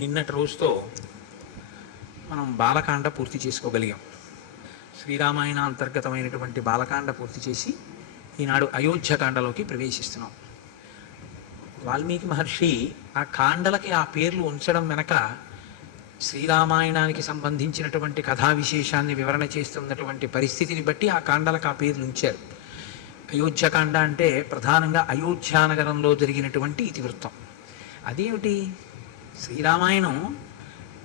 నిన్నటి రోజుతో మనం బాలకాండ పూర్తి చేసుకోగలిగాం. శ్రీరామాయణ అంతర్గతమైనటువంటి బాలకాండ పూర్తి చేసి ఈనాడు అయోధ్యకాండలోకి ప్రవేశిస్తున్నాం. వాల్మీకి మహర్షి ఆ కాండలకి ఆ పేర్లు ఉంచడం వెనక శ్రీరామాయణానికి సంబంధించినటువంటి కథా విశేషాన్ని వివరణ చేస్తున్నటువంటి పరిస్థితిని బట్టి ఆ కాండలకు ఆ పేర్లు ఉంచారు. అయోధ్యకాండ అంటే ప్రధానంగా అయోధ్యానగరంలో జరిగినటువంటి ఇతివృత్తం. అదేమిటి? శ్రీరామాయణం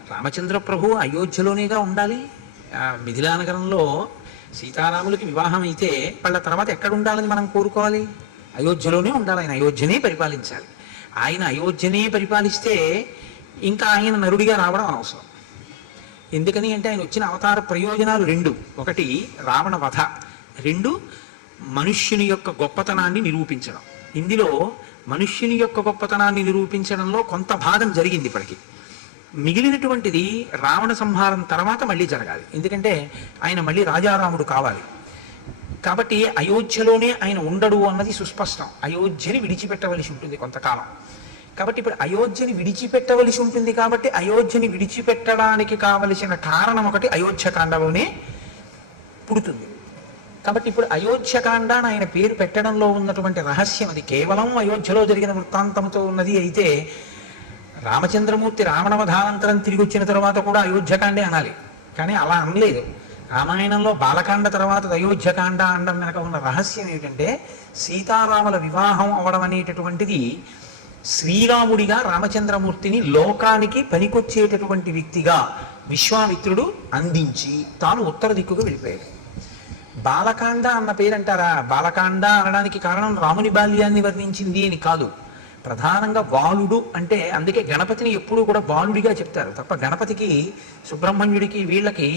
రామచంద్ర ప్రభు అయోధ్యలోనేగా ఉండాలి. మిథిలా నగరంలో సీతారాములకి వివాహం అయితే వాళ్ళ తర్వాత ఎక్కడ ఉండాలని మనం కోరుకోవాలి? అయోధ్యలోనే ఉండాలి. ఆయన అయోధ్యనే పరిపాలించాలి. ఆయన అయోధ్యనే పరిపాలిస్తే ఇంకా ఆయన నరుడిగా రావడం అనవసరం. ఎందుకని అంటే ఆయన వచ్చిన అవతార ప్రయోజనాలు రెండు: ఒకటి రావణ వధ, రెండు మనుష్యుని యొక్క గొప్పతనాన్ని నిరూపించడం. ఇందులో మనుష్యుని యొక్క గొప్పతనాన్ని నిరూపించడంలో కొంత భాగం జరిగింది ఇప్పటికీ. మిగిలినటువంటిది రావణ సంహారం తర్వాత మళ్ళీ జరగాలి. ఎందుకంటే ఆయన మళ్ళీ రాజారాముడు కావాలి. కాబట్టి అయోధ్యలోనే ఆయన ఉండడు అన్నది సుస్పష్టం. అయోధ్యని విడిచిపెట్టవలసి ఉంటుంది కొంతకాలం. కాబట్టి ఇప్పుడు అయోధ్యని విడిచిపెట్టవలసి ఉంటుంది. కాబట్టి అయోధ్యని విడిచిపెట్టడానికి కావలసిన కారణం ఒకటి అయోధ్యకాండలోనే పుడుతుంది. కాబట్టి ఇప్పుడు అయోధ్యకాండ అని ఆయన పేరు పెట్టడంలో ఉన్నటువంటి రహస్యం అది కేవలం అయోధ్యలో జరిగిన వృత్తాంతంతో ఉన్నది అయితే, రామచంద్రమూర్తి రావణవధానంతరం తిరిగి వచ్చిన తర్వాత కూడా అయోధ్యకాండే అనాలి. కానీ అలా అనలేదు. రామాయణంలో బాలకాండ తర్వాత అయోధ్యకాండ అనడం వెనక ఉన్న రహస్యం ఏమిటంటే, సీతారాముల వివాహం అవడం అనేటటువంటిది శ్రీరాముడిగా రామచంద్రమూర్తిని లోకానికి పనికొచ్చేటటువంటి వ్యక్తిగా విశ్వామిత్రుడు అందించి తాను ఉత్తర దిక్కుకు వెళ్ళిపోయాడు. బాలకాండ అన్న పేరంటారా? బాలకాండ అనడానికి కారణం రాముని బాల్యాన్ని వర్ణించింది అని కాదు. ప్రధానంగా బాలుడు అంటే, అందుకే గణపతిని ఎప్పుడూ కూడా బాలుడిగా చెప్తారు తప్ప గణపతికి, సుబ్రహ్మణ్యుడికి, వీళ్ళకి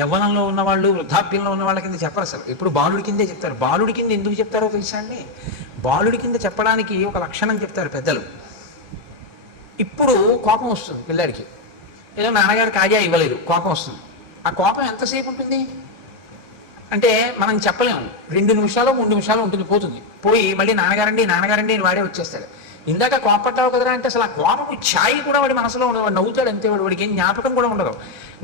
యవ్వనంలో ఉన్నవాళ్ళు, వృద్ధాప్యంలో ఉన్న వాళ్ళ కింద చెప్పరు. అసలు ఎప్పుడు బాలుడి కిందే చెప్తారు. బాలుడి కింద ఎందుకు చెప్తారో తెలుసా అండి? బాలుడి కింద చెప్పడానికి ఒక లక్షణం చెప్తారు పెద్దలు. ఇప్పుడు కోపం వస్తుంది పిల్లాడికి, ఏదో నాన్నగారు కాజా ఇవ్వలేదు, కోపం వస్తుంది. ఆ కోపం ఎంతసేపు ఉంటుంది అంటే మనం చెప్పలేము. 2 నిమిషాలు 3 నిమిషాలు ఉంటుంది, పోతుంది. పోయి మళ్ళీ నాన్నగారండి నాన్నగారండి అని వాడే వచ్చేస్తాడు. ఇందాక కోపపడ్డావు కదరా అంటే అసలు ఆ కోపం ఛాయి కూడా వాడి మనసులో ఉండదు. వాడు నవ్వుతాడు అంతే. వాడికి ఏం జ్ఞాపకం కూడా ఉండదు.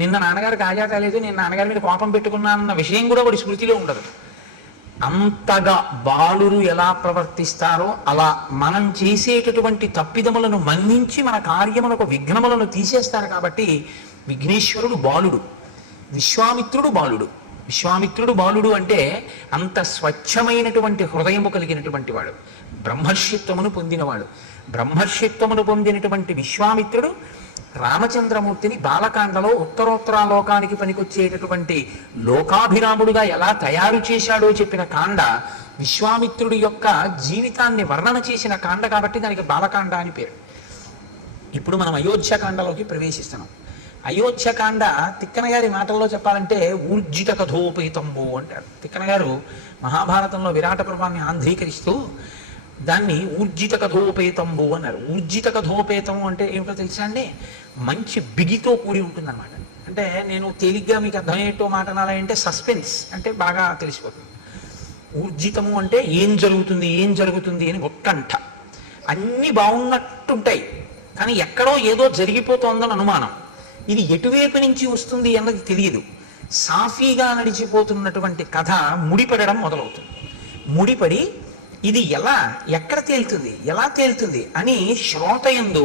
నిన్న నాన్నగారు కాజా తేలేదు, నేను నాన్నగారి మీద కోపం పెట్టుకున్నానన్న విషయం కూడా వాడి స్మృతిలో ఉండదు. అంతగా బాలురు ఎలా ప్రవర్తిస్తారో అలా మనం చేసేటటువంటి తప్పిదములను మన్నించి మన కార్యములకు విఘ్నములను తీసేస్తారు. కాబట్టి విఘ్నేశ్వరుడు బాలుడు, విశ్వామిత్రుడు బాలుడు. విశ్వామిత్రుడు బాలుడు అంటే అంత స్వచ్ఛమైనటువంటి హృదయము కలిగినటువంటి వాడు, బ్రహ్మర్షిత్వమును పొందినవాడు. బ్రహ్మర్షిత్వమును పొందినటువంటి విశ్వామిత్రుడు రామచంద్రమూర్తిని బాలకాండలో ఉత్తరోత్తరాలోకానికి పనికొచ్చేటటువంటి లోకాభిరాముడుగా ఎలా తయారు చేశాడో చెప్పిన కాండ విశ్వామిత్రుడి యొక్క జీవితాన్ని వర్ణన చేసిన కాండ. కాబట్టి దానికి బాలకాండ అని పేరు. ఇప్పుడు మనం అయోధ్యకాండలోకి ప్రవేశిస్తున్నాం. అయోధ్యకాండ తిక్కన గారి మాటల్లో చెప్పాలంటే ఊర్జిత కథోపేతంబు అంటారు. తిక్కన గారు మహాభారతంలో విరాట పర్వాన్ని ఆంధ్రీకరిస్తూ దాన్ని ఊర్జిత కథోపేతంబు అన్నారు. ఊర్జిత కథోపేతం అంటే ఏమిటో తెలుసా అండి? మంచి బిగితో కూడి ఉంటుంది అన్నమాట. అంటే నేను తేలిగ్గా మీకు అర్థమయ్యేటో మాట అనాలంటే సస్పెన్స్ అంటే బాగా తెలిసిపోతుంది. ఊర్జితము అంటే ఏం జరుగుతుంది ఏం జరుగుతుంది అని ఉత్కంఠ. అన్నీ బాగున్నట్టుంటాయి కానీ ఎక్కడో ఏదో జరిగిపోతోందని అనుమానం. ఇది ఎటువైపు నుంచి వస్తుంది అన్నది తెలియదు. సాఫీగా నడిచిపోతున్నటువంటి కథ ముడిపడడం మొదలవుతుంది. ముడిపడి ఇది ఎక్కడ తేలుతుంది ఎలా తేలుతుంది అని శ్రోతయందు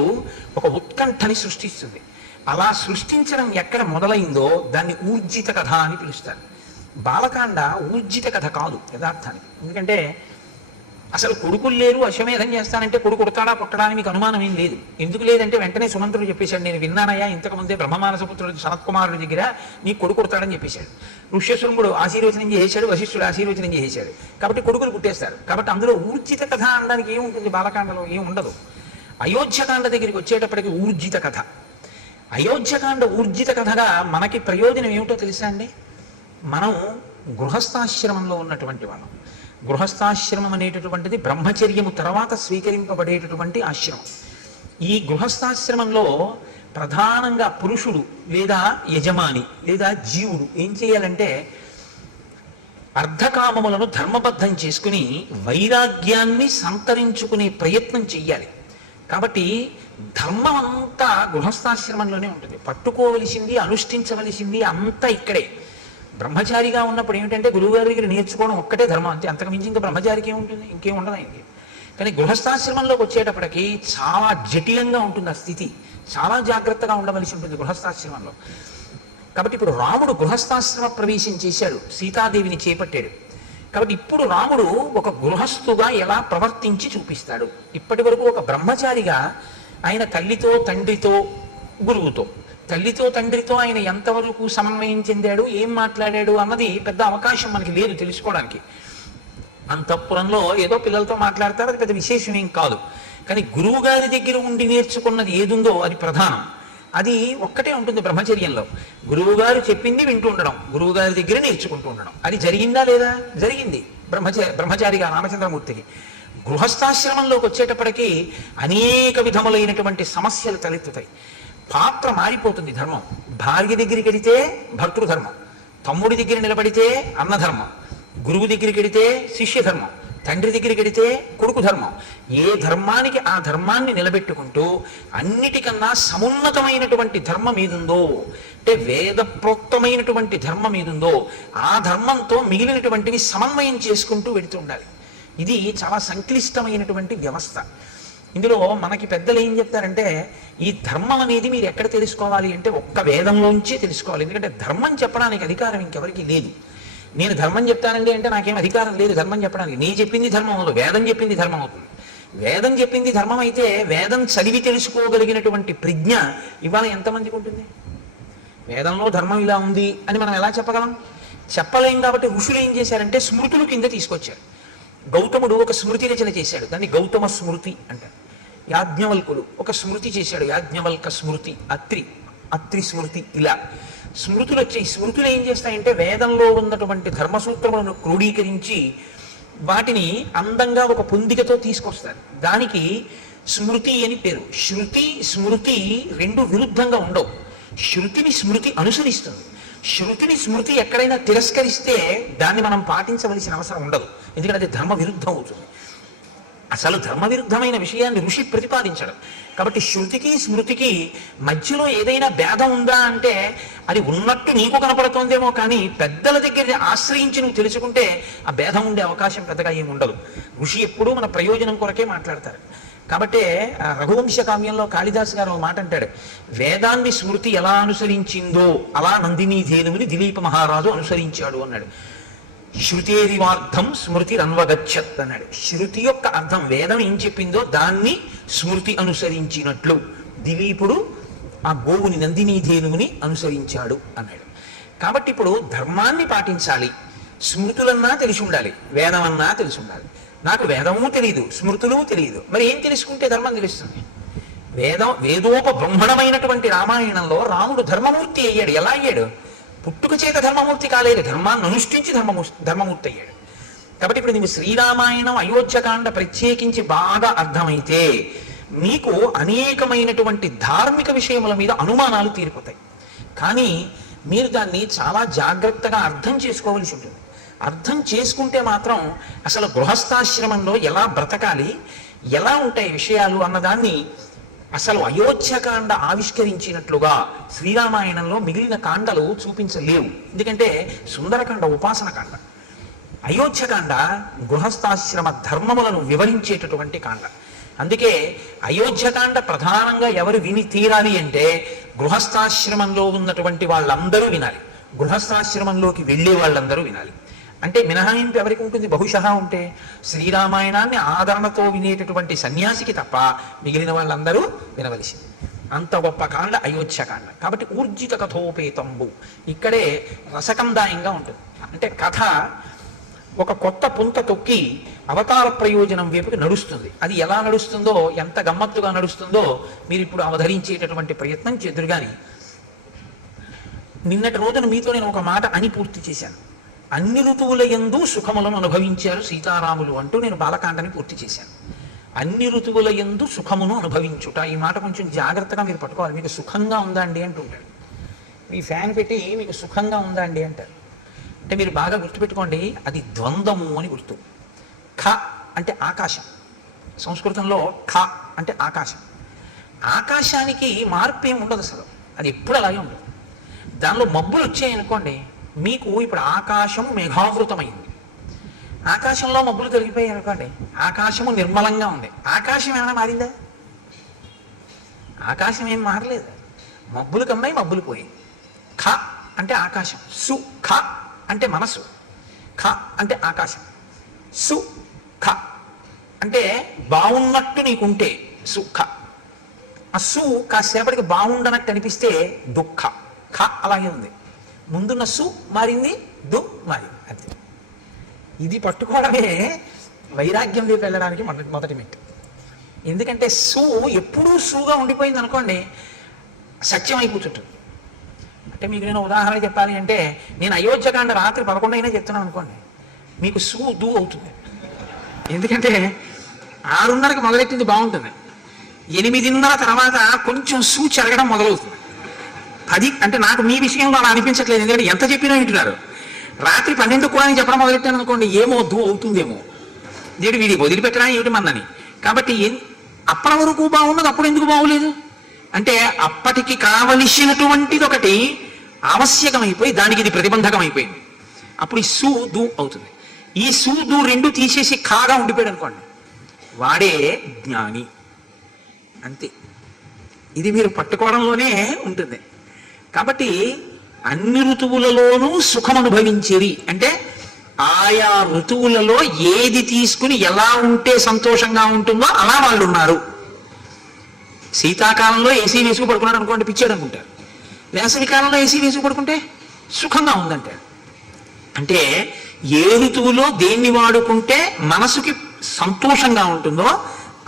ఒక ఉత్కంఠని సృష్టిస్తుంది. అలా సృష్టించడం ఎక్కడ మొదలైందో దాన్ని ఊర్జిత కథ అని పిలుస్తారు. బాలకాండ ఊర్జిత కథ కాదు యథార్థానికి. ఎందుకంటే అసలు కొడుకులు లేరు, అశ్వమేధం చేస్తానంటే కొడుకు కొడతాడా పుట్టడానికి మీకు అనుమానం ఏం లేదు. ఎందుకు లేదంటే వెంటనే సుమంత్రుడు చెప్పేశాడు, నేను విన్నానయ్యా ఇంతకుముందే బ్రహ్మమానసపుత్రుడు సనత్కుమారుడి దగ్గర నీ కొడుకు కొడతాడని చెప్పేశాడు. ఋష్యశృంగుడు ఆశీర్వచనం చేసేశాడు, వశిష్ఠుడు ఆశీర్వచనం చేసేశాడు. కాబట్టి కొడుకులు పుట్టేస్తారు. కాబట్టి అందులో ఊర్జిత కథ అనడానికి ఏముంటుంది? బాలకాండలో ఏం ఉండదు. అయోధ్యకాండ దగ్గరికి వచ్చేటప్పటికి ఊర్జిత కథ. అయోధ్యకాండ ఊర్జిత కథగా మనకి ప్రయోజనం ఏమిటో తెలుసా అండి? మనం గృహస్థాశ్రమంలో ఉన్నటువంటి వాళ్ళం. గృహస్థాశ్రమం అనేటటువంటిది బ్రహ్మచర్యము తర్వాత స్వీకరింపబడేటటువంటి ఆశ్రమం. ఈ గృహస్థాశ్రమంలో ప్రధానంగా పురుషుడు లేదా యజమాని లేదా జీవుడు ఏం చేయాలంటే అర్ధకామములను ధర్మబద్ధం చేసుకుని వైరాగ్యాన్ని సంతరించుకునే ప్రయత్నం చెయ్యాలి. కాబట్టి ధర్మం అంతా గృహస్థాశ్రమంలోనే ఉంటుంది. పట్టుకోవలసింది, అనుష్ఠించవలసింది అంతా ఇక్కడే. బ్రహ్మచారిగా ఉన్నప్పుడు ఏమిటంటే గురువుగారి దగ్గర నేర్చుకోవడం ఒక్కటే ధర్మం, అంతే. అంతకు మించి ఇంకా బ్రహ్మచారికి ఏముంటుంది, ఇంకేం ఉండదు ఆయనకి. కానీ గృహస్థాశ్రమంలోకి వచ్చేటప్పటికి చాలా జటిలంగా ఉంటుంది ఆ స్థితి, చాలా జాగ్రత్తగా ఉండవలసి ఉంటుంది గృహస్థాశ్రమంలో. కాబట్టి ఇప్పుడు రాముడు గృహస్థాశ్రమ ప్రవేశం చేశాడు, సీతాదేవిని చేపట్టాడు. కాబట్టి ఇప్పుడు రాముడు ఒక గృహస్థుగా ఎలా ప్రవర్తించి చూపిస్తాడు. ఇప్పటి వరకు ఒక బ్రహ్మచారిగా ఆయన తల్లితో, తండ్రితో, గురువుతో, తల్లితో తండ్రితో ఆయన ఎంతవరకు సమన్వయం చెందాడు, ఏం మాట్లాడాడు అన్నది పెద్ద అవకాశం మనకి లేదు తెలుసుకోవడానికి. అంతఃపురంలో ఏదో పిల్లలతో మాట్లాడతారు, అది పెద్ద విశేషం ఏం కాదు. కానీ గురువు గారి దగ్గర ఉండి నేర్చుకున్నది ఏదుందో అది ప్రధానం. అది ఒక్కటే ఉంటుంది బ్రహ్మచర్యంలో. గురువు గారు చెప్పింది వింటూ ఉండడం, గురువు గారి దగ్గర నేర్చుకుంటూ ఉండడం. అది జరిగిందా లేదా? జరిగింది బ్రహ్మచారిగా రామచంద్రమూర్తికి. గృహస్థాశ్రమంలోకి వచ్చేటప్పటికీ అనేక విధములైనటువంటి సమస్యలు తలెత్తుతాయి. పాత్ర మారిపోతుంది. ధర్మం భార్య దగ్గరికి వెడితే భర్తృధర్మం, తమ్ముడి దగ్గర నిలబడితే అన్నధర్మం, గురువు దగ్గరికి వెడితే శిష్యధర్మం, తండ్రి దగ్గరికి వెడితే కొడుకు ధర్మం. ఏ ధర్మానికి ఆ ధర్మాన్ని నిలబెట్టుకుంటూ అన్నిటికన్నా సమున్నతమైనటువంటి ధర్మం ఏదుందో, అంటే వేద ప్రోక్తమైనటువంటి ధర్మం ఏదుందో ఆ ధర్మంతో మిగిలినటువంటివి సమన్వయం చేసుకుంటూ వెడుతూ ఉండాలి. ఇది చాలా సంక్లిష్టమైనటువంటి వ్యవస్థ. ఇందులో మనకి పెద్దలు ఏం చెప్తారంటే, ఈ ధర్మం అనేది మీరు ఎక్కడ తెలుసుకోవాలి అంటే ఒక్క వేదంలోంచే తెలుసుకోవాలి. ఎందుకంటే ధర్మం చెప్పడానికి అధికారం ఇంకెవరికి లేదు. నేను ధర్మం చెప్తానండి అంటే నాకేం అధికారం లేదు ధర్మం చెప్పడానికి. నీ చెప్పింది ధర్మం అవుతుంది, వేదం చెప్పింది ధర్మం అవుతుంది. వేదం చెప్పింది ధర్మం అయితే వేదం చదివి తెలుసుకోగలిగినటువంటి ప్రజ్ఞ ఇవాళ ఎంతమందికి ఉంటుంది? వేదంలో ధర్మం ఇలా ఉంది అని మనం ఎలా చెప్పగలం? చెప్పలేం. కాబట్టి ఋషులు ఏం చేశారంటే స్మృతులు కింద తీసుకొచ్చారు. గౌతముడు ఒక స్మృతి రచన చేశాడు, దాన్ని గౌతమ స్మృతి అంటారు. యాజ్ఞవల్కుడు ఒక స్మృతి చేశాడు, యాజ్ఞవల్క స్మృతి, అత్రి స్మృతి. ఇలా స్మృతులు వచ్చాయి. స్మృతులు ఏం చేస్తాయంటే వేదంలో ఉన్నటువంటి ధర్మసూత్రములను క్రోడీకరించి వాటిని అందంగా ఒక పొందికతో తీసుకొస్తారు. దానికి స్మృతి అని పేరు. శృతి స్మృతి రెండు విరుద్ధంగా ఉండవు. శృతిని స్మృతి అనుసరిస్తుంది. శృతిని స్మృతి ఎక్కడైనా తిరస్కరిస్తే దాన్ని మనం పాటించవలసిన అవసరం ఉండదు, ఎందుకంటే అది ధర్మ విరుద్ధం అవుతుంది. అసలు ధర్మ విరుద్ధమైన విషయాన్ని ఋషి ప్రతిపాదించడం. కాబట్టి శృతికి స్మృతికి మధ్యలో ఏదైనా భేదం ఉందా అంటే అది ఉన్నట్టు నీకు కనపడుతోందేమో, కానీ పెద్దల దగ్గర ఆశ్రయించి నువ్వు తెలుసుకుంటే ఆ భేదం ఉండే అవకాశం పెద్దగా ఏమి ఉండదు. ఋషి ఎప్పుడూ మన ప్రయోజనం కొరకే మాట్లాడతారు. కాబట్టి రఘువంశ కావ్యంలో కాళిదాసు గారు ఒక మాట అంటాడు, వేదాన్ని స్మృతి ఎలా అనుసరించిందో అలా నందినీ ధేనువుని దిలీప మహారాజు అనుసరించాడు అన్నాడు. శృతేరివార్థం స్మృతి రన్వగచ్చత్ అన్నాడు. శృతి యొక్క అర్థం వేదం ఏం చెప్పిందో దాన్ని స్మృతి అనుసరించినట్లు దిలీపుడు ఆ గోవుని నందినీ ధేనువుని అనుసరించాడు అన్నాడు. కాబట్టి ఇప్పుడు ధర్మాన్ని పాటించాలి, స్మృతులన్నా తెలిసి ఉండాలి, వేదమన్నా తెలిసి ఉండాలి. నాకు వేదము తెలియదు, స్మృతులు తెలియదు, మరి ఏం తెలుసుకుంటే ధర్మం తెలుస్తుంది? వేదోపబ్రహ్మణమైనటువంటి రామాయణంలో రాముడు ధర్మమూర్తి అయ్యాడు. ఎలా అయ్యాడు? పుట్టుక చేత ధర్మమూర్తి కాలేదు, ధర్మాన్ని అనుష్ఠించి ధర్మమూర్తి అయ్యాడు. కాబట్టి ఇప్పుడు నీవు శ్రీరామాయణం అయోధ్యకాండ ప్రత్యేకించి బాగా అర్థమైతే నీకు అనేకమైనటువంటి ధార్మిక విషయముల మీద అనుమానాలు తీరిపోతాయి. కానీ మీరు దాన్ని చాలా జాగ్రత్తగా అర్థం చేసుకోవలసి ఉంటుంది. అర్థం చేసుకుంటే మాత్రం అసలు గృహస్థాశ్రమంలో ఎలా బ్రతకాలి, ఎలా ఉంటాయి విషయాలు అన్నదాన్ని అసలు అయోధ్యకాండ ఆవిష్కరించినట్లుగా శ్రీరామాయణంలో మిగిలిన కాండలు చూపించలేవు. ఎందుకంటే సుందరకాండ ఉపాసన కాండ, అయోధ్యకాండ గృహస్థాశ్రమ ధర్మములను వివరించేటటువంటి కాండ. అందుకే అయోధ్యకాండ ప్రధానంగా ఎవరు విని తీరాలి అంటే గృహస్థాశ్రమంలో ఉన్నటువంటి వాళ్ళందరూ వినాలి, గృహస్థాశ్రమంలోకి వెళ్ళే వాళ్ళందరూ వినాలి. అంటే మినహాయింపు ఎవరికి ఉంటుంది? బహుశಃ ఉంటే శ్రీరామాయణాన్ని ఆదరణతో వినేటటువంటి సన్యాసికి తప్ప మిగిలిన వాళ్ళందరూ వినవలసింది. అంత గొప్ప కాండ అయోధ్యకాండ. కాబట్టి ఊర్జిత కథోపేతంబు, ఇక్కడే రసకందాయంగా ఉంటుంది. అంటే కథ ఒక కొత్త పుంత తొక్కి అవతార ప్రయోజనం వైపుకి నడుస్తుంది. అది ఎలా నడుస్తుందో, ఎంత గమ్మత్తుగా నడుస్తుందో మీరు ఇప్పుడు అవతరించేటటువంటి ప్రయత్నం చేదురు. కానీ నిన్నటి రోజున మీతో నేను ఒక మాట అని పూర్తి చేశాను. అన్ని ఋతువుల యందు సుఖములను అనుభవించారు సీతారాములు అంటూ నేను బాలకాండని పూర్తి చేశాను. అన్ని ఋతువుల యందు సుఖమును అనుభవించుట, ఈ మాట కొంచెం జాగ్రత్తగా మీరు పట్టుకోవాలి. మీకు సుఖంగా ఉందా అండి అంటుంటాడు. మీ ఫ్యాన్ పెట్టి మీకు సుఖంగా ఉందా అండి అంటారు. అంటే మీరు బాగా గుర్తుపెట్టుకోండి, అది ద్వంద్వము అని గుర్తు. ఖ అంటే ఆకాశం, సంస్కృతంలో ఖ అంటే ఆకాశం. ఆకాశానికి మార్పు ఏమి ఉండదు అసలు, అది ఎప్పుడు అలాగే ఉండదు. దానిలో మబ్బులు వచ్చాయనుకోండి, మీకు ఇప్పుడు ఆకాశం మేఘావృతమైంది, ఆకాశంలో మబ్బులు తొలగిపోయాయి అనుకోండి, ఆకాశము నిర్మలంగా ఉంది. ఆకాశం ఏమైనా మారిందా? ఆకాశం ఏం మారలేదు. మబ్బులు కమ్మాయి, మబ్బులు పోయి. ఖ అంటే ఆకాశం, సు ఖ అంటే మనసు, ఖ అంటే ఆకాశం, సు ఖ అంటే బాగున్నట్టు నీకుంటే సుఖ. ఆ సు కాసేపటికి బాగుండనట్టు అనిపిస్తే దుఃఖ. ఖ అలాగే ఉంది, ముందున్న సు మారింది, దు మారింది, అంతే. ఇది పట్టుకోవడమే వైరాగ్యం వైపు వెళ్ళడానికి మొదటి మెట్టు. ఎందుకంటే సు ఎప్పుడూ సుగా ఉండిపోయింది అనుకోండి, సత్యం అయిపోతుంటుంది. అంటే మీకు నేను ఉదాహరణ చెప్పాలి అంటే, నేను అయోధ్యకాండ రాత్రి 11 అయినా చెప్తున్నాను అనుకోండి, మీకు సు దు అవుతుంది. ఎందుకంటే 6:30కి మొదలెట్టింది బాగుంటుంది, 8:30 తర్వాత కొంచెం సు చెరగడం మొదలవుతుంది. 10 అంటే నాకు మీ విషయంలో అలా అనిపించట్లేదు, ఎందుకంటే ఎంత చెప్పినా వింటున్నారు. రాత్రి 12 కూడా నేను చెప్పడం మొదలెట్టాను అనుకోండి, ఏమో దు అవుతుందేమో, దేవుడు వీడి వదిలిపెట్టడా ఏమిటి మందని. కాబట్టి అప్పటి వరకు బాగున్నది అప్పుడు ఎందుకు బాగోలేదు అంటే, అప్పటికి కావలసినటువంటిది ఒకటి ఆవశ్యకమైపోయి దానికి ఇది ప్రతిబంధకం అయిపోయింది. అప్పుడు ఈ సు దు అవుతుంది. ఈ సు దు రెండు తీసేసి ఖాగా ఉండిపోయాడు అనుకోండి, వాడే జ్ఞాని, అంతే. ఇది మీరు పట్టుకోవడంలోనే ఉంటుంది. కాబట్టి అన్ని ఋతువులలోనూ సుఖం అనుభవించేది అంటే, ఆయా ఋతువులలో ఏది తీసుకుని ఎలా ఉంటే సంతోషంగా ఉంటుందో అలా వాళ్ళు ఉన్నారు. శీతాకాలంలో ఏసీ వేసుకు పడుకున్నాడు అనుకోండి, పిచ్చాడు అనుకుంటారు. వేసవి కాలంలో ఏసీ వేసుకు పడుకుంటే సుఖంగా ఉందంటారు. అంటే ఏ ఋతువులో దేన్ని వాడుకుంటే మనసుకి సంతోషంగా ఉంటుందో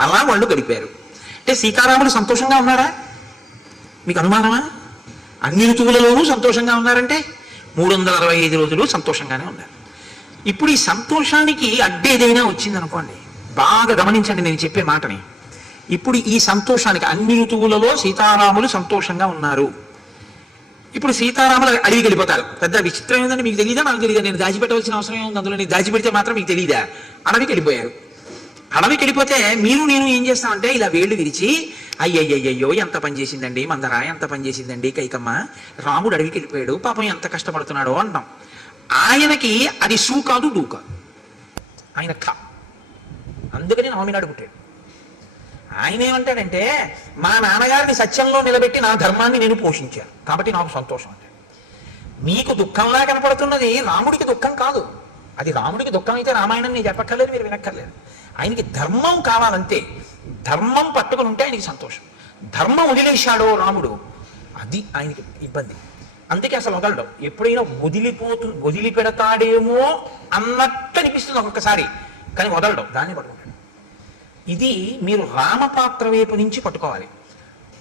అలా వాళ్ళు గడిపారు. అంటే సీతారాములు సంతోషంగా ఉన్నారా? మీకు అనుమానమా? అన్ని ఋతువులలోనూ సంతోషంగా ఉన్నారంటే 365 రోజులు సంతోషంగానే ఉన్నారు. ఇప్పుడు ఈ సంతోషానికి అడ్డేదైనా వచ్చిందనుకోండి, బాగా గమనించండి నేను చెప్పే మాటని. ఇప్పుడు ఈ సంతోషానికి అన్ని ఋతువులలో సీతారాములు సంతోషంగా ఉన్నారు. ఇప్పుడు సీతారాములు అడవికి వెళ్ళిపోతారు. పెద్ద విచిత్రం ఏంటంటే, మీకు తెలియదా నాకు తెలియదా, నేను దాచిపెట్టవలసిన అవసరం ఏముంది అందులో, నేను దాచిపెడితే మాత్రం మీకు తెలియదా? అడవికి వెళ్ళిపోయారు. అడవికి వెళ్ళిపోతే మీరు నేను ఏం చేస్తామంటే ఇలా వేళ్ళు విరిచి, అయ్యయ్యయ్యో ఎంత పని చేసిందండి మందర, ఎంత పని చేసిందండి కైకమ్మ, రాముడు అడవికి వెళ్ళిపోయాడు పాపం ఎంత కష్టపడుతున్నాడో అంటాం. ఆయనకి అది సు కాదు డు కాదు, ఆయన ఖ. అందుకని నవమినాడు పుట్టాడు. ఆయన ఏమంటాడంటే, మా నాన్నగారిని సత్యంలో నిలబెట్టి నా ధర్మాన్ని నేను పోషించాను కాబట్టి నాకు సంతోషం అంటే. మీకు దుఃఖంలా కనపడుతున్నది రాముడికి దుఃఖం కాదు. అది రాముడికి దుఃఖం అయితే రామాయణం నేను చెప్పక్కర్లేదు, మీరు వినక్కర్లేదు. ఆయనకి ధర్మం కావాలంతే. ధర్మం పట్టుకుని ఉంటే ఆయనకి సంతోషం. ధర్మం వదిలేశాడో రాముడు, అది ఆయనకి ఇబ్బంది. అందుకే అసలు వదలడం. ఎప్పుడైనా వదిలిపెడతాడేమో అన్నట్టు అనిపిస్తుంది ఒక్కొక్కసారి, కానీ వదలడం, దాన్ని పట్టుకుంటాడు. ఇది మీరు రామపాత్ర వైపు నుంచి పట్టుకోవాలి.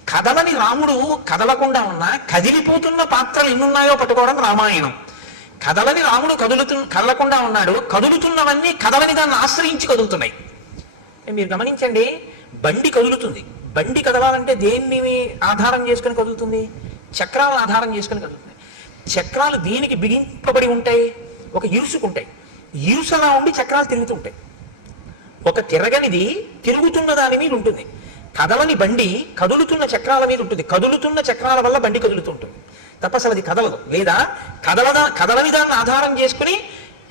కదలని రాముడు కదలకుండా ఉన్నా కదిలిపోతున్న పాత్రలు ఎన్నున్నాయో పట్టుకోవడం రామాయణం. కదలని రాముడు కదలకుండా ఉన్నాడు, కదులుతున్నవన్నీ కదలని దాన్ని ఆశ్రయించి కదులుతున్నాయి. మీరు గమనించండి, బండి కదులుతుంది. బండి కదలాలంటే దేన్ని ఆధారం చేసుకుని కదులుతుంది? చక్రాలను ఆధారం చేసుకుని కదులుతుంది. చక్రాలు దీనికి బిగింపబడి ఉంటాయి, ఒక ఇరుసుకుంటాయి. ఇరుసలా ఉండి చక్రాలు తిరుగుతుంటాయి. ఒక తిరగనిది తిరుగుతున్న దాని మీద ఉంటుంది. కదలని బండి కదులుతున్న చక్రాల మీద ఉంటుంది. కదులుతున్న చక్రాల వల్ల బండి కదులుతుంటుంది తప్ప అసలు అది కదలదు. లేదా కదలని దాన్ని ఆధారం చేసుకుని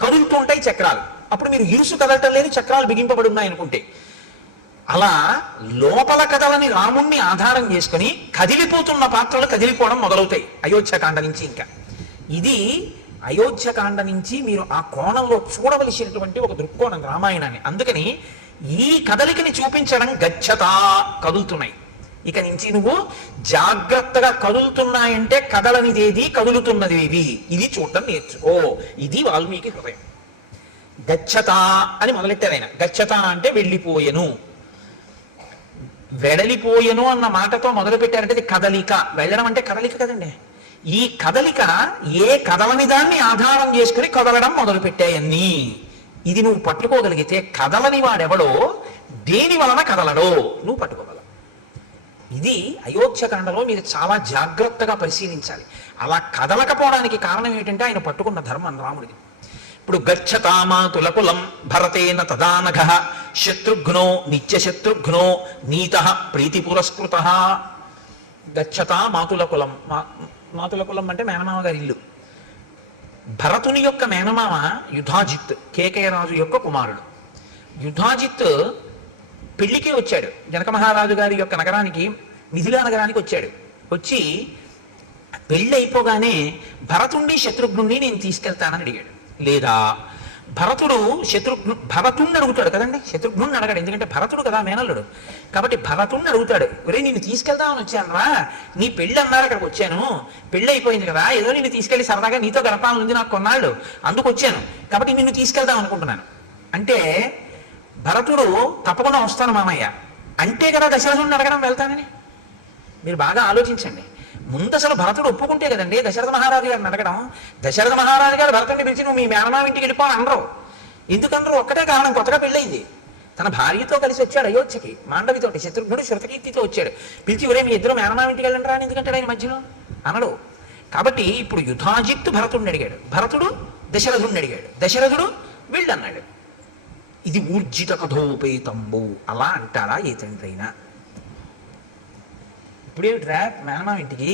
కదులుతూ ఉంటాయి చక్రాలు. అప్పుడు మీరు ఇరుసు కదలటం లేదు, చక్రాలు బిగింపబడి ఉన్నాయి అనుకుంటే. అలా లోపల కదలని రాముణ్ణి ఆధారం చేసుకుని కదిలిపోతున్న పాత్రలు కదిలిపోవడం మొదలవుతాయి అయోధ్యకాండ నుంచి. ఇంకా ఇది అయోధ్యకాండ నుంచి మీరు ఆ కోణంలో చూడవలసినటువంటి ఒక దృక్కోణం రామాయణాన్ని. అందుకని ఈ కదలికని చూపించడం, గచ్చతా కదులుతున్నాయి, ఇక నుంచి నువ్వు జాగ్రత్తగా కదులుతున్నాయంటే కదలనిదేది కదులుతున్నదేది ఇది చూడటం నేర్చుకో. ఇది వాల్మీకి హృదయం. గచ్చతా అని మొదలెట్టారు ఆయన. గచ్చతా అంటే వెళ్ళిపోయెను, వెడలిపోయెను అన్న మాటతో మొదలు పెట్టారంటే ఇది కదలిక. వెళ్ళడం అంటే కదలిక కదండి. ఈ కదలిక ఏ కదలని దాన్ని ఆధారం చేసుకుని కదలడం మొదలు పెట్టాయన్నీ. ఇది నువ్వు పట్టుకోగలిగితే కదలని వాడెవడో దేని వలన కదలడో నువ్వు పట్టుకోగలవు. ఇది అయోధ్యకాండలో మీరు చాలా జాగ్రత్తగా పరిశీలించాలి. అలా కదలకపోవడానికి కారణం ఏంటంటే ఆయన పట్టుకున్న ధర్మం రాముడిది. ఇప్పుడు ఇప్పుడు గచ్చతామాతులకులం భరతేన తదానఘ శత్రుఘ్నో నిత్యశత్రుఘ్నో నీత ప్రీతి పురస్కృత. గచ్చతా మాతులకులం, మాతులకులం అంటే మేనమామ గారి ఇల్లు. భరతుని యొక్క మేనమామ యుధాజిత్, కేకయరాజు యొక్క కుమారుడు. యుధాజిత్ పెళ్లికి వచ్చాడు, జనక మహారాజు గారి యొక్క నగరానికి, మిథిలా నగరానికి వచ్చాడు. వచ్చి పెళ్ళి అయిపోగానే భరతుణ్ణి శత్రుఘ్నుణ్ణి నేను తీసుకెళ్తానని అడిగాడు. లేదా భరతుణ్ణి అడుగుతాడు కదండి, శత్రుఘ్నుణ్ణి అడగాడు, ఎందుకంటే భరతుడు కదా మేనల్లుడు. కాబట్టి భరతుణ్ణి అడుగుతాడు, ఒరే నిన్ను తీసుకెళ్దామని వచ్చాను రా, నీ పెళ్ళి అన్నారు అక్కడికి వచ్చాను, పెళ్ళి అయిపోయింది కదా, ఏదో నిన్ను తీసుకెళ్లి సరదాగా నీతో గడపాలని ఉంది నాకు కొన్నాళ్ళు, అందుకు వచ్చాను, కాబట్టి నిన్ను తీసుకెళ్దాం అనుకుంటున్నాను అంటే భరతుడు తప్పకుండా వస్తాను మామయ్య అంటే కదా దశరథుడిని అడగడం వెళ్తానని. మీరు బాగా ఆలోచించండి. ముందు అసలు భరతుడు ఒప్పుకుంటే కదండి దశరథ మహారాజు గారిని అడగడం. దశరథ మహారాజు గారు భరతుడిని పిలిచి నువ్వు మీ మేనమామ ఇంటికి వెళ్ళిపోని అనరు. ఎందుకనరు? ఒక్కటే కారణం, కొత్తగా పెళ్ళయింది. తన భార్యతో కలిసి వచ్చాడు అయోధ్యకి, మాండవితోటి, శత్రుఘ్నుడు శృతకీర్తితో వచ్చాడు. పిలిచి ఒరే మీ ఇద్దరు మేనమామ ఇంటికి వెళ్ళండి రా అని ఎందుకంటే ఆయన మధ్యలో అనడు. కాబట్టి ఇప్పుడు యుధాజిత్తు భరతుడిని అడిగాడు, భరతుడు దశరథుడిని అడిగాడు, దశరథుడు వీళ్ళన్నాడు. ఇది ఊర్జిత కథోపేతంబు. అలా అంటారా ఏ తండ్రి అయినా? ఇప్పుడేమిట్రా మేనమామ ఇంటికి,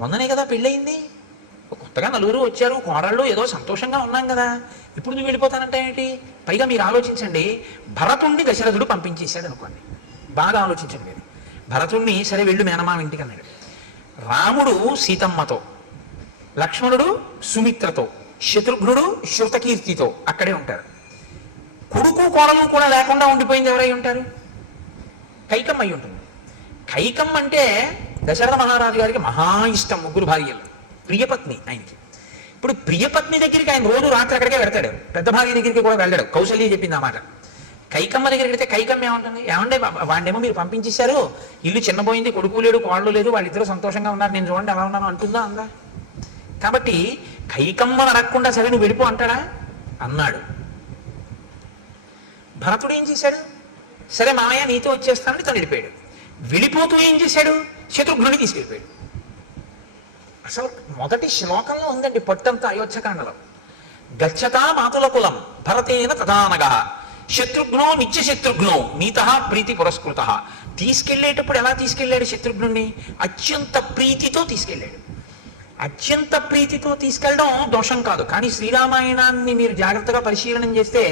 మొన్ననే కదా పెళ్ళయింది, కొత్తగా నలుగురు వచ్చారు, కోడళ్ళు, ఏదో సంతోషంగా ఉన్నాం కదా, ఇప్పుడు నువ్వు వెళ్ళిపోతానంటే ఏంటి? పైగా మీరు ఆలోచించండి, భరతుణ్ణి దశరథుడు పంపించేశాడు అనుకోండి. బాగా ఆలోచించండి మీరు. భరతుణ్ణి సరే వెళ్ళు మేనమామ ఇంటికి అన్నాడు. రాముడు సీతమ్మతో, లక్ష్మణుడు సుమిత్రతో, శత్రుఘ్నుడు శృతకీర్తితో అక్కడే ఉంటారు. కొడుకు కోడలు కూడా లేకుండా ఉండిపోయింది ఎవరై ఉంటారు? కైకమ్మ అయి ఉంటుంది. కైకమ్మ అంటే దశరథ మహారాజు గారికి మహా ఇష్టం, ముగ్గురు భార్యలు, ప్రియపత్ని ఆయనకి. ఇప్పుడు ప్రియపత్ని దగ్గరికి ఆయన రోజు రాత్రి అక్కడికే వెళ్తాడు, పెద్ద భార్య దగ్గరికి కూడా వెళ్ళాడు. కౌశల్య చెప్పింది ఆ మాట. కైకమ్మ దగ్గరికి వెళ్తే కైకమ్మ ఏమంటుంది? ఏమంటే వాడినేమో మీరు పంపించేశారు, ఇల్లు చిన్నపోయింది, కొడుకు లేడు కోళ్ళు లేదు, వాళ్ళిద్దరూ సంతోషంగా ఉన్నారు, నేను చూడండి ఎలా ఉన్నాను అంటుందా? అందా? కాబట్టి కైకమ్మను అడగకుండా సరే నువ్వు వెళ్ళిపో అంటాడా? అన్నాడు. భరతుడు ఏం చేశాడు? సరే మామయ్య నీతో వచ్చేస్తానని తను వెళ్ళిపోయాడు. వెళ్ళిపోతూ ఏం చేశాడు? శత్రుఘ్నుని తీసుకెళ్ళిపోయాడు. అసలు మొదటి శ్లోకంలో ఉందండి పట్టంతా అయోధ్యకాండలో. గచ్చతా మాతుల కులం భరతేన తదానగ శత్రుఘ్నో నిత్య శత్రుఘ్నో నీత ప్రీతి పురస్కృత. తీసుకెళ్లేటప్పుడు ఎలా తీసుకెళ్లాడు శత్రుఘ్నుణ్ణి? అత్యంత ప్రీతితో తీసుకెళ్లాడు. అత్యంత ప్రీతితో తీసుకెళ్ళడం దోషం కాదు, కానీ శ్రీరామాయణాన్ని మీరు జాగ్రత్తగా పరిశీలనం చేస్తే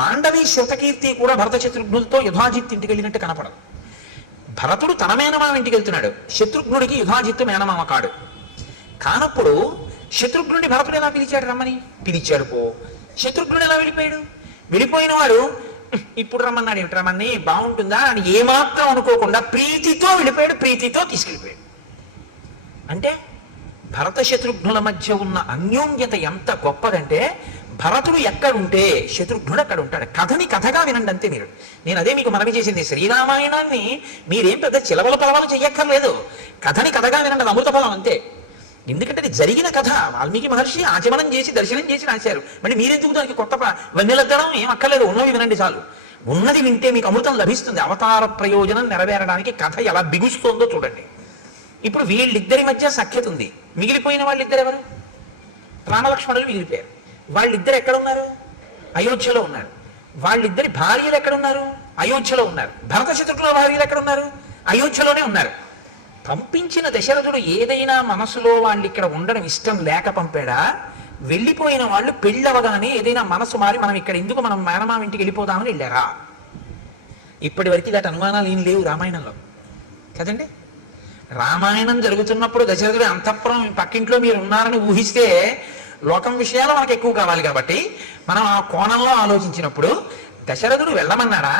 మాండవి శృతకీర్తి కూడా భరత శత్రుఘ్నులతో యుధాజిత్ ఇంటికి వెళ్ళినట్టు కనపడదు. భరతుడు తన మేనమామ ఇంటికి వెళ్తున్నాడు, శత్రుఘ్నుడికి యుధాజిత్తు మేనమామ కాడు. కానప్పుడు శత్రుఘ్నుడిని భరతుడు ఎలా పిలిచాడు? రమ్మని పిలిచాడు. శత్రుఘ్నుడు ఎలా వెళ్ళిపోయాడు? వెళ్ళిపోయిన వాడు ఇప్పుడు రమ్మన్నాడు, ఏమిటి రమ్మని, బాగుంటుందా అని ఏమాత్రం అనుకోకుండా ప్రీతితో వెళ్ళిపోయాడు, ప్రీతితో తీసుకెళ్ళిపోయాడు. అంటే భరత శత్రుఘ్నుల మధ్య ఉన్న అన్యోన్యత ఎంత గొప్పదంటే భరతుడు ఎక్కడుంటే శత్రుఘ్నుడు అక్కడ ఉంటాడు. కథని కథగా వినండి అంతే మీరు. నేను అదే మీకు మనవి చేసింది. శ్రీరామాయణాన్ని మీరేం పెద్ద చిలవల పలవలు చెయ్యక్కర్లేదు, కథని కథగా వినండి, అది అమృత ఫలం అంతే. ఎందుకంటే అది జరిగిన కథ, వాల్మీకి మహర్షి ఆచమనం చేసి దర్శనం చేసి రాశారు. మళ్ళీ మీరెందుకు దానికి కొత్త వెన్నెలద్దడం ఏం అక్కర్లేదు, ఉన్నవి వినండి చాలు. ఉన్నది వింటే మీకు అమృతం లభిస్తుంది. అవతార ప్రయోజనం నెరవేరడానికి కథ ఎలా బిగుస్తోందో చూడండి. ఇప్పుడు వీళ్ళిద్దరి మధ్య సఖ్యత ఉంది. మిగిలిపోయిన వాళ్ళిద్దరు ఎవరు? రామలక్ష్మణులు మిగిలిపోయారు. వాళ్ళిద్దరు ఎక్కడున్నారు? అయోధ్యలో ఉన్నారు. వాళ్ళిద్దరి భార్యలు ఎక్కడున్నారు? అయోధ్యలో ఉన్నారు. భరత శత్రుఘ్నుల భార్యలు ఎక్కడున్నారు? అయోధ్యలోనే ఉన్నారు. పంపించిన దశరథుడు ఏదైనా మనసులో వాళ్ళు ఇక్కడ ఉండడం ఇష్టం లేక పంపాడా? వెళ్ళిపోయిన వాళ్ళు పెళ్ళవగానే ఏదైనా మనసు మారి మనం ఇక్కడ ఎందుకు మనం మేనమామ ఇంటికి వెళ్ళిపోదామని వెళ్ళారా? ఇప్పటి వరకు ఇలాంటి అనుమానాలు ఏం లేవు రామాయణంలో కదండి. రామాయణం జరుగుతున్నప్పుడు దశరథుడు అంతఃపురం పక్కింట్లో మీరు ఉన్నారని ఊహిస్తే లోకం విషయాలు మనకు ఎక్కువ కావాలి కాబట్టి మనం ఆ కోణంలో ఆలోచించినప్పుడు దశరథుడు వెళ్ళమన్నాడా?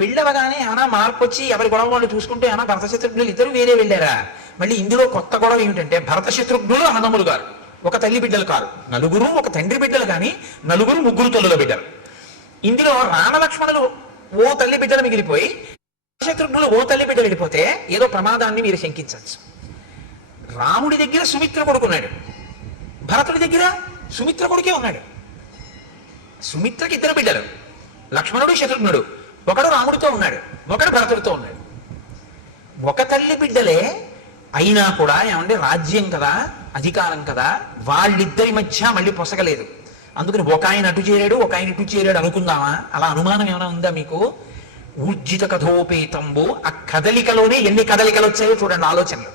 పెళ్ళవగానే ఏమైనా మార్పు వచ్చి ఎవరి గొడవ వాళ్ళు చూసుకుంటే ఏమైనా భరత శత్రుఘ్నులు ఇద్దరు వేరే వెళ్ళారా? మళ్ళీ ఇందులో కొత్త గొడవ ఏమిటంటే భరత శత్రుఘ్నులు అన్నదమ్ములు గారు, ఒక తల్లి బిడ్డలు కాదు, నలుగురు ఒక తండ్రి బిడ్డలు, కానీ నలుగురు ముగ్గురు తల్లుల బిడ్డలు. ఇందులో రామలక్ష్మణులు ఓ తల్లి బిడ్డలు మిగిలిపోయి శత్రుఘ్నులు ఓ తల్లి బిడ్డలు వెళ్ళిపోతే ఏదో ప్రమాదాన్ని మీరు శంకించవచ్చు. రాముడి దగ్గర సుమిత్ర కొడుకున్నాడు, భరతుడి దగ్గర సుమిత్ర కొడుకే ఉన్నాడు. సుమిత్రకి ఇద్దరు బిడ్డలు, లక్ష్మణుడు శత్రుఘ్నుడు. ఒకడు రాముడితో ఉన్నాడు, ఒకడు భరతుడితో ఉన్నాడు. ఒక తల్లి బిడ్డలే అయినా కూడా ఏమంటే రాజ్యం కదా, అధికారం కదా, వాళ్ళిద్దరి మధ్య మళ్ళీ పొసగలేదు. అందుకని ఒక ఆయన అటు చేరాడు, ఒక ఆయన ఇటు చేరాడు అనుకుందామా? అలా అనుమానం ఏమైనా ఉందా మీకు? ఊర్జిత కథోపేతంబు, ఆ కదలికలోనే ఎన్ని కదలికలు వచ్చాయో చూడండి ఆలోచనలు.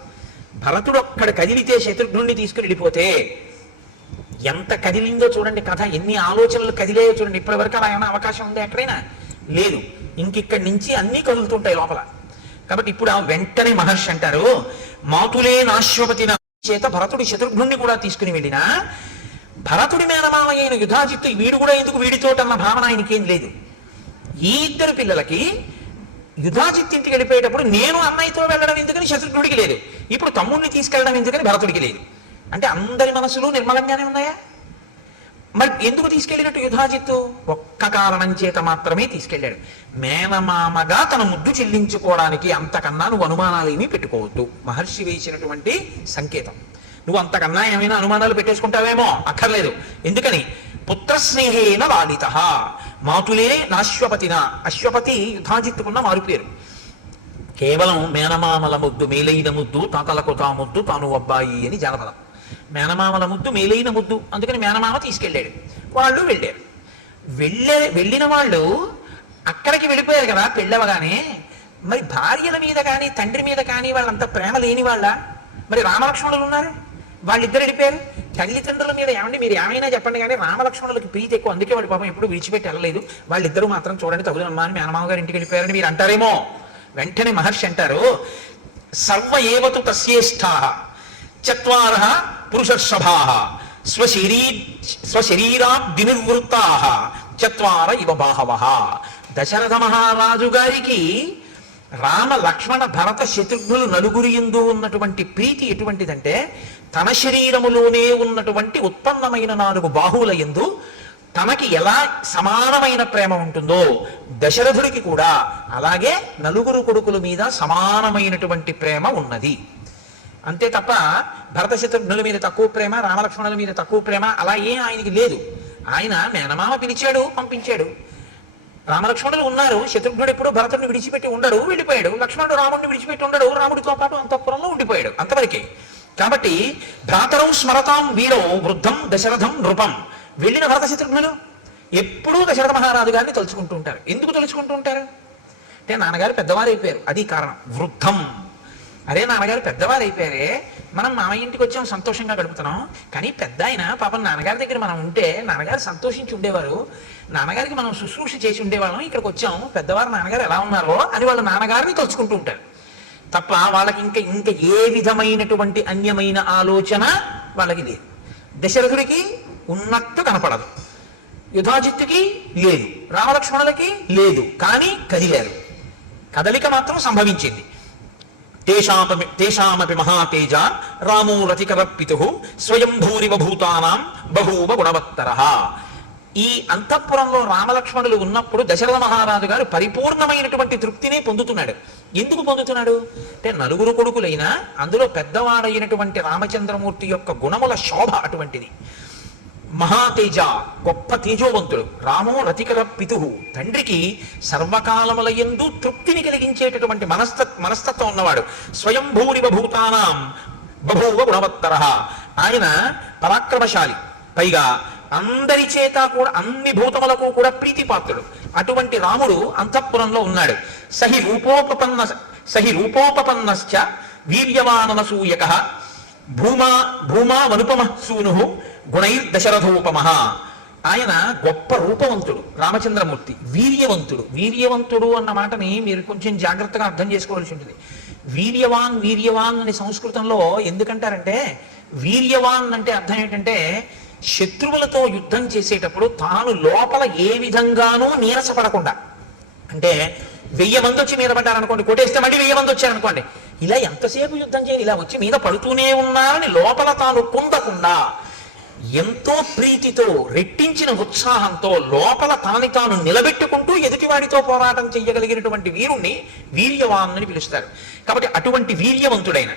భరతుడు ఒక్కడ కదిలితే శత్రుఘ్నుడిని తీసుకుని వెళ్ళిపోతే ఎంత కదిలిందో చూడండి కథ, ఎన్ని ఆలోచనలు కదిలేయో చూడండి. ఇప్పటి వరకు అలా ఏమైనా అవకాశం ఉందా ఎక్కడైనా? లేదు. ఇంకిక్కడి నుంచి అన్నీ కదులుతుంటాయి లోపల. కాబట్టి ఇప్పుడు ఆ వెంటనే మహర్షి అంటారు, మాతులే నాశ్వపతి చేత భరతుడి శత్రుఘ్నుడిని కూడా తీసుకుని వెళ్ళినా భరతుడి మేనమామ అయిన యుధాజిత్తు వీడు కూడా ఎందుకు వీడితోటన్న భావన ఆయనకేం లేదు. ఈ ఇద్దరు పిల్లలకి యుధాజిత్ ఇంటికి వెళ్ళిపోయేటప్పుడు నేను అన్నయ్యతో వెళ్ళడం ఎందుకని శత్రుఘ్నుడికి లేదు, ఇప్పుడు తమ్ముడిని తీసుకెళ్ళడం ఎందుకని భరతుడికి లేదు. అంటే అందరి మనసులు నిర్మలంగానే ఉన్నాయా? మరి ఎందుకు తీసుకెళ్ళినట్టు యుధాజిత్తు? ఒక్క కారణం చేత మాత్రమే తీసుకెళ్ళాడు, మేనమామగా తన ముద్దు చెల్లించుకోవడానికి. అంతకన్నా నువ్వు అనుమానాలు ఏమీ పెట్టుకోవద్దు. మహర్షి వేసినటువంటి సంకేతం. నువ్వు అంతకన్నా ఏమైనా అనుమానాలు పెట్టేసుకుంటావేమో, అక్కర్లేదు. ఎందుకని? పుత్రస్నేహేన లాలిత మాతులే నాశ్వపతిన. అశ్వపతి యుధాజిత్తుకున్న మారుపేరు. కేవలం మేనమామల ముద్దు మేలైన ముద్దు, తాతలకు తా ముద్దు తాను అబ్బాయి అని జానపదం. మేనమామల ముద్దు మేలైన ముద్దు, అందుకని మేనమామ తీసుకెళ్ళాడు. వాళ్ళు వెళ్ళారు. వెళ్ళిన వాళ్ళు అక్కడికి వెళ్ళిపోయారు కదా పెళ్ళవగానే. మరి భార్యల మీద కానీ తండ్రి మీద కానీ వాళ్ళంత ప్రేమ లేని వాళ్ళ? మరి రామలక్ష్మణులు ఉన్నారు, వాళ్ళిద్దరు వెళ్ళిపోయారు. తల్లిదండ్రుల మీద ఏమండి మీరు ఏమైనా చెప్పండి కానీ రామలక్ష్మణులకి ప్రీతి ఎక్కువ, అందుకే వాడి పాపం ఎప్పుడు విడిచిపెట్టి వెళ్ళలేదు. వాళ్ళిద్దరూ మాత్రం చూడండి తగుదనమ్మా అని మేనమామ గారి ఇంటికి వెళ్ళిపోయారని మీరు అంటారేమో. వెంటనే మహర్షి అంటారు, సర్వ ఏవతు తస్యేష్ఠా చత్వార పురుషర్షభా స్వశరీరాద్వినివృత్తా చత్వార ఇవ బాహవః. దశరథ మహారాజు గారికి రామ లక్ష్మణ భరత శత్రుఘ్నులు నలుగురి యందు ఉన్నటువంటి ప్రీతి ఎటువంటిదంటే, తన శరీరములోనే ఉన్నటువంటి ఉత్పన్నమైన 4 బాహువుల యందు తనకి ఎలా సమానమైన ప్రేమ ఉంటుందో దశరథుడికి కూడా అలాగే నలుగురు కొడుకుల మీద సమానమైనటువంటి ప్రేమ ఉన్నది. అంతే తప్ప భరత శత్రుఘ్నుల మీద తక్కువ ప్రేమ, రామలక్ష్మణుల మీద తక్కువ ప్రేమ అలా ఏం ఆయనకి లేదు. ఆయన మేనమామ పిలిచాడు, పంపించాడు. రామలక్ష్మణులు ఉన్నారు. శత్రుఘ్నుడు ఎప్పుడు భరతుడిని విడిచిపెట్టి ఉండడు, వెళ్ళిపోయాడు. లక్ష్మణుడు రాముడిని విడిచిపెట్టి ఉండడు, రాముడితో పాటు అంతఃపురంలో ఉండిపోయాడు, అంతవరకే. కాబట్టి భ్రాతరం స్మరతాం వీరో వృద్ధం దశరథం నృపం. వెళ్ళిన భరత శత్రుఘ్నులు ఎప్పుడూ దశరథ మహారాజు గారిని తలుచుకుంటూ ఉంటారు. ఎందుకు తలుచుకుంటూ ఉంటారు అంటే, నాన్నగారు పెద్దవారు అయిపోయారు, అది కారణం. వృద్ధం, అరే నాన్నగారు పెద్దవారు అయిపోయారే, మనం మామయ్య ఇంటికి వచ్చాం, సంతోషంగా గడుపుతున్నాం. కానీ పెద్ద ఆయన పాపం నాన్నగారి దగ్గర మనం ఉంటే నాన్నగారు సంతోషించి ఉండేవారు, నాన్నగారికి మనం శుశ్రూష చేసి ఉండేవాళ్ళం, ఇక్కడికి వచ్చాం, పెద్దవారు నాన్నగారు ఎలా ఉన్నారో అని వాళ్ళు నాన్నగారిని తలుచుకుంటూ ఉంటారు తప్ప వాళ్ళకి ఇంకా ఏ విధమైనటువంటి అన్యమైన ఆలోచన వాళ్ళకి లేదు. దశరథుడికి ఉన్నట్టు కనపడదు, యుధాజిత్తుకి లేదు, రామలక్ష్మణులకి లేదు, కానీ కదిలారు. కదలిక మాత్రం సంభవించింది. తేషామపి మహాతేజ రామో రతికర పితు స్వయం భూరివ భూతానాం బహూవ గుణవత్తరః. ఈ అంతఃపురంలో రామలక్ష్మణులు ఉన్నప్పుడు దశరథ మహారాజు గారు పరిపూర్ణమైనటువంటి తృప్తినే పొందుతున్నాడు. ఎందుకు పొందుతున్నాడు అంటే, నలుగురు కొడుకులైనా అందులో పెద్దవాడైనటువంటి రామచంద్రమూర్తి యొక్క గుణముల శోభ అటువంటిది. మహాతేజ, గొప్ప తేజోవంతుడు. రామో రతికర పితు, తండ్రికి సర్వకాలముల యందు తృప్తిని కలిగించేటటువంటి మనస్తత్వం ఉన్నవాడు. స్వయం భూరివ భూతానాం బభూవ గుణవత్తరః. ఆయన పరాక్రమశాలి, పైగా అందరి చేత కూడా అన్ని భూతములకు కూడా ప్రీతిపాత్రుడు. అటువంటి రాముడు అంతఃపురంలో ఉన్నాడు. సహి రూపోపపన్నశ్చ వీర్యవాననసూయకః భూమా వనుపమః సూనుః గుణైర్దశరథోపమః. ఆయన గొప్ప రూపవంతుడు రామచంద్రమూర్తి, వీర్యవంతుడు అన్న మాటని మీరు కొంచెం జాగ్రత్తగా అర్థం చేసుకోవాల్సి ఉంటుంది. వీర్యవాన్ అని సంస్కృతంలో ఎందుకంటారంటే, వీర్యవాన్ అంటే అర్థం ఏంటంటే, శత్రువులతో యుద్ధం చేసేటప్పుడు తాను లోపల ఏ విధంగానూ నీరసపడకుండా, అంటే 1000 మంది వచ్చి మీద పడ్డారనుకోండి, కొట్టేస్తే మళ్ళీ 1000 మంది వచ్చారనుకోండి, ఇలా ఎంతసేపు యుద్ధం చేయాలి, ఇలా వచ్చి మీద పడుతూనే ఉన్నారని లోపల తాను కుందకుండా ఎంతో ప్రీతితో రెట్టించిన ఉత్సాహంతో లోపల తనని తాను నిలబెట్టుకుంటూ ఎదుటివాడితో పోరాటం చెయ్యగలిగినటువంటి వీరుణ్ణి వీర్యవాన్ అని పిలుస్తారు. కాబట్టి అటువంటి వీర్యవంతుడైన,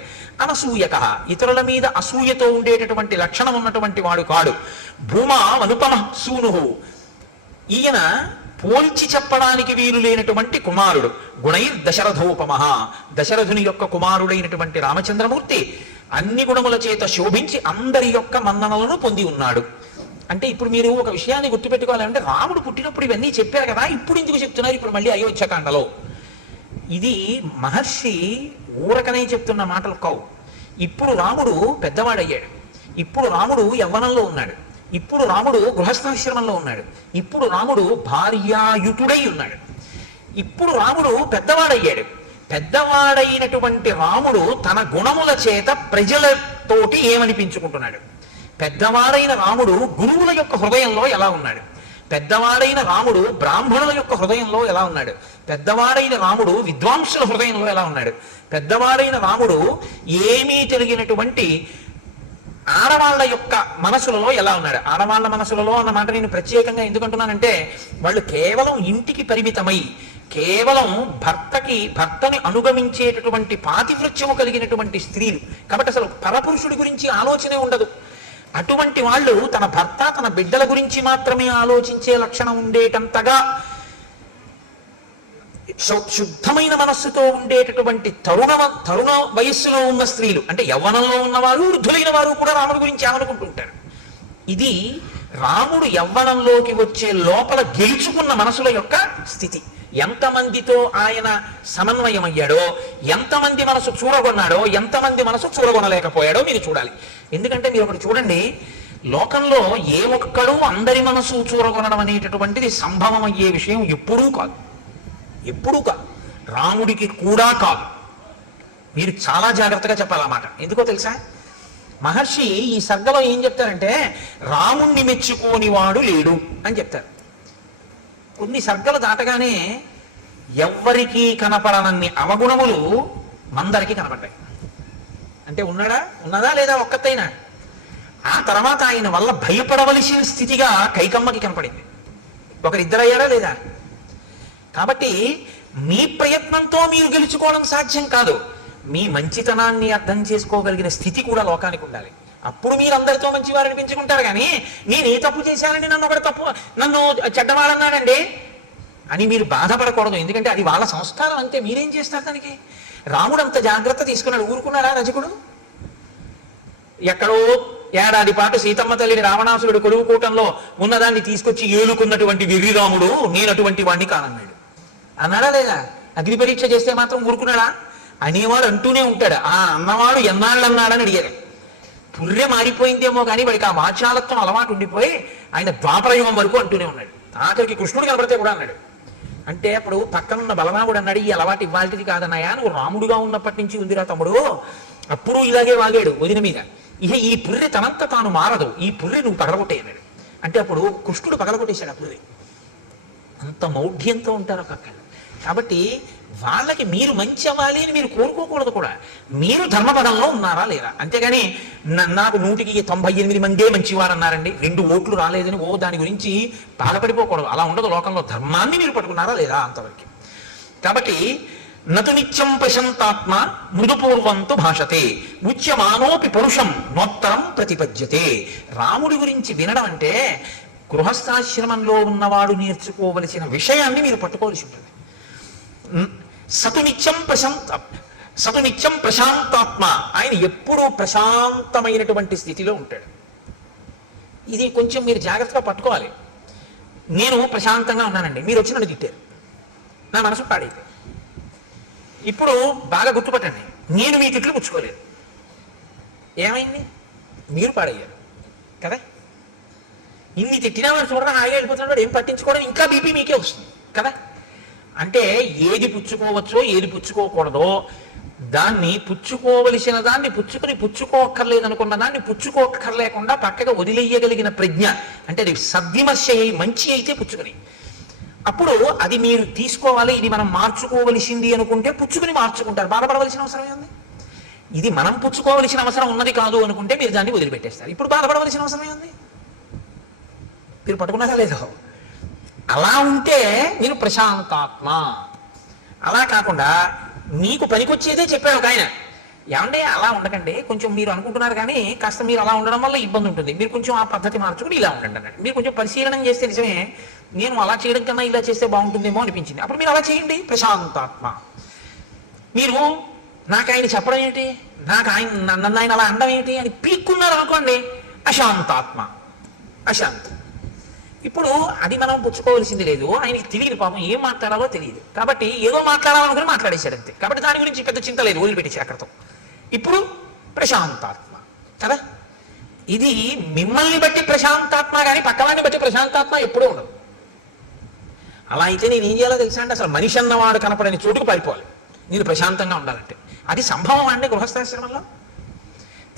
అనసూయక, ఇతరుల మీద అసూయతో ఉండేటటువంటి లక్షణం ఉన్నటువంటి వాడు కాడు. భూమా అనుపమ సూనుహు, ఈయన పోల్చి చెప్పడానికి వీలు లేనటువంటి కుమారుడు. గుణైర్ దశరథోపమః, దశరథుని యొక్క కుమారుడైనటువంటి రామచంద్రమూర్తి అన్ని గుణముల చేత శోభించి అందరి యొక్క మన్ననలను పొంది ఉన్నాడు. అంటే ఇప్పుడు మీరు ఒక విషయాన్ని గుర్తుపెట్టుకోవాలంటే రాముడు పుట్టినప్పుడు ఇవన్నీ చెప్పారు కదా, ఇప్పుడు ఎందుకు చెప్తున్నారు ఇప్పుడు మళ్ళీ అయోధ్యకాండలో? ఇది మహర్షి ఊరకనే చెప్తున్న మాటలు కావు. ఇప్పుడు రాముడు పెద్దవాడయ్యాడు, ఇప్పుడు రాముడు యవ్వనంలో ఉన్నాడు, ఇప్పుడు రాముడు గృహస్థాశ్రమంలో ఉన్నాడు, ఇప్పుడు రాముడు భార్యాయుతుడై ఉన్నాడు, ఇప్పుడు రాముడు పెద్దవాడయ్యాడు. పెద్దవాడైనటువంటి రాముడు తన గుణముల చేత ప్రజలతోటి ఏమనిపించుకుంటున్నాడు? పెద్దవాడైన రాముడు గురువుల యొక్క హృదయంలో ఎలా ఉన్నాడు? పెద్దవాడైన రాముడు బ్రాహ్మణుల యొక్క హృదయంలో ఎలా ఉన్నాడు? పెద్దవాడైన రాముడు విద్వాంసుల హృదయంలో ఎలా ఉన్నాడు? పెద్దవాడైన రాముడు ఏమీ తెలిగినటువంటి ఆడవాళ్ళ యొక్క మనసులలో ఎలా ఉన్నాడు? ఆడవాళ్ళ మనసులలో అన్న మాట నేను ప్రత్యేకంగా ఎందుకంటున్నానంటే, వాళ్ళు కేవలం ఇంటికి పరిమితమై కేవలం భర్తని అనుగమించేటటువంటి పాతివృత్యము కలిగినటువంటి స్త్రీలు కాబట్టి అసలు పరపురుషుడి గురించి ఆలోచనే ఉండదు. అటువంటి వాళ్ళు తన భర్త తన బిడ్డల గురించి మాత్రమే ఆలోచించే లక్షణం ఉండేటంతగా శుద్ధమైన మనస్సుతో ఉండేటటువంటి తరుణ వయస్సులో ఉన్న స్త్రీలు, అంటే యవ్వనంలో ఉన్నవారు వృద్ధులైన వారు కూడా రాముడి గురించి ఏమనుకుంటుంటారు. ఇది రాముడు యవ్వనంలోకి వచ్చే లోపల గెలుచుకున్న మనసుల యొక్క స్థితి. ఎంతమందితో ఆయన సమన్వయమయ్యాడో, ఎంతమంది మనసు చూరగొన్నాడో, ఎంతమంది మనసు చూరగొనలేకపోయాడో మీరు చూడాలి. ఎందుకంటే మీరు ఒకటి చూడండి, లోకంలో ఏ ఒక్కడూ అందరి మనసు చూరగొనడం అనేటటువంటిది సంభవం అయ్యే విషయం ఎప్పుడూ కాదు, ఎప్పుడూ కాదు, రాముడికి కూడా కాదు. మీరు చాలా జాగ్రత్తగా చెప్పాలన్నమాట. ఎందుకో తెలుసా? మహర్షి ఈ సర్గలో ఏం చెప్తారంటే, రాముణ్ణి మెచ్చుకోని వాడు లేడు అని చెప్తారు. కొన్ని సర్గలు దాటగానే ఎవ్వరికీ కనపడనన్ని అవగుణములు మందరికి కనపడ్డాయి. అంటే ఉన్నదా లేదా ఒక్కతైనా? ఆ తర్వాత ఆయన వల్ల భయపడవలసిన స్థితిగా కైకమ్మకి కనపడింది. ఒకరిద్దరయ్యారా లేదా? కాబట్టి మీ ప్రయత్నంతో మీరు గెలుచుకోవడం సాధ్యం కాదు. మీ మంచితనాన్ని అర్థం చేసుకోగలిగిన స్థితి కూడా లోకానికి ఉండాలి. అప్పుడు మీరు అందరితో మంచివారిని పెంచుకుంటారు. కానీ నేను ఏ తప్పు చేశానని నన్ను చెడ్డవాడన్నాడండి అని మీరు బాధపడకూడదు. ఎందుకంటే అది వాళ్ళ సంస్కారం, అంతే. మీరేం చేస్తారు దానికి? రాముడు అంత జాగ్రత్త తీసుకున్నాడు. ఊరుకున్నారా రజకుడు? ఎక్కడో ఏడాది పాటు సీతమ్మ తల్లిని రావణాసురుడు కొలువుకూటంలో ఉన్నదాన్ని తీసుకొచ్చి ఏలుకున్నటువంటి వెర్రిరాముడు నేను అటువంటి వాడిని కానన్నాడు. అన్నాడా లేదా? అగ్ని పరీక్ష చేస్తే మాత్రం ఊరుకున్నాడా? అనేవాడు అంటూనే ఉంటాడు. ఆ అన్నవాడు ఎన్నాళ్ళు అన్నాడని అడిగారు. పుర్రె మారిపోయిందేమో కానీ వాడికి ఆ వాచాలత్వం అలవాటు ఉండిపోయి ఆయన ద్వాపరయుగం వరకు అంటూనే ఉన్నాడు. ఆఖరికి కృష్ణుడు కనపడితే కూడా అన్నాడు. అంటే అప్పుడు పక్కనున్న బలరాముడు అన్నాడు, ఈ అలవాటు ఇవ్వాల్టిది కాదన్నాయా, నువ్వు రాముడుగా ఉన్నప్పటి నుంచి ఉందిరా తమ్ముడు, అప్పుడు ఇలాగే వాగాడు వదిన మీద. ఈ పుర్రె తనంత తాను మారదు, ఈ పుర్రె నువ్వు పగలగొట్టే అన్నాడు. అంటే అప్పుడు కృష్ణుడు పగలగొట్టేశాడు ఆ పుర్రె. అంత మౌఢ్యంతో ఉంటారు ఒక్కొక్కరు. కాబట్టి వాళ్ళకి మీరు మంచి అవ్వాలి అని మీరు కోరుకోకూడదు కూడా. మీరు ధర్మపదంలో ఉన్నారా లేదా? అంతేగాని నాకు 198 మందే మంచివారు అన్నారండి, 2 ఓట్లు రాలేదని దాని గురించి బాధపడిపోకూడదు. అలా ఉండదు లోకంలో. ధర్మాన్ని మీరు పట్టుకున్నారా లేదా అంతవరకు. కాబట్టి నతు నిత్యం ప్రశంతాత్మ మృదుపూర్వంతు భాషతే ఉచ్యమానోపి పురుషం నోత్తరం ప్రతిపద్యతే. రాముడి గురించి వినడం అంటే గృహస్థాశ్రమంలో ఉన్నవాడు నేర్చుకోవలసిన విషయాన్ని మీరు పట్టుకోవలసి ఉంటుంది. సతునిత్యం ప్రశాంతాత్మ, ఆయన ఎప్పుడూ ప్రశాంతమైనటువంటి స్థితిలో ఉంటాడు. ఇది కొంచెం మీరు జాగ్రత్తగా పట్టుకోవాలి. నేను ప్రశాంతంగా ఉన్నానండి, మీరు వచ్చి నన్ను తిట్టారు, నా మనసు పాడైతే. ఇప్పుడు బాగా గుర్తుపట్టండి, నేను మీ తిట్లు పుచ్చుకోలేదు. ఏమైంది? మీరు పాడయ్యారు కదా. ఇన్ని తిట్టినా వాడు చూడడం హాయిగా వెళ్ళిపోతున్నాడు, ఏం పట్టించుకోవడం, ఇంకా బీపీ మీకే వస్తుంది కదా. అంటే ఏది పుచ్చుకోవచ్చో ఏది పుచ్చుకోకూడదో దాన్ని పుచ్చుకోవలసిన దాన్ని పుచ్చుకోక్కర్లేదనుకున్న దాన్ని పుచ్చుకోక్కర్లేకుండా పక్కగా వదిలేయగలిగిన ప్రజ్ఞ, అంటే అది సద్విమర్శ మంచి అయితే పుచ్చుకుని, అప్పుడు అది మీరు తీసుకోవాలి. ఇది మనం మార్చుకోవలసింది అనుకుంటే పుచ్చుకుని మార్చుకుంటారు, బాధపడవలసిన అవసరం ఉంది. ఇది మనం పుచ్చుకోవలసిన అవసరం ఉన్నది కాదు అనుకుంటే మీరు దాన్ని వదిలిపెట్టేస్తారు. ఇప్పుడు బాధపడవలసిన అవసరం ఉంది. మీరు పట్టుకున్నారా లేదో? అలా ఉంటే మీరు ప్రశాంతాత్మ. అలా కాకుండా మీకు పనికొచ్చేదే చెప్పాడు ఒక ఆయన, ఏమంటే అలా ఉండకండి, కొంచెం మీరు అనుకుంటున్నారు కానీ కాస్త మీరు అలా ఉండడం వల్ల ఇబ్బంది ఉంటుంది, మీరు కొంచెం ఆ పద్ధతి మార్చుకుని ఇలా ఉండండి అన్నాడు. మీరు కొంచెం పరిశీలన చేస్తే నిజమే, నేను అలా చేయడం కన్నా ఇలా చేస్తే బాగుంటుందేమో అనిపించింది. అప్పుడు మీరు అలా చేయండి, ప్రశాంతాత్మ. మీరు నాకు ఆయన చెప్పడం ఏంటి, నాకు నన్ను ఆయన అలా అనడం ఏంటి అని పీక్కున్నారు అనుకోండి, అశాంతాత్మ. అశాంతి. ఇప్పుడు అది మనం పుచ్చుకోవాల్సింది లేదు, ఆయనకి తెలియదు పాపం ఏం మాట్లాడాలో తెలియదు, కాబట్టి ఏదో మాట్లాడాలనుకుని మాట్లాడేశాడు అంతే. కాబట్టి దాని గురించి పెద్ద చింత లేదు, వదిలిపెట్టేసి అక్కడతో. ఇప్పుడు ప్రశాంతాత్మ కదా, ఇది మిమ్మల్ని బట్టి ప్రశాంతాత్మ కానీ పక్కవాడిని బట్టి ప్రశాంతాత్మ ఎప్పుడూ ఉండదు. అలా అయితే నేను ఏం చేయాలో తెలుసా అండి, అసలు మనిషి అన్నవాడు కనపడని చోటుకు పారిపోవాలి నేను ప్రశాంతంగా ఉండాలంటే. అది సంభవం అండి గృహస్థాశ్రమంలో.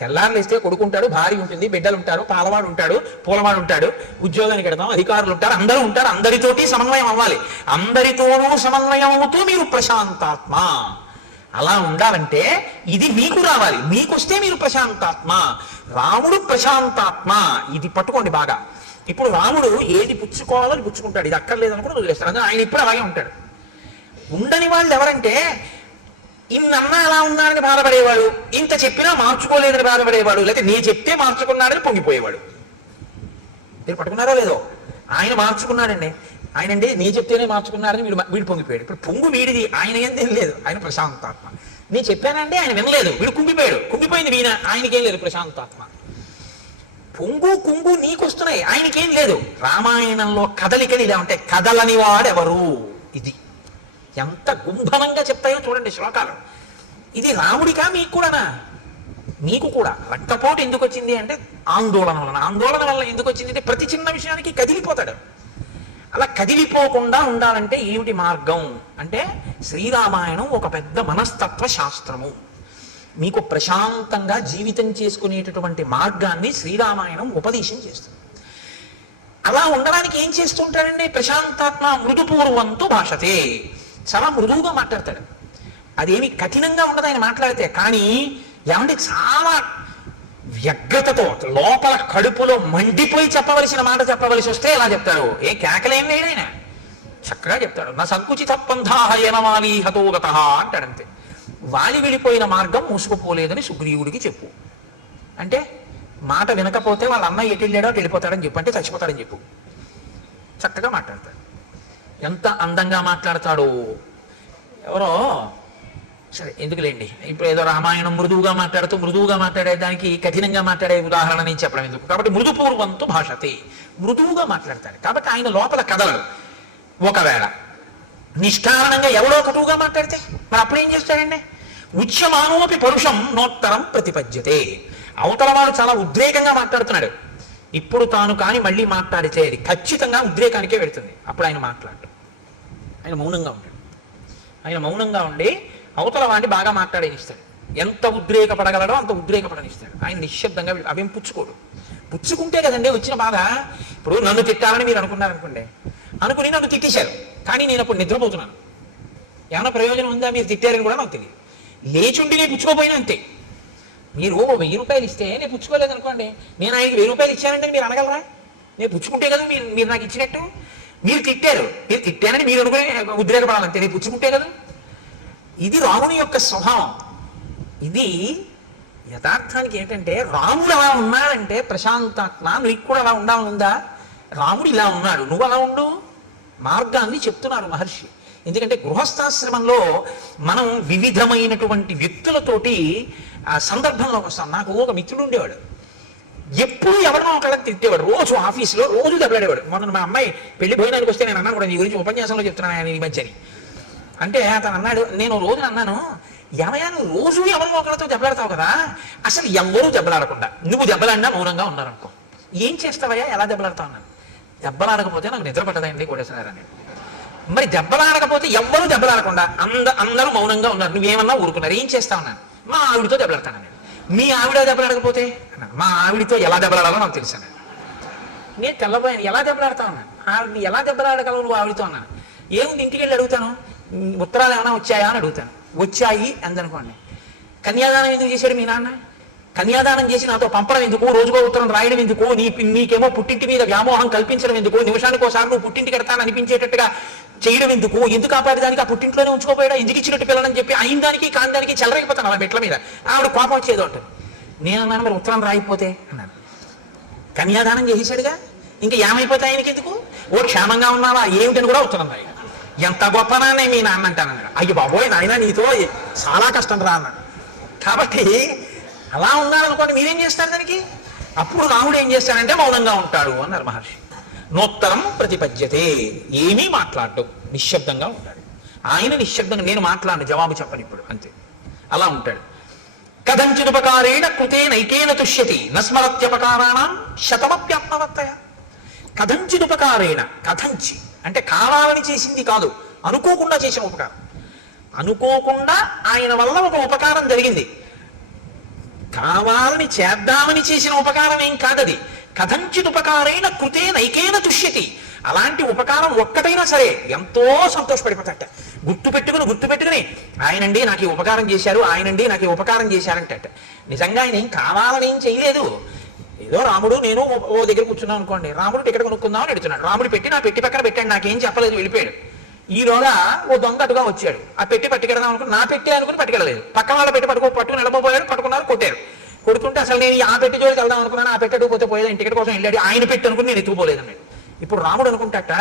తెల్లారులు ఇస్తే కొడుకుంటాడు, భార్య ఉంటుంది, బిడ్డలు ఉంటారు, పాలవాడు ఉంటాడు, పూలవాడు ఉంటాడు, ఉద్యోగానికి వెడతాం, అధికారులు ఉంటారు, అందరూ ఉంటారు, అందరితోటి సమన్వయం అవ్వాలి. అందరితోనూ సమన్వయం అవుతూ మీరు ప్రశాంతాత్మ. అలా ఉండాలంటే ఇది మీకు రావాలి, మీకు వస్తే మీరు ప్రశాంతాత్మ. రాముడు ప్రశాంతాత్మ, ఇది పట్టుకోండి బాగా. ఇప్పుడు రాముడు ఏది పుచ్చుకోవాలో అది పుచ్చుకుంటాడు, ఇది అక్కర్లేదు అనుకుని వదిలేస్తాడు. ఆయన ఇప్పుడు అలాగే ఉంటాడు. ఉండని వాళ్ళు ఎవరంటే ఇన్నన్నా అలా ఉన్నాడని బాధపడేవాడు, ఇంత చెప్పినా మార్చుకోలేదని బాధపడేవాడు, లేకపోతే నీ చెప్తే మార్చుకున్నాడని పొంగిపోయేవాడు. మీరు పట్టుకున్నారో లేదో, ఆయన మార్చుకున్నాడండి. ఆయనండి నీ చెప్తేనే మార్చుకున్నాడని వీడు పొంగిపోయాడు. ఇప్పుడు పొంగు వీడిది, ఆయన ఏం తెలియలేదు, ఆయన ప్రశాంతాత్మ. నీ చెప్పానంటే ఆయన వినలేదు, వీడు కుంగిపోయాడు, కుంగిపోయింది వీణ, ఆయనకేం లేదు ప్రశాంతాత్మ. పొంగు కుంగు నీకు వస్తున్నాయి, ఆయనకేం లేదు. రామాయణంలో కదలికలు ఇలా ఉంటాయి, కదలని వాడెవరు, ఇది ఎంత గుంభనంగా చెప్తాయో చూడండి శ్లోకాలు. ఇది రాముడికా మీకు కూడానా? మీకు కూడా. రక్తపోటు ఎందుకు వచ్చింది అంటే ఆందోళన వలన. ఆందోళన వల్ల ఎందుకు వచ్చింది అంటే ప్రతి చిన్న విషయానికి కదిలిపోతాడు. అలా కదిలిపోకుండా ఉండాలంటే ఏమిటి మార్గం అంటే శ్రీరామాయణం ఒక పెద్ద మనస్తత్వ శాస్త్రము. మీకు ప్రశాంతంగా జీవితం చేసుకునేటటువంటి మార్గాన్ని శ్రీరామాయణం ఉపదేశం చేస్తుంది. అలా ఉండడానికి ఏం చేస్తూ ఉంటాడండి ప్రశాంతాత్మ? మృదుపూర్వంతో భాషతే, చాలా మృదువుగా మాట్లాడతాడు. అదేమి కఠినంగా ఉండదు ఆయన మాట్లాడితే, కానీ ఏమంటే చాలా వ్యగ్రతతో లోపల కడుపులో మండిపోయి చెప్పవలసిన మాట చెప్పవలసి వస్తే ఎలా చెప్తారు? ఏ కేకలేం వేయడు ఆయన, చక్కగా చెప్తాడు. నా సంకుచిత పంథాహ యనమాలి హతోగత అంటాడంతే. వాలి వెళ్ళిపోయిన మార్గం మూసుకుపోలేదని సుగ్రీవుడికి చెప్పు అంటే, మాట వినకపోతే వాళ్ళ అన్నయ్య ఎటు వెళ్ళాడో వెళ్ళిపోతాడని చెప్పు, అంటే చచ్చిపోతాడని చెప్పు. చక్కగా మాట్లాడతాడు. ఎంత అందంగా మాట్లాడతాడు. ఎవరో సరే ఎందుకులేండి, ఇప్పుడు ఏదో రామాయణం మృదువుగా మాట్లాడుతూ మృదువుగా మాట్లాడేదానికి కఠినంగా మాట్లాడే ఉదాహరణ నేను చెప్పడం ఎందుకు. కాబట్టి మృదుపూర్వంతో భాషతే, మృదువుగా మాట్లాడతాడు. కాబట్టి ఆయన లోపల కదలడు. ఒకవేళ నిష్కారణంగా ఎవడో కటువుగా మాట్లాడితే మరి అప్పుడు ఏం చేస్తాడండి? ఉచ్యమానోపి పరుషం నోత్తరం ప్రతిపద్యతే. అవతల వాడు చాలా ఉద్రేకంగా మాట్లాడుతున్నాడు, ఇప్పుడు తాను కానీ మళ్ళీ మాట్లాడితే అది ఖచ్చితంగా ఉద్రేకానికే వెళుతుంది. అప్పుడు ఆయన మాట్లాడటం, ఆయన మౌనంగా ఉంటాడు. ఆయన మౌనంగా ఉండి అవతల వాడిని బాగా మాట్లాడేనిస్తాడు. ఎంత ఉద్రేకపడగలడో అంత ఉద్రేకపడనిస్తాడు. ఆయన నిశ్శబ్దంగా అవేం పుచ్చుకోడు. పుచ్చుకుంటే కదండి వచ్చిన బాధ. ఇప్పుడు నన్ను తిట్టాలని మీరు అనుకున్నారనుకోండి, అనుకుని నన్ను తిట్టేశారు, కానీ నేను అప్పుడు నిద్రపోతున్నాను. ఏమైనా ప్రయోజనం ఉందా? మీరు తిట్టారని కూడా నాకు తెలియదు. లేచుండి నేను పుచ్చుకోపోయినా అంతే. మీరు 1000 రూపాయలు ఇస్తే నేను పుచ్చుకోలేదు అనుకోండి, నేను ఆయనకి 1000 రూపాయలు ఇచ్చానంటే మీరు అనగలరా? నేను పుచ్చుకుంటే కదా మీరు నాకు ఇచ్చినట్టు. మీరు తిట్టారు, మీరు తిట్టానని మీరు అనుకుని ఉద్రేకపడాలంటే నేను పుచ్చుకుంటే కదా. ఇది రాముని యొక్క స్వభావం. ఇది యథార్థానికి ఏంటంటే రాముడు అలా ఉన్నాడంటే ప్రశాంతాత్మ, నీకు కూడా అలా ఉండాలనుందా? రాముడు ఇలా ఉన్నాడు, నువ్వు అలా ఉండు. మార్గాన్ని చెప్తున్నారు మహర్షి. ఎందుకంటే గృహస్థాశ్రమంలో మనం వివిధమైనటువంటి వ్యక్తులతోటి ఆ సందర్భంలోకి వస్తాం. నాకు ఒక మిత్రుడు ఉండేవాడు, ఎప్పుడు ఎవరినో ఒకళ్ళని తిట్టేవాడు. రోజు ఆఫీస్లో రోజు దెబ్బలాడేవాడు. మొన్న మా అమ్మాయి పెళ్లి భోజనానికి వస్తే నేను అన్నాను కూడా, నీ గురించి ఉపన్యాసంలో చెప్తున్నాను ఆయన ఈ మధ్యని. అంటే అతను అన్నాడు, నేను రోజు అన్నాను, ఏమయ్యా నువ్వు రోజు ఎవరినో ఒకరితో దెబ్బలాడతావు కదా, అసలు ఎవరూ దెబ్బలాడకుండా నువ్వు దెబ్బలాడినా మౌనంగా ఉన్నారనుకో, ఏం చేస్తావయ్యా, ఎలా దెబ్బలాడతావు అన్నాను. దెబ్బలాడకపోతే నాకు నిద్ర పట్టదండి కోటేశ్వరారని. మరి దెబ్బలాడకపోతే ఎవ్వరూ దెబ్బలాడకుండా అందరూ మౌనంగా ఉన్నారు, నువ్వేమన్నా ఊరుకున్నారు, ఏం చేస్తావు అన్నాను. మా ఆవిడతో దెబ్బలాడతాను నేను. మీ ఆవిడ దెబ్బలాడకపోతే అన్నాను. మా ఆవిడతో ఎలా దెబ్బలాడాలో నాకు తెలుసాను. నేను తెల్లబోయాను, ఎలా దెబ్బలాడతావు అన్నాను. ఆవిడని ఎలా దెబ్బలాడగలవు నువ్వు ఆవిడతో అన్నాను. ఏముంది ఇంటికి వెళ్ళి అడుగుతాను, ఉత్తరాలు ఏమైనా వచ్చాయా అని అడుగుతాను. వచ్చాయి అందనుకోండి. కన్యాదానం ఎందుకు చేశాడు మీ నాన్న? కన్యాదానం చేసి నాతో పంపడం ఎందుకు, రోజుకో ఉత్తరం రాయడం ఎందుకు, నీకేమో పుట్టింటి మీద వ్యామోహం కల్పించడం ఎందుకు, నిమిషానికి ఒకసారి నువ్వు పుట్టింటి కడతాను అనిపించేటట్టుగా చేయడం ఎందుకు, ఎందుకు ఆపాడేదానికి ఆ పుట్టింట్లోనే ఉంచుకోపోయాడా, ఎందుకు ఇచ్చినట్టు పిల్లలని చెప్పి అయిన దానికి కాని దానికి చెలరైపోతాను అలా మెట్ల మీద. ఆవిడ కోపం వచ్చేదో అంటారు. నేను అన్నాను, మరి ఉత్తరం రాయిపోతే అన్నాను. కన్యాదానం చేసేసాడుగా, ఇంకా ఏమైపోతే ఆయనకి ఎందుకు, ఓ క్షేమంగా ఉన్నావా ఏమిటని కూడా ఉత్తరం రాయి. ఎంత గొప్పనానే మీ నాన్న అంటానన్నాడు. అయ్యి బాబోయ్ నాయన నీతో చాలా కష్టం రా అన్నాడు. కాబట్టి అలా ఉండాలనుకోండి, మీరేం చేస్తారు దానికి? అప్పుడు రాముడు ఏం చేస్తాడంటే మౌనంగా ఉంటాడు అన్నారు మహర్షి. నోత్తరం ప్రతిపద్యతే, ఏమీ మాట్లాడటం, నిశ్శబ్దంగా ఉంటాడు. ఆయన నిశ్శబ్దంగా, నేను మాట్లాడిన జవాబు చెప్పను ఇప్పుడు, అంతే, అలా ఉంటాడు. కథంచిదుపకారేణ కృతే నైకేన తుష్యతి నస్మరత్యపకారాణం శతమప్యాత్మవత్తయ. కథంచిదుపకారేణ, కథంచి అంటే కావాలని చేసింది కాదు, అనుకోకుండా చేసిన ఉపకారం. అనుకోకుండా ఆయన వల్ల ఒక ఉపకారం జరిగింది, కావాలని చేద్దామని చేసిన ఉపకారం ఏం కాదది. కథంచిదుపకారైన కృతే నైకేన తుష్యతి. అలాంటి ఉపకారం ఒక్కటైనా సరే ఎంతో సంతోషపడిపోతాట. గుర్తుపెట్టుకుని ఆయనండి నాకు ఈ ఉపకారం చేశారు, ఆయనండి నాకు ఈ ఉపకారం చేశారంటే నిజంగా ఆయన ఏం కావాలని ఏం చేయలేదు. ఏదో రాముడు నేను ఓ దగ్గర కూర్చున్నాను అనుకోండి, రాముడు టికెట్ కొనుక్కుందామని ఎడుతున్నాడు, రాముడు పెట్టి నా పెట్టి పక్కన పెట్టాడు, నాకేం చెప్పలేదు, వెళ్ళిపోయాడు. ఈలోగా ఓ దొంగ అటుగా వచ్చాడు, ఆ పెట్టి పట్టుకెడదాం అనుకుని నా పెట్టి అనుకుని పట్టుకెళ్ళలేదు, పక్కన వాళ్ళ పెట్టి పట్టుకుని నిలబోయాడు, పట్టుకున్నారు, కొట్టారు. కొడుతుంటే అసలు నేను ఆ పెట్టి జోలికి వెళ్దాం అనుకున్నాను, ఆ పెట్టు పోతే పోయేది, టికెట్ కోసం వెళ్ళాడు, ఆయన పెట్టి అనుకుని నేను ఎత్తుకుపోలేదు అన్నాడు. ఇప్పుడు రాముడు అనుకుంటాట,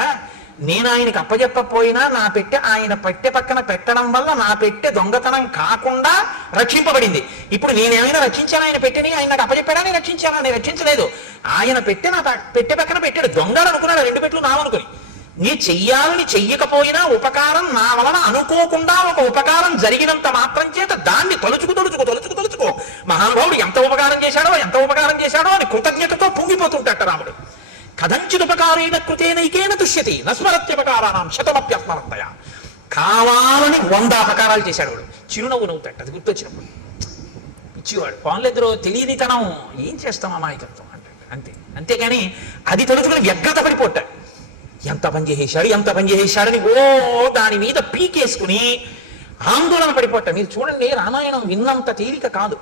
నేను ఆయనకి అప్పచెప్పపోయినా నా పెట్టె ఆయన పెట్టె పక్కన పెట్టడం వల్ల నా పెట్టె దొంగతనం కాకుండా రక్షింపబడింది. ఇప్పుడు నేనేమైనా రక్షించాను ఆయన పెట్టెని, ఆయన నాకు అప్పచెప్పాడా, నేను రక్షించాను, నేను రక్షించలేదు. ఆయన పెట్టె నా పెట్టె పక్కన పెట్టాడు, దొంగలు అనుకున్నాడు, రెండు పెట్లు నావనుకుని. నీ చెయ్యాలని చెయ్యకపోయినా ఉపకారం నా వలన అనుకోకుండా ఒక ఉపకారం జరిగినంత మాత్రం చేత దాన్ని తలుచుకో మహానుభావుడు ఎంత ఉపకారం చేశాడో అని కృతజ్ఞతతో పొంగిపోతుంటాట రాముడు. కథంచిదుపకారేణ కృతేనైకేన తుష్యతి నస్మరత్యపకారాణం శతమప్యస్మరత్తయ. కావాలని 100 అపకారాలు చేశాడు వాడు, చిరునవ్వు నవ్వుతాడు అది గుర్తొచ్చినప్పుడు. ఇచ్చేవాడు పాన్లెద్దరో తెలియనితనం, ఏం చేస్తాం అమాయకత్వం అంటే అంతే. అంతేగాని అది తలుచుకుని వ్యగ్రత పడిపోతాడు, ఎంత పని చేసేశాడని ఓ దాని మీద పీకేసుకుని ఆందోళన పడిపోతాడు. మీరు చూడండి, రామాయణం విన్నంత తేలిక కాదు.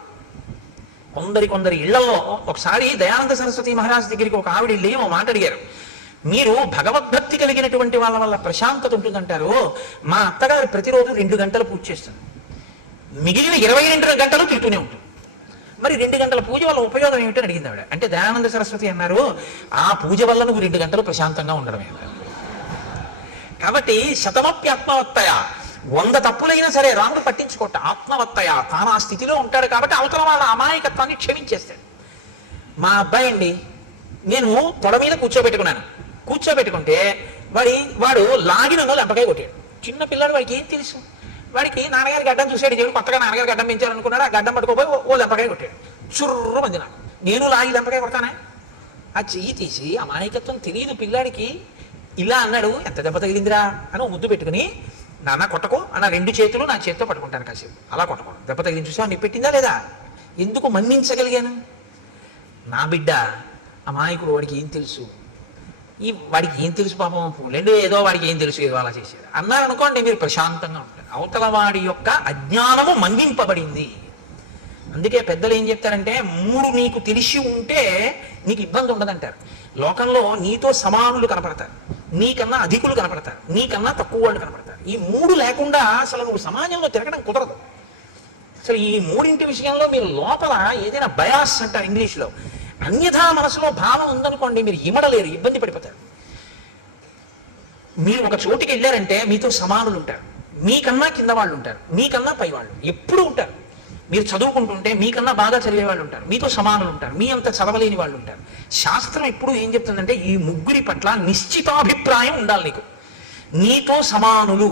కొందరి ఇళ్లలో ఒకసారి దయానంద సరస్వతి మహారాజ్ దగ్గరికి ఒక ఆవిడ వెళ్ళి ఓ మాట అడిగారు, మీరు భగవద్భక్తి కలిగినటువంటి వాళ్ళ వల్ల ప్రశాంతత ఉంటుందంటారు, మా అత్తగారు ప్రతిరోజు 2 గంటలు పూజ చేస్తుంది, మిగిలిన 22 గంటలు తింటూనే ఉంటుంది, మరి 2 గంటల పూజ వల్ల ఉపయోగం ఏమిటని అడిగింది ఆవిడ. అంటే దయానంద సరస్వతి అన్నారు, ఆ పూజ వల్ల నువ్వు 2 గంటలు ప్రశాంతంగా ఉండడమే. కాబట్టి శతమప్యాత్మవత్తయ, 100 తప్పులైనా సరే రాముడు పట్టించుకోట, ఆత్మవత్తయ, తాను ఆ స్థితిలో ఉంటాడు కాబట్టి అవతల వాళ్ళ అమాయకత్వాన్ని క్షమించేస్తాడు. మా అబ్బాయి అండి, నేను తొడ మీద కూర్చోబెట్టుకుంటే వాడు లాగిన లెంపకాయ కొట్టాడు. చిన్న పిల్లాడు, వాడికి ఏం తెలుసు, వాడికి నాన్నగారి గడ్డం చూసాడు, చెడు కొత్తగా నాన్నగారి గడ్డం పెంచాలనుకున్నాడు, ఆ గడ్డం పట్టుకోపోయి ఓ లెంపకాయ కొట్టాడు, చుర్రు మంది. నాకు నేను లాగి లెంపకాయ కొడతానే, ఆ చెయ్యి తీసి అమాయకత్వం తెలియదు పిల్లాడికి ఇలా అన్నాడు, ఎంత దెబ్బ తగిలిందిరా అని ముద్దు పెట్టుకుని, నాన్న కొట్టకు అన్న 2 చేతులు నా చేతితో పట్టుకుంటాను కాసేపు, అలా కొట్టకూడదు, దెబ్బ తగిలించి చూసా నీ పెట్టిందా లేదా, ఎందుకు మన్నించగలిగాను. నా బిడ్డ అమాయకుడు, వాడికి ఏం తెలుసు, వాడికి ఏం తెలుసు పాపం, పూలండి ఏదో వాడికి ఏం తెలుసు, ఏదో అలా చేశాడు అన్నారనుకోండి, మీరు ప్రశాంతంగా ఉంటారు. అవతల వాడి యొక్క అజ్ఞానము మన్నింపబడింది. అందుకే పెద్దలు ఏం చెప్తారంటే, 3 నీకు తెలిసి ఉంటే నీకు ఇబ్బంది ఉండదంటారు. లోకంలో నీతో సమానులు కనపడతారు, నీకన్నా అధికులు కనపడతారు, నీకన్నా తక్కువ వాళ్ళు కనపడతారు. ఈ 3 లేకుండా అసలు నువ్వు సమాజంలో తిరగడం కుదరదు. అసలు ఈ 3 విషయంలో మీరు లోపల ఏదైనా బయాస్ అంటారు ఇంగ్లీష్లో, అన్యథా మనసులో భావం ఉందనుకోండి, మీరు ఇమడలేరు, ఇబ్బంది పడిపోతారు. మీరు ఒక చోటికి వెళ్ళారంటే మీతో సమానులు ఉంటారు, మీకన్నా కింద వాళ్ళు ఉంటారు, మీకన్నా పై వాళ్ళు ఎప్పుడు ఉంటారు. మీరు చదువుకుంటుంటే మీకన్నా బాగా చదివే వాళ్ళు ఉంటారు, మీతో సమానులు ఉంటారు, మీ అంత చదవలేని వాళ్ళు ఉంటారు. శాస్త్రం ఎప్పుడు ఏం చెప్తుందంటే, ఈ 3 పట్ల నిశ్చితాభిప్రాయం ఉండాలి నీకు. నీతో సమానులు,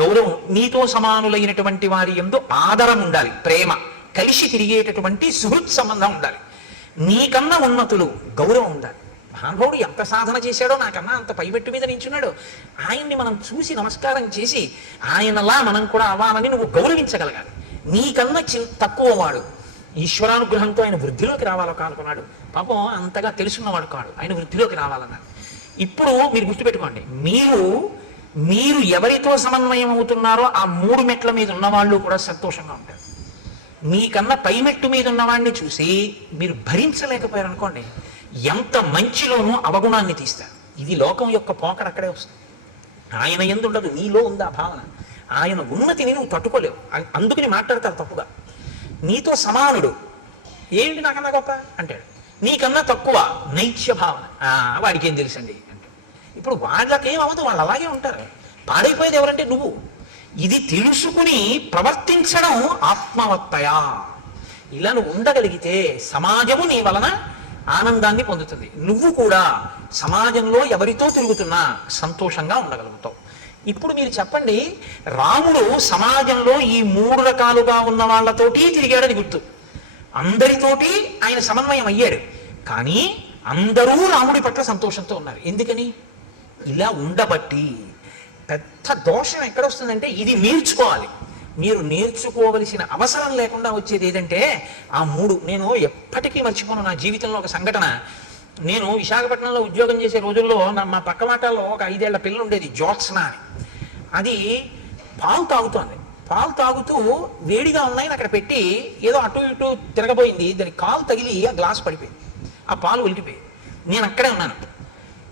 గౌరవం, నీతో సమానులైనటువంటి వారి యందు ఆదరం ఉండాలి, ప్రేమ, కలిసి తిరిగేటటువంటి సుహృత్ సంబంధం ఉండాలి. నీకన్నా ఉన్నతులు, గౌరవం ఉండాలి. మహానుభావుడు ఎంత సాధన చేశాడో, నాకన్నా అంత పైబెట్టు మీద నించున్నాడు, ఆయన్ని మనం చూసి నమస్కారం చేసి ఆయనలా మనం కూడా అవ్వాలని నువ్వు గౌరవించగలగాలి. నీకన్నా తక్కువ వాడు, ఈశ్వరానుగ్రహంతో ఆయన వృద్ధిలోకి రావాలో కానుకున్నాడు, పాపం అంతగా తెలుసున్నవాడు కాడు, ఆయన వృద్ధిలోకి రావాలన్నాడు. ఇప్పుడు మీరు గుర్తుపెట్టుకోండి, మీరు ఎవరితో సమన్వయం అవుతున్నారో ఆ 3 మెట్ల మీద ఉన్నవాళ్ళు కూడా సంతోషంగా ఉంటారు. మీకన్నా పై మెట్టు మీద ఉన్నవాడిని చూసి మీరు భరించలేకపోయారు అనుకోండి, ఎంత మంచిలోనూ అవగుణాన్ని తీస్తారు. ఇది లోకం యొక్క పోకడ అక్కడే వస్తుంది. ఆయన యందు ఉండదు, నీలో ఉంది ఆ భావన. ఆయన ఉన్నతిని నువ్వు తట్టుకోలేవు, అందుకని మాట్లాడతారు తప్పుగా. నీతో సమానుడు, ఏంటి నాకన్నా గొప్ప అంటాడు, నీకన్నా తక్కువ నైత్య భావన, వాడికి ఏం తెలుసండి అంటే. ఇప్పుడు వాళ్ళకేం అవ్వదు, వాళ్ళు అలాగే ఉంటారు. పాడైపోయేది ఎవరంటే నువ్వు. ఇది తెలుసుకుని ప్రవర్తించడం ఆత్మవత్తయ. ఇలా నువ్వు ఉండగలిగితే సమాజము నీ వలన ఆనందాన్ని పొందుతుంది. నువ్వు కూడా సమాజంలో ఎవరితో తిరుగుతున్నా సంతోషంగా ఉండగలుగుతావు. ఇప్పుడు మీరు చెప్పండి, రాముడు సమాజంలో ఈ 3 రకాలుగా ఉన్న వాళ్ళతోటి తిరిగాడని గుర్తు. అందరితోటి ఆయన సమన్వయం అయ్యాడు. కానీ అందరూ రాముడి పట్ల సంతోషంతో ఉన్నారు. ఎందుకని? ఇలా ఉండబట్టి. పెద్ద దోషం ఎక్కడొస్తుందంటే ఇది నేర్చుకోవాలి. మీరు నేర్చుకోవలసిన అవసరం లేకుండా వచ్చేది ఏదంటే ఆ 3. నేను ఎప్పటికీ మర్చిపోను నా జీవితంలో ఒక సంఘటన. నేను విశాఖపట్నంలో ఉద్యోగం చేసే రోజుల్లో మా పక్క మాటల్లో ఒక 5 ఏళ్ల పిల్ల ఉండేది, జ్యోత్స్న అని. అది పాలు తాగుతోంది. పాలు తాగుతూ వేడిగా ఉన్నాయని అక్కడ పెట్టి ఏదో అటు ఇటు తిరగబోయింది. దాని కాలు తగిలి ఆ గ్లాస్ పడిపోయింది. ఆ పాలు ఒలికిపోయి. నేను అక్కడే ఉన్నాను.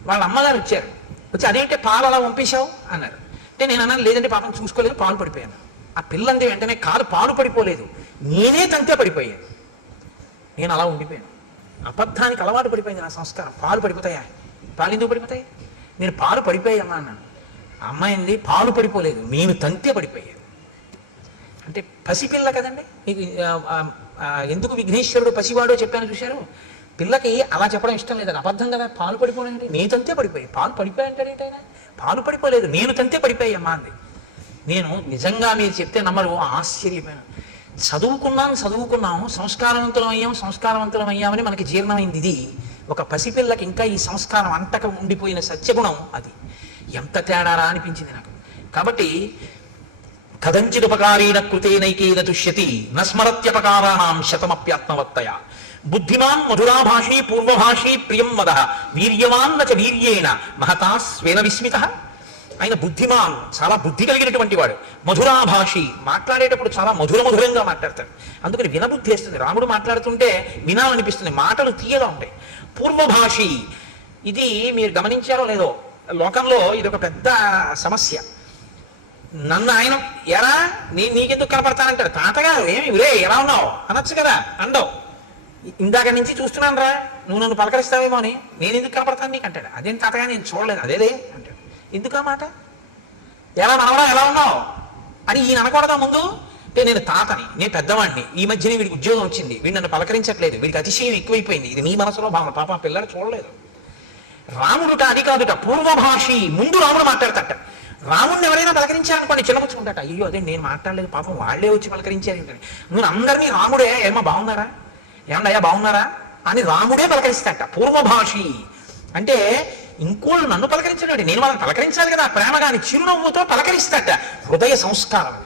వాళ్ళ అమ్మగారు వచ్చారు. వచ్చి అదేంటే పాలు అలా పంపేశావు అన్నారు. అంటే నేను అన్నాను, లేదంటే పాపం చూసుకోలేదు, పాలు పడిపోయాను. ఆ పిల్లంది వెంటనే పాలు పడిపోలేదు, నేనే తంతే పడిపోయాను. నేను అలా ఉండిపోయాను. అబద్ధానికి అలవాటు పడిపోయింది నా సంస్కారం. పాలు పడిపోతాయా? పాలు ఎందుకు పడిపోతాయి? నేను పాలు పడిపోయామ్మా అన్నాను. అమ్మాయింది పాలు పడిపోలేదు, నేను తంతే పడిపోయాను. అంటే పసిపిల్ల కదండి. మీకు ఎందుకు విఘ్నేశ్వరుడు పసివాడో చెప్పాను చూశారు. పిల్లకి అలా చెప్పడం ఇష్టం లేదని. అబద్ధం కదా. పాలు పడిపోయాయంటే నేను తంతే పడిపోయాయి. పాలు పడిపోయాయంటారేంటైనా? పాలు పడిపోలేదు, నేను తంతే పడిపోయామ్మా అంది. నేను నిజంగా మీరు చెప్తే నమ్మరు, ఆశ్చర్యపోయాను. చదువుకున్నాము, సంస్కారవంతులం అయ్యామని మనకి జీర్ణమైంది ఇది. ఒక పసిపిల్లకి ఇంకా ఈ సంస్కారం అంతక ఉండిపోయిన సత్యగుణం అది. ఎంత తేడారా అనిపించింది నాకు. కాబట్టి కథంచిదుపకారీణ కృతేనైకేన తుష్యతి నస్మరత్యపకారాణం శతమప్యాత్మవత్తయ బుద్ధిమాన్ మధురాభాషీ పూర్వభాషీ ప్రియం వద వీర్యవాన్ నచ వీర్యేణ మహతా స్వేన విస్మిత. ఆయన బుద్ధిమాన్, చాలా బుద్ధి కలిగినటువంటి వాడు. మధురాభాషి, మాట్లాడేటప్పుడు చాలా మధురంగా మాట్లాడతాడు. అందుకని వినబుద్ధి వేస్తుంది. రాముడు మాట్లాడుతుంటే వినాలనిపిస్తుంది. మాటలు తీయగా ఉంటాయి. పూర్వభాషి, ఇది మీరు గమనించారో లేదో, లోకంలో ఇది ఒక పెద్ద సమస్య. నన్ను ఆయన ఎరా నీకెందుకు కనపడతానంటాడు. తాతగారు ఏమి రే ఎలా ఉన్నావు అనొచ్చు కదా, అండవు. ఇందాక నుంచి చూస్తున్నాను రా, నువ్వు నన్ను పలకరిస్తావేమో అని. నేను ఎందుకు కనపడతాను నీకు అంటాడు. అదేం తాతగా నేను చూడలేదు. అదేదే అంటాడు. ఎందుకు ఆ మాట? ఎలా మనవడా ఎలా ఉన్నావు అని ఈయన అనకూడదా ముందు? అంటే నేను తాతని, నేను పెద్దవాడిని, ఈ మధ్యనే వీడికి ఉద్యోగం వచ్చింది, వీడు నన్ను పలకరించట్లేదు, వీడికి అతిశయం ఎక్కువైపోయింది. ఇది నీ మనసులో భావన. పాప పిల్లలు చూడలేదు. రాముడుట అది కాదుట, పూర్వభాషి. ముందు రాముడు మాట్లాడతాట. రాముడిని ఎవరైనా పలకరించారనుకోండి చిన్నపుచ్చుకుంటాట. అయ్యో అదే నేను మాట్లాడలేదు, పాపం వాళ్ళే వచ్చి పలకరించారు. నువ్వు అందరినీ రాముడే ఏమో బాగున్నారా, ఏమన్నా బాగున్నారా అని రాముడే పలకరిస్తాట. పూర్వభాషి అంటే ఇంకోళ్ళు నన్ను పలకరించాడు, నేను వాళ్ళని పలకరించాలి కదా, ప్రేమగాని చిరునవ్వుతో పలకరిస్తాట. హృదయ సంస్కారం.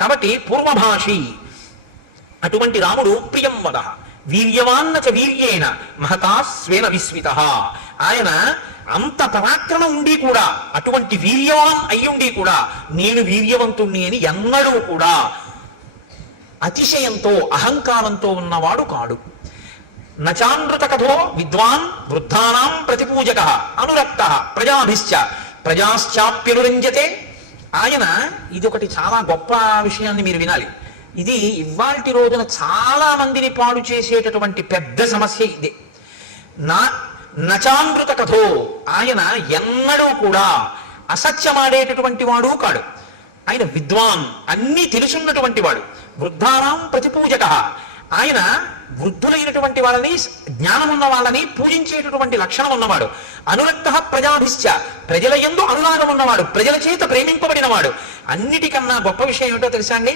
కాబట్టి పూర్వభాషి. అటువంటి రాముడు ప్రియం వద వీర్యవాన్నచ వీర్యేణ మహతా స్వేన విస్మిత. ఆయన అంత పరాక్రమం ఉండి కూడా, అటువంటి వీర్యవాన్ అయ్యుండి కూడా నేను వీర్యవంతుణ్ణి అని ఎన్నడూ కూడా అతిశయంతో అహంకారంతో ఉన్నవాడు కాడు. నచానృత కథో విద్వాన్ వృద్ధానాం ప్రతిపూజక అనురక్త ప్రజాభిశ్చ ప్రజాశ్చాప్యనురంజతే. ఆయన ఇది ఒకటి చాలా గొప్ప విషయాన్ని మీరు వినాలి. ఇది ఇవాల్టి రోజున చాలా మందిని పాడు చేసేటటువంటి పెద్ద సమస్య ఇదే. నచానృత కథో, ఆయన ఎన్నడూ కూడా అసత్యమాడేటటువంటి వాడు కాడు. ఆయన విద్వాన్, అన్నీ తెలుసున్నటువంటి వాడు. వృద్ధానాం ప్రతిపూజక, ఆయన వృద్ధులైనటువంటి వాళ్ళని, జ్ఞానం ఉన్న వాళ్ళని పూజించేటటువంటి లక్షణం ఉన్నవాడు. అనురక్త ప్రజాభిశ్చ, ప్రజల యందు అనురాగం ఉన్నవాడు, ప్రజల చేత ప్రేమింపబడిన వాడు. అన్నిటికన్నా గొప్ప విషయం ఏమిటో తెలుసా అండి?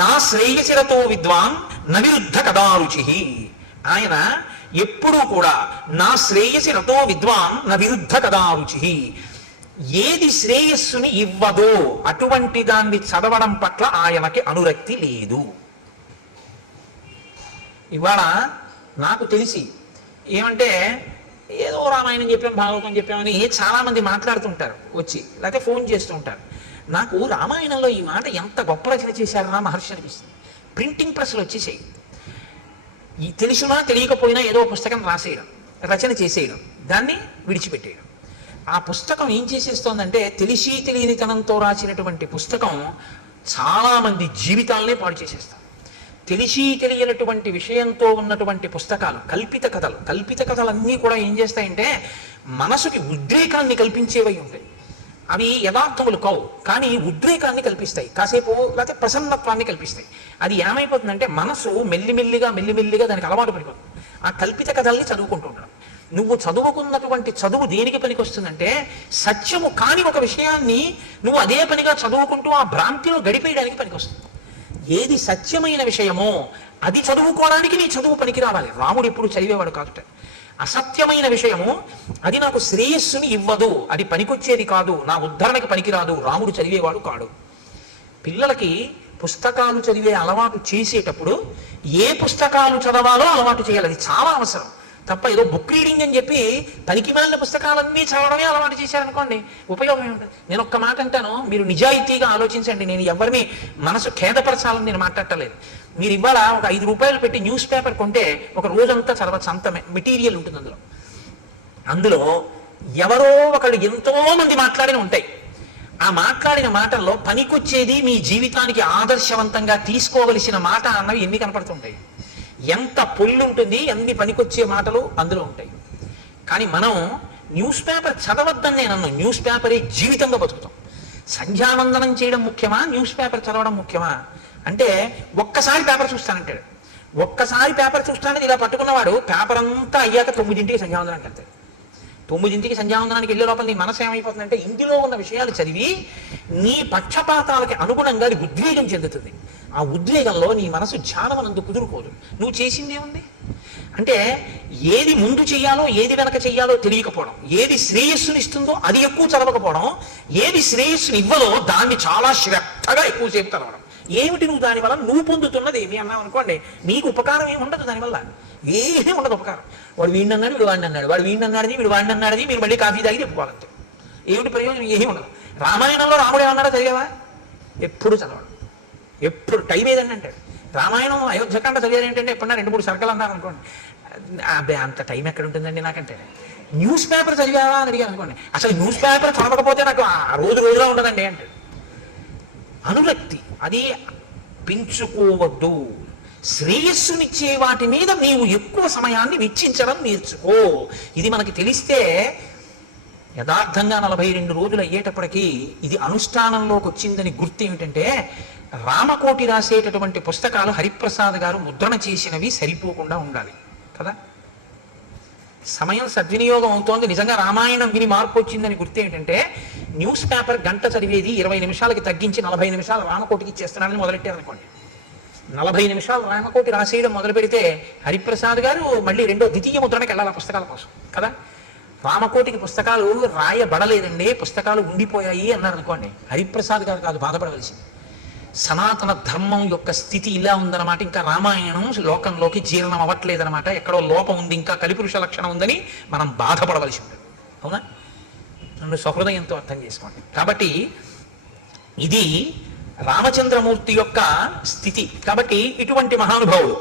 నా శ్రేయసిరతో విద్వాన్ నవిరుద్ధ కదారుచి. ఆయన ఎప్పుడూ కూడా నా శ్రేయసిరతో విద్వాన్ నవిరుద్ధ కదారుచి. ఏది శ్రేయస్సుని ఇవ్వదో అటువంటి దాన్ని చదవడం పట్ల ఆయనకి అనురక్తి లేదు. ఇవాళ నాకు తెలిసి ఏమంటే ఏదో రామాయణం చెప్పాం, భాగవతం చెప్పామని చాలా మంది మాట్లాడుతుంటారు వచ్చి, లేకపోతే ఫోన్ చేస్తూ ఉంటారు. నాకు రామాయణంలో ఈ మాట ఎంత గొప్ప రచన చేశారన్నా మహర్షి అనిపిస్తుంది. ప్రింటింగ్ ప్రెస్లు వచ్చేసేయి, ఈ తెలిసినా తెలియకపోయినా ఏదో పుస్తకం రాసేయడం, రచన చేసేయడం, దాన్ని విడిచిపెట్టేయడం. ఆ పుస్తకం ఏం చేసేస్తోందంటే తెలిసి తెలియనితనంతో రాసినటువంటి పుస్తకం చాలా మంది జీవితాలనే పాడు చేసేస్తాం. తెలిసి తెలియనటువంటి విషయంతో ఉన్నటువంటి పుస్తకాలు, కల్పిత కథలన్నీ కూడా ఏం చేస్తాయంటే మనసుకి ఉద్రేకాన్ని కల్పించేవై ఉంటాయి. అవి యథార్థములు కావు, కానీ ఉద్రేకాన్ని కల్పిస్తాయి, కాసేపు లేకపోతే ప్రసన్నత్వాన్ని కల్పిస్తాయి. అది ఏమైపోతుందంటే మనసు మెల్లిమెల్లిగా దానికి అలవాటు పడిపోతుంది. ఆ కల్పిత కథల్ని చదువుకుంటూ ఉండడం. నువ్వు చదువుకున్నటువంటి చదువు దేనికి పనికి వస్తుందంటే సత్యము కాని ఒక విషయాన్ని నువ్వు అదే పనిగా చదువుకుంటూ ఆ భ్రాంతిలో గడిపేయడానికి పనికి వస్తుంది. ఏది సత్యమైన విషయమో అది చదువుకోవడానికి నీ చదువు పనికి రావాలి. రాముడు ఎప్పుడు చదివేవాడు కాదుట. అసత్యమైన విషయము అది నాకు శ్రేయస్సుని ఇవ్వదు, అది పనికొచ్చేది కాదు, నా ఉద్ధరణకి పనికిరాదు, రాముడు చదివేవాడు కాడు. పిల్లలకి పుస్తకాలు చదివే అలవాటు చేసేటప్పుడు ఏ పుస్తకాలు చదవాలో అలవాటు చేయాలి. అది చాలా అవసరం. తప్ప ఏదో బుక్ రీడింగ్ అని చెప్పి పనికి మాలిన పుస్తకాలన్నీ చదవడమే అలవాటు చేశారనుకోండి, ఉపయోగం ఏముంటుంది. నేను ఒక్క మాట అంటాను, మీరు నిజాయితీగా ఆలోచించండి. నేను ఎవరిని మనసు ఖేదపరచాలని నేను మాట్లాడలేదు. మీరు ఇవాళ ఒక 5 రూపాయలు పెట్టి న్యూస్ పేపర్ కొంటే ఒక రోజంతా చదవచ్చు, అంత మెటీరియల్ ఉంటుంది అందులో ఎవరో ఒకళ్ళు ఎంతో మంది మాట్లాడిన ఉంటాయి. ఆ మాట్లాడిన మాటల్లో పనికొచ్చేది, మీ జీవితానికి ఆదర్శవంతంగా తీసుకోవలసిన మాట అన్నవి ఎన్ని కనపడుతుంటాయి. ఎంత పొల్లు ఉంటుంది, ఎన్ని పనికొచ్చే మాటలు అందులో ఉంటాయి. కానీ మనం న్యూస్ పేపర్ చదవద్దని నేను అన్నాను. న్యూస్ పేపరే జీవితంగా బతుకుతాం. సంధ్యావందనం చేయడం ముఖ్యమా, న్యూస్ పేపర్ చదవడం ముఖ్యమా అంటే ఒక్కసారి పేపర్ చూస్తానంటాడు. ఒక్కసారి పేపర్ చూస్తానని ఇలా పట్టుకున్నవాడు పేపర్ అంతా అయ్యాక 9ంటికి సంధ్యావందనానికి వెళ్తాడు. 9ంటికి సంధ్యావందనానికి వెళ్ళే లోపల నీ మనసు ఏమైపోతుందంటే ఇందులో ఉన్న విషయాలు చదివి నీ పక్షపాతాలకి అనుగుణంగా అది ఉద్వేగం చెందుతుంది. ఆ ఉద్వేగంలో నీ మనసు ధ్యానమనందు కుదురుకోదు. నువ్వు చేసింది ఏముంది అంటే ఏది ముందు చెయ్యాలో ఏది వెనక చెయ్యాలో తెలియకపోవడం, ఏది శ్రేయస్సునిస్తుందో అది ఎక్కువ చదవకపోవడం, ఏది శ్రేయస్సుని ఇవ్వదో దాన్ని చాలా శ్రద్ధగా ఎక్కువసేపు చదవడం. ఏమిటి నువ్వు దానివల్ల నువ్వు పొందుతున్నది ఏమి అన్నావు అనుకోండి, నీకు ఉపకారం ఏమి ఉండదు దానివల్ల, ఏమీ ఉండదు ఉపకారం. వాడు వీడిని అన్నాడు, వీడు వాడిని అన్నాడు, వాడు వీడిని అన్నాడది, వీడు వాడిని అన్నాడది, మీరు మళ్ళీ కాఫీ తాగి చెప్పుకోవాలంటే ఏమిటి ప్రయోజనం? ఏమీ ఉండదు. రామాయణంలో రాముడు ఏమన్నాడో చదివావా? ఎప్పుడు చదవడం. ఎప్పుడు టైం ఏదండి అంటాడు. రామాయణం అయోధ్యకాండ చదివారు ఏంటంటే ఎప్పుడన్నా 2-3 సర్కలు అన్నారు అనుకోండి, అబ్బే అంత టైం ఎక్కడ ఉంటుందండి నాకంటే. న్యూస్ పేపర్ చదివావా అని అడిగాను అనుకోండి, అసలు న్యూస్ పేపర్ చదవకపోతే నాకు ఆ రోజులా ఉండదండి అంటాడు. అనురక్తి అది పెంచుకోవద్దు. శ్రేయస్సునిచ్చే వాటి మీద నీవు ఎక్కువ సమయాన్ని వెచ్చించడం నేర్చుకో. ఇది మనకి తెలిస్తే యథార్థంగా 42 రోజులు అయ్యేటప్పటికీ ఇది అనుష్ఠానంలోకి వచ్చిందని గుర్తు ఏమిటంటే, రామకోటి రాసేటటువంటి పుస్తకాలు హరిప్రసాద్ గారు ముద్రణ చేసినవి సరిపోకుండా ఉండాలి కదా. సమయం సద్వినియోగం అవుతోంది. నిజంగా రామాయణం విని మార్పు వచ్చిందని గుర్తు ఏంటంటే, న్యూస్ పేపర్ గంట చదివేది 20 నిమిషాలకి తగ్గించి 40 నిమిషాలు రామకోటికి ఇచ్చేస్తున్నాడని మొదలెట్టారనుకోండి. 40 నిమిషాలు రామకోటి రాసేయడం మొదలు పెడితే హరిప్రసాద్ గారు మళ్ళీ ద్వితీయ ముద్రణకి వెళ్ళాలి పుస్తకాల కోసం కదా. రామకోటికి పుస్తకాలు రాయబడలేదండి, పుస్తకాలు ఉండిపోయాయి అన్నారు అనుకోండి, హరిప్రసాద్ గారు కాదు బాధపడవలసింది. సనాతన ధర్మం యొక్క స్థితి ఇలా ఉందన్నమాట. ఇంకా రామాయణం లోకంలోకి జీర్ణం అవ్వట్లేదన్నమాట, ఎక్కడో లోపం ఉంది, ఇంకా కలిపురుష లక్షణం ఉందని మనం బాధపడవలసి ఉంటుంది. అవునా? నన్ను సహృదయంతో అర్థం చేసుకోండి. కాబట్టి ఇది రామచంద్రమూర్తి యొక్క స్థితి. కాబట్టి ఇటువంటి మహానుభావుడు.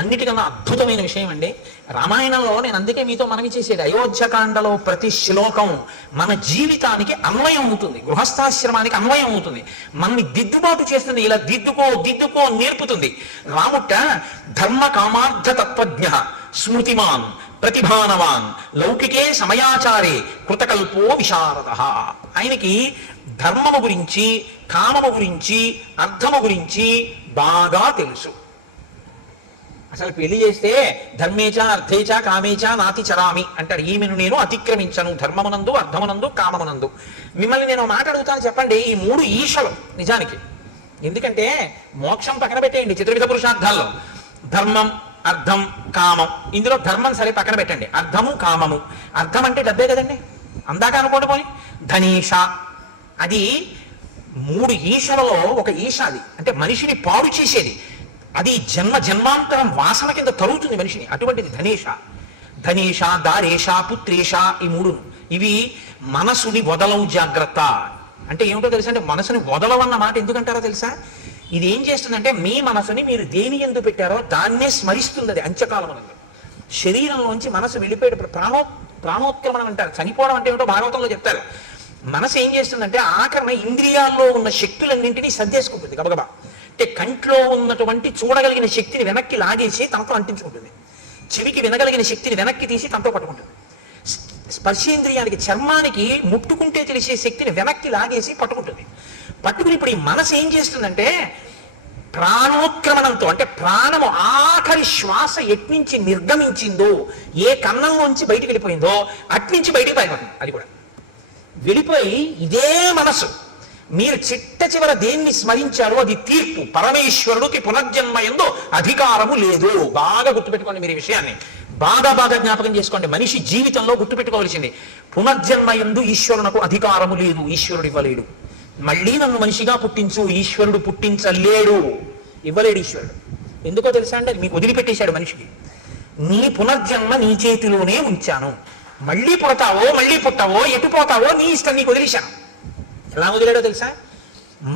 అన్నిటికన్నా అద్భుతమైన విషయం అండి రామాయణంలో, నేను అందుకే మీతో మనవి చేసేది, అయోధ్యకాండలో ప్రతి శ్లోకం మన జీవితానికి అన్వయం అవుతుంది, గృహస్థాశ్రమానికి అన్వయం అవుతుంది, మనని దిద్దుబాటు చేస్తుంది. ఇలా దిద్దుకో నేర్పుతుంది. రాముట ధర్మ కామార్థ తత్వజ్ఞ స్మృతిమాన్ ప్రతిభానవాన్ లౌకికే సమయాచారే కృతకల్పో విశారద. ఆయనకి ధర్మము గురించి, కామము గురించి, అర్థము గురించి బాగా తెలుసు. అసలు పెళ్లి చేస్తే ధర్మేచ అర్థేచ కామేచ నాతి చరామి అంటారు. ఈమెను నేను అతిక్రమించను, ధర్మమునందు, అర్థమునందు, కామమునందు. మిమ్మల్ని నేను మాట అడుగుతాను, చెప్పండి ఈ 3 ఈశలు నిజానికి. ఎందుకంటే మోక్షం పక్కన పెట్టేయండి, చతుర్విధ పురుషార్థాల్లో ధర్మం, అర్థం, కామం. ఇందులో ధర్మం సరే పక్కన పెట్టండి, అర్థము, కామము. అర్థం అంటే డబ్బే కదండి, అందాక అనుకోండి. పోయి ధనీష, అది 3 ఈశలలో ఒక ఈశ. అది అంటే మనిషిని పాడు చేసేది, అది జన్మాంతరం వాసన కింద తరుగుతుంది మనిషిని. అటువంటిది ధనేష, దారేష, పుత్రేష. ఈ 3 ఇవి మనసుని వదలవు జాగ్రత్త. అంటే ఏమిటో తెలుసా? అంటే మనసుని వదలవన్న మాట ఎందుకంటారో తెలుసా? ఇది ఏం చేస్తుందంటే మీ మనసుని మీరు దేని ఎందు పెట్టారో దాన్నే స్మరిస్తుంది. అది అంత్యకాలమునందు శరీరంలోంచి మనసు వెళ్ళిపోయేటప్పుడు ప్రాణోత్క్రమణం అంటారు. చనిపోవడం అంటే ఏమిటో భాగవతంలో చెప్తారు. మనసు ఏం చేస్తుందంటే ఆఖరణ ఇంద్రియాల్లో ఉన్న శక్తులన్నింటినీ సర్దేసుకుంటుంది గబగబా. అంటే కంట్లో ఉన్నటువంటి చూడగలిగిన శక్తిని వెనక్కి లాగేసి తనతో అంటించుకుంటుంది, చెవికి వినగలిగిన శక్తిని వెనక్కి తీసి తనతో పట్టుకుంటుంది, స్పర్శేంద్రియానికి చర్మానికి ముట్టుకుంటే తెలిసే శక్తిని వెనక్కి లాగేసి పట్టుకుంటుంది. పట్టుకుని ఇప్పుడు ఈ మనసు ఏం చేస్తుందంటే ప్రాణోత్క్రమణంతో, అంటే ప్రాణము ఆఖరి శ్వాస ఎట్నుంచి నిర్గమించిందో, ఏ కన్నంలోంచి బయటికి వెళ్ళిపోయిందో అట్నుంచి బయటికి పడిపోతుంది. అది కూడా వెళ్ళిపోయి ఇదే మనసు మీరు చిట్ట చివర దేన్ని స్మరించారో అది తీర్పు. పరమేశ్వరుడికి పునర్జన్మ యందు అధికారము లేదు. బాగా గుర్తుపెట్టుకోండి మీరు ఈ విషయాన్ని, బాగా జ్ఞాపకం చేసుకోండి. మనిషి జీవితంలో గుర్తుపెట్టుకోవాల్సింది, పునర్జన్మ యందు ఈశ్వరునకు అధికారము లేదు. ఈశ్వరుడు ఇవ్వలేడు. మళ్ళీ నన్ను మనిషిగా పుట్టించు, ఈశ్వరుడు పుట్టించలేడు, ఇవ్వలేడు ఈశ్వరుడు. ఎందుకో తెలుసా అండి, మీకు వదిలిపెట్టేశాడు మనిషికి. నీ పునర్జన్మ నీ చేతిలోనే ఉంచాను, మళ్ళీ పుడతావో మళ్ళీ పుట్టావో ఎటు పోతావో నీ ఇష్టం, నీకు వదిలేశాను. ఎలా వదిలేడో తెలుసా?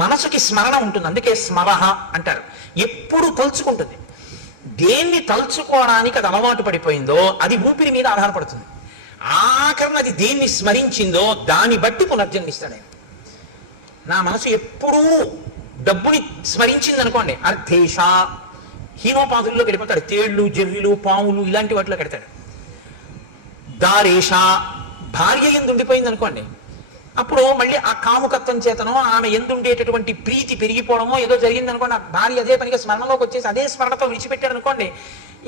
మనసుకి స్మరణ ఉంటుంది, అందుకే స్మరహ అంటారు. ఎప్పుడు తలుచుకుంటుంది. దేన్ని తలుచుకోవడానికి అది అలవాటు పడిపోయిందో అది ఊపిరి మీద ఆధారపడుతుంది. ఆఖరణ అది దేన్ని స్మరించిందో దాన్ని బట్టి పునర్జన్మిస్తాడు ఆయన. నా మనసు ఎప్పుడూ డబ్బుని స్మరించింది అనుకోండి, అర్థేష హీనోపాధుల్లో గడిపోతాడు. తేళ్లు, జర్రిలు, పాములు ఇలాంటి వాటిలో కడతాడు. దారేష భార్య ఎందు ఉండిపోయింది అనుకోండి, అప్పుడు మళ్ళీ ఆ కాముకత్వం చేతనో ఆమె ఎందుండేటటువంటి ప్రీతి పెరిగిపోవడమో ఏదో జరిగింది అనుకోండి, ఆ భార్య అదే పనిగా స్మరణలోకి వచ్చేసి అదే స్మరణతో విడిచిపెట్టాడు అనుకోండి,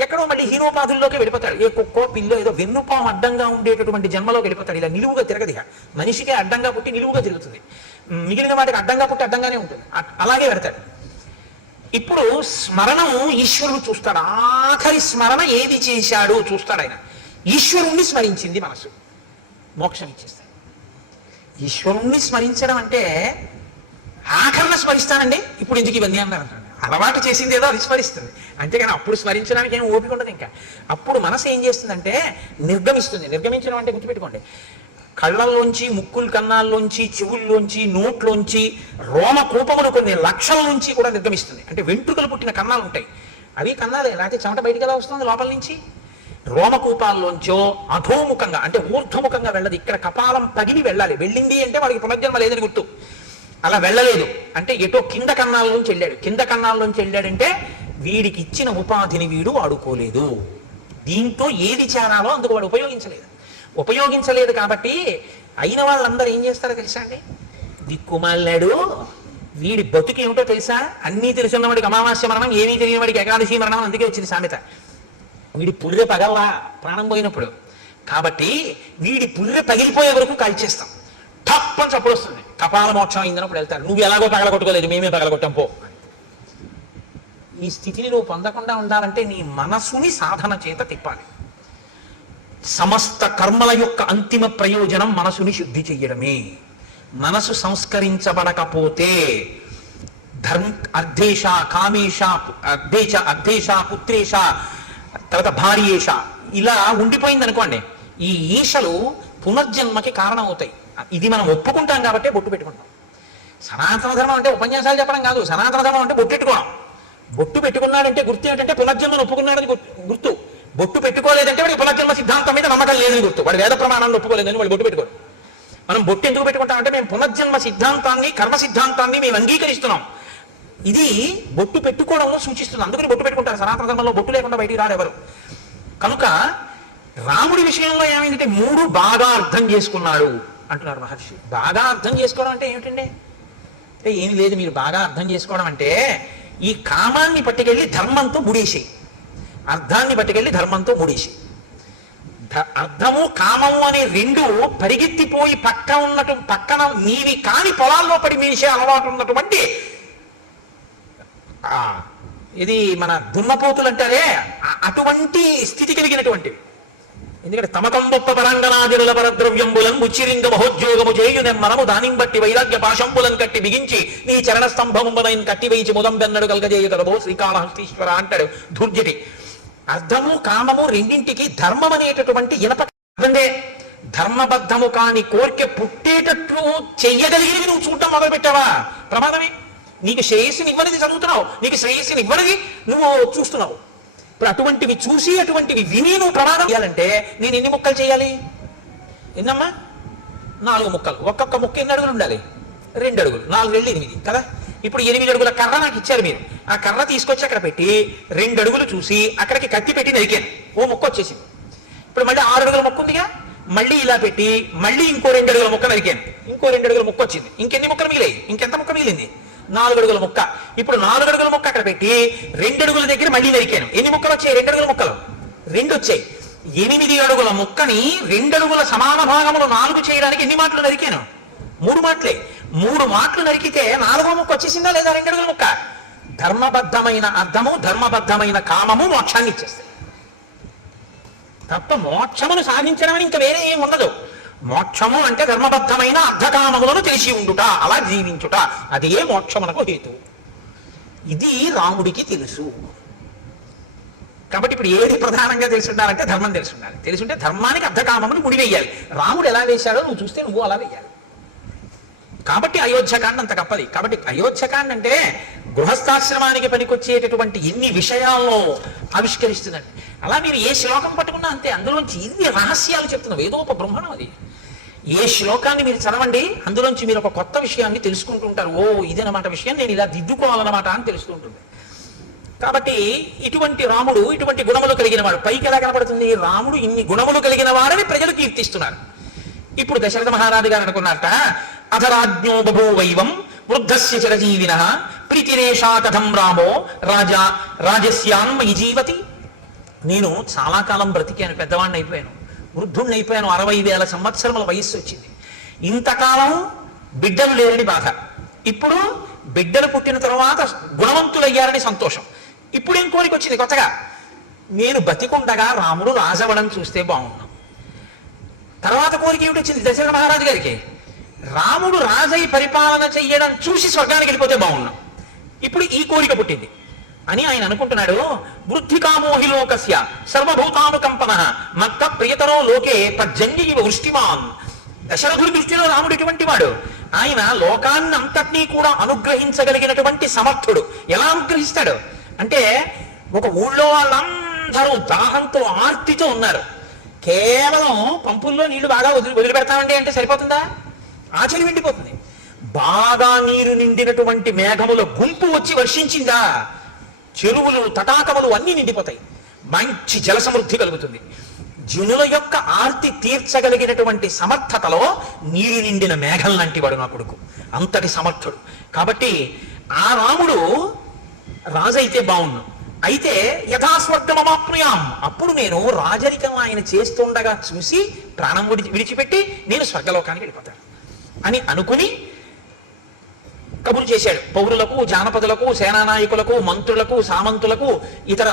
ఎక్కడో మళ్ళీ హీనోపాధుల్లోకి వెళ్ళిపోతాడు. ఏ కుక్కో పిల్లో ఏదో వెన్నుపాము అడ్డంగా ఉండేటటువంటి జన్మలోకి వెళ్ళిపోతాడు. ఇలా నిలువుగా తిరగదిగా, మనిషికే అడ్డంగా పుట్టి నిలువుగా తిరుగుతుంది, మిగిలిన వాటికి అడ్డంగా పుట్టి అడ్డంగానే ఉంటుంది. అలాగే పెడతాడు. ఇప్పుడు స్మరణం ఈశ్వరుడు చూస్తాడు. ఆఖరి స్మరణ ఏది చేశాడు చూస్తాడు ఆయన. ఈశ్వరుణ్ణి స్మరించింది మనసు, మోక్షం ఇచ్చేస్తాడు. ఈశ్వరుణ్ణి స్మరించడం అంటే ఆఖరణ స్మరిస్తానండి, ఇప్పుడు ఎందుకు ఇవన్నీ అన్నారు. అలవాటు చేసింది ఏదో అది స్మరిస్తుంది, అంతేగాని అప్పుడు స్మరించడానికి ఏం ఓపిక ఉండదు. ఇంకా అప్పుడు మనసు ఏం చేస్తుందంటే నిర్గమిస్తుంది. నిర్గమించడం అంటే గుర్తుపెట్టుకోండి, కళ్ళల్లోంచి, ముక్కుల కన్నాల్లోంచి, చెవుల్లోంచి, నోట్లోంచి, రోమకూపములు కొన్ని లక్షల నుంచి కూడా నిర్గమిస్తుంది. అంటే వెంట్రుకలు పుట్టిన కన్నాలు ఉంటాయి, అవి కన్నాలే, లేకపోతే చెమట బయటికి ఎలా వస్తుంది లోపల నుంచి. రోమకూపాల్లోంచో అధోముఖంగా అంటే ఊర్ధ్వముఖంగా వెళ్ళదు, ఇక్కడ కపాలం పగిలి వెళ్ళాలి. వెళ్ళింది అంటే వాడికి పునర్జన్మ లేదని గుర్తు. అలా వెళ్ళలేదు అంటే ఎటో కింద కన్నాల్లోంచి వెళ్ళాడు. కింద కన్నాల్లోంచి వెళ్ళాడంటే వీడికి ఇచ్చిన ఉపాధిని వీడు వాడుకోలేదు. దీంతో ఏది చేరాలో అందుకు వాడు ఉపయోగించలేదు కాబట్టి అయిన వాళ్ళందరూ ఏం చేస్తారో తెలుసా అండి, దిక్కుమాలాడు వీడి బతుకు ఏమిటో తెలుసా, అన్నీ తెలిసిన వాడికి అమావాస్య మరణం, ఏమీ తెలియని వాడికి ఏకాదశి మరణం, అందుకే వచ్చింది సామెత. వీడి పుర్రె పగల్లా ప్రాణం పోయినప్పుడు, కాబట్టి వీడి పుర్రె పగిలిపోయే వరకు కాల్చేస్తాం. తప్పని చప్పుడు వస్తుంది, కపాల మోక్షం అయిందన్నప్పుడు వెళ్తారు. నువ్వు ఎలాగో పగలగొట్టుకోలేదు, మేమే పగలగొట్టాం పో. ఈ స్థితిని నువ్వు పొందకుండా ఉండాలంటే నీ మనసుని సాధన చేత తిప్పాలి. సమస్త కర్మల యొక్క అంతిమ ప్రయోజనం మనసుని శుద్ధి చెయ్యడమే. మనసు సంస్కరించబడకపోతే అర్ధేష, కామేష, అర్ధేష, పుత్రేష, తర్వాత భార్యేష ఇలా ఉండిపోయింది అనుకోండి, ఈ ఈశలు పునర్జన్మకి కారణం అవుతాయి. ఇది మనం ఒప్పుకుంటాం కాబట్టి బొట్టు పెట్టుకుంటాం. సనాతన ధర్మం అంటే ఉపన్యాసాలు చెప్పడం కాదు, సనాతన ధర్మం అంటే బొట్టు పెట్టుకోవడం. బొట్టు పెట్టుకున్నాడంటే గుర్తు ఏంటంటే పునర్జన్మను ఒప్పుకున్నాడని గుర్తు. బొట్టు పెట్టుకోలేదంటే వాడికి పునర్జన్మ సిద్ధాంతం మీద నమ్మకం లేదని గుర్తు. వాడు వేద ప్రమాణాలను ఒప్పుకోలేదని వాడు బొట్టు పెట్టుకోడు. మనం బొట్టు ఎందుకు పెట్టుకుంటామంటే మేము పునర్జన్మ సిద్ధాంతాన్ని, కర్మ సిద్ధాంతాన్ని మేము అంగీకరిస్తున్నాం. ఇది బొట్టు పెట్టుకోవడంలో సూచిస్తుంది, అందుకని బొట్టు పెట్టుకుంటారు. సనాతన ధర్మంలో బొట్టు లేకుండా బయటికి రాడు ఎవరు. కనుక రాముడి విషయంలో ఏమైందంటే 3 బాగా అర్థం చేసుకున్నాడు అంటున్నారు మహర్షి. బాగా అర్థం చేసుకోవడం అంటే ఏమిటండి అంటే ఏమి లేదు, మీరు బాగా అర్థం చేసుకోవడం అంటే ఈ కామాన్ని పట్టుకెళ్ళి ధర్మంతో ముడేసేయి, అర్థాన్ని పట్టుకెళ్ళి ధర్మంతో ముడేసేయి. అర్థము కామము అనే 2 పరిగెత్తిపోయి పక్కన నీవి కాని పొలాల్లో పడి మీసే అలవాటు ఉన్నటువంటి ఇది మన దున్నపోతులు అంటారే అటువంటి స్థితి కలిగినటువంటివి. ఎందుకంటే తమకం గొప్ప పరంగనాదిరుల పరద్రవ్యంబులం ఉచ్చిరింగ మహోద్యోగము చేయునెం మనము దానిం బట్టి వైరాగ్య పాశంబులం కట్టి బిగించి నీ చరణ స్తంభమునైన్ కట్టి వేయించి ముదం బెన్నడు కలగజేయ కలబో శ్రీకాళహస్తీశ్వర అంటాడు ధూర్జటి. అర్థము కామము రెండింటికి ధర్మం అనేటటువంటి ఇనప ధర్మబద్ధము కాని కోరిక పుట్టేటట్లు చెయ్యగలిగినవి నువ్వు చూడటం మొదలు పెట్టావా ప్రమాదమే. నీకు శ్రేయస్సుని ఇవ్వనిది చదువుతున్నావు, నీకు శ్రేయస్సుని ఇవ్వనిది నువ్వు చూస్తున్నావు. ఇప్పుడు అటువంటివి చూసి అటువంటివి విని నువ్వు ప్రమాదం చేయాలంటే నేను ఎన్ని ముక్కలు చేయాలి? ఎన్నమ్మా? 4 ముక్కలు. ఒక్కొక్క ముక్క ఎన్ని అడుగులు ఉండాలి? 2 అడుగులు. 4 వెళ్ళి 8 కదా. ఇప్పుడు 8 అడుగుల కర్ర నాకు ఇచ్చారు మీరు. ఆ కర్ర తీసుకొచ్చి అక్కడ పెట్టి 2 అడుగులు చూసి అక్కడికి కత్తి పెట్టి నరికాను, ఓ ముక్క వచ్చేసింది. ఇప్పుడు మళ్ళీ 6 అడుగుల ముక్క ఉందిగా, మళ్ళీ ఇలా పెట్టి మళ్ళీ ఇంకో 2 అడుగుల ముక్క నరికాను, ఇంకో 2 అడుగుల ముక్క వచ్చింది. ఇంకెన్ని ముక్కలు మిగిలాయి? ఇంకెంత ముక్క మిగిలింది? 4 అడుగుల ముక్క. ఇప్పుడు 4 అడుగుల ముక్క అక్కడ పెట్టి 2 అడుగుల దగ్గర మళ్ళీ నరికాను. ఎన్ని ముక్కలు వచ్చాయి? 2 అడుగుల ముక్కలు 2 వచ్చాయి. 8 అడుగుల ముక్కని 2 అడుగుల సమాన భాగములు 4 చేయడానికి ఎన్ని మాటలు నరికాను? 3 మాటలే. 3 మాటలు నరికితే 4వ ముక్క వచ్చేసిందా లేదా? 2 అడుగుల ముక్క. ధర్మబద్ధమైన అర్థము, ధర్మబద్ధమైన కామము మోక్షాన్ని ఇచ్చేస్తాయి తప్ప మోక్షమును సాధించడం అని ఇంకా వేరే ఏం ఉండదు. మోక్షము అంటే ధర్మబద్ధమైన అర్ధకామములను తెలిసి ఉండుట, అలా జీవించుట, అదే మోక్షమునకు హేతు. ఇది రాముడికి తెలుసు. కాబట్టి ఇప్పుడు ఏది ప్రధానంగా తెలిసి ఉండాలంటే ధర్మం తెలిసి ఉండాలి. తెలిసి ఉంటే ధర్మానికి అర్ధకామమును ముడివేయాలి. రాముడు ఎలా వేశాడో నువ్వు చూస్తే నువ్వు అలా వేయాలి. కాబట్టి అయోధ్యకాండ అంత గొప్పది. కాబట్టి అయోధ్యకాండ అంటే గృహస్థాశ్రమానికి పనికొచ్చేటటువంటి ఎన్ని విషయాల్లో ఆవిష్కరిస్తుందండి. అలా మీరు ఏ శ్లోకం పట్టుకున్నా అంతే, అందులోంచి ఇన్ని రహస్యాలు చెప్తున్నా. వేదోప బ్రహ్మణం అది. ఏ శ్లోకాన్ని మీరు చదవండి, అందులోంచి మీరు ఒక కొత్త విషయాన్ని తెలుసుకుంటూ ఉంటారు. ఓ ఇదనమాట విషయం, నేను ఇలా దిద్దుకోవాలన్నమాట అని తెలుస్తుంటుంది. కాబట్టి ఇటువంటి రాముడు ఇటువంటి గుణములు కలిగిన వాడు. పైకి ఎలా కనపడుతుంది? రాముడు ఇన్ని గుణములు కలిగిన వాడని ప్రజలు కీర్తిస్తున్నారు. ఇప్పుడు దశరథ మహారాజు గారు అనుకున్నారట, అధరాజ్ఞో బభూవైవం వృద్ధస్య చిరజీవినః ప్రీతిరేషా కథం రామో రాజా రాజస్యాన్మయి జీవతి. నేను చాలా కాలం బ్రతికాను, పెద్దవాడిని అయిపోయాను, వృద్ధుణ్ణి అయిపోయాను, 60,000 సంవత్సరముల వయస్సు వచ్చింది. ఇంతకాలం బిడ్డలు లేరని బాధ, ఇప్పుడు బిడ్డలు పుట్టిన తర్వాత గుణవంతులయ్యారని సంతోషం. ఇప్పుడు ఏం కోరిక వచ్చింది కొత్తగా? నేను బతికుండగా రాముడు రాజవడం చూస్తే బాగున్నాం. తర్వాత కోరిక ఏమిటి వచ్చింది దశరథ మహారాజు గారికి? రాముడు రాజై పరిపాలన చెయ్యడం చూసి స్వర్గానికి వెళ్ళిపోతే బాగున్నాం. ఇప్పుడు ఈ కోరిక పుట్టింది అని ఆయన అనుకుంటున్నాడు. వృద్ధికామోహి లోకస్య సర్వభూతానుకంపన మత్త ప్రియతరో లోకే పర్జన్య వృష్టిమాన్. దశరథుడి దృష్టిలో రాముడు ఎటువంటి వాడు? ఆయన లోకాన్నంతటినీ కూడా అనుగ్రహించగలిగినటువంటి సమర్థుడు. ఎలా అనుగ్రహిస్తాడు అంటే, ఒక ఊళ్ళో వాళ్ళందరూ దాహంతో ఆర్తితో ఉన్నారు. కేవలం పంపుల్లో నీళ్లు బాగా వదిలిపెడతామండి అంటే సరిపోతుందా? ఆచలి వెండిపోతుంది. బాగా నీరు నిండినటువంటి మేఘముల గుంపు వచ్చి వర్షించిందా, చెరువులు తటాకములు అన్నీ నిండిపోతాయి. మంచి జల సమృద్ధి కలుగుతుంది. జనుల యొక్క ఆర్తి తీర్చగలిగినటువంటి సమర్థతలో నీరు నిండిన మేఘం లాంటి వాడు నా కొడుకు, అంతటి సమర్థుడు. కాబట్టి ఆ రాముడు రాజు అయితే బాగున్నాం. అయితే యథాస్వర్గమమాప్నుయాం, అప్పుడు నేను రాజరికం ఆయన చేస్తుండగా చూసి ప్రాణం విడిచిపెట్టి నేను స్వర్గలోకానికి వెళ్ళిపోతాను అని అనుకుని కబురు చేశాడు. పౌరులకు, జానపదులకు, సేనానాయకులకు, మంత్రులకు, సామంతులకు, ఇతర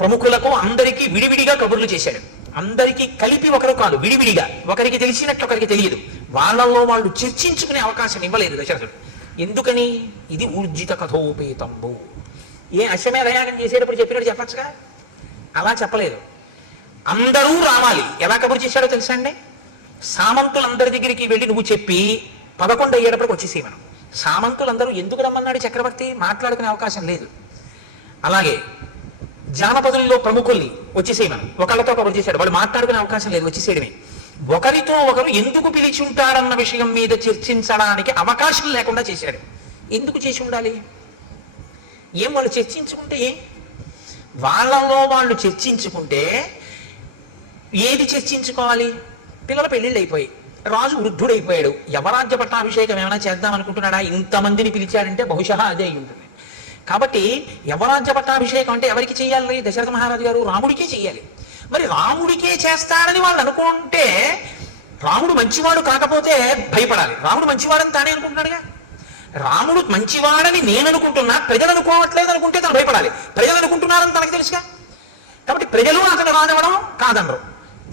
ప్రముఖులకు అందరికీ విడివిడిగా కబుర్లు చేశాడు. అందరికీ కలిపి ఒకరు కాదు, విడివిడిగా. ఒకరికి తెలిసినట్లు ఒకరికి తెలియదు. వాళ్ళల్లో వాళ్ళు చర్చించుకునే అవకాశం ఇవ్వలేదు దశరథుడు. ఎందుకని? ఇది ఊర్జిత కథోపేతంబు. ఏ అశ్వమేధయాగం చేసేటప్పుడు చెప్పినట్టు చెప్పచ్చుగా, అలా చెప్పలేదు. అందరూ రావాలి. ఎలా కబురు చేశాడో తెలుసా అండి? సామంతులందరి దగ్గరికి వెళ్ళి నువ్వు చెప్పి 11 అయ్యేటప్పటికి వచ్చేసేమను. సామంతులందరూ ఎందుకు రమ్మన్నాడు చక్రవర్తి? మాట్లాడుకునే అవకాశం లేదు. అలాగే జానపదుల్లో ప్రముఖుల్ని వచ్చేసేయమను. ఒకళ్ళతో కబురు చేశాడు, వాళ్ళు మాట్లాడుకునే అవకాశం లేదు, వచ్చేసేయడమే. ఒకరితో ఒకరు ఎందుకు పిలిచి ఉంటారన్న విషయం మీద చర్చించడానికి అవకాశం లేకుండా చేశాడు. ఎందుకు చేసి ఉండాలి? ఏం వాళ్ళు చర్చించుకుంటే ఏం? వాళ్ళలో వాళ్ళు చర్చించుకుంటే ఏది చర్చించుకోవాలి? పిల్లల పెళ్ళిళ్ళు అయిపోయి రాజు వృద్ధుడైపోయాడు, యవరాజ్య పట్టాభిషేకం ఏమైనా చేద్దాం అనుకుంటున్నాడా? ఇంతమందిని పిలిచాడంటే బహుశా అదే అయి ఉంటుంది. కాబట్టి యవరాజ్య పట్టాభిషేకం అంటే ఎవరికి చెయ్యాలి? దశరథ మహారాజు గారు రాముడికే చెయ్యాలి. మరి రాముడికే చేస్తాడని వాళ్ళు అనుకుంటే రాముడు మంచివాడు కాకపోతే భయపడాలి. రాముడు మంచివాడని తానే అనుకుంటున్నాడుగా. రాముడు మంచివాడని నేను అనుకుంటున్నా, ప్రజలు అనుకోవట్లేదు అనుకుంటే తను భయపడాలి. ప్రజలు అనుకుంటున్నారని తనకు తెలుసుగా. కాబట్టి ప్రజలు అతను రాజవడం కాదనరు,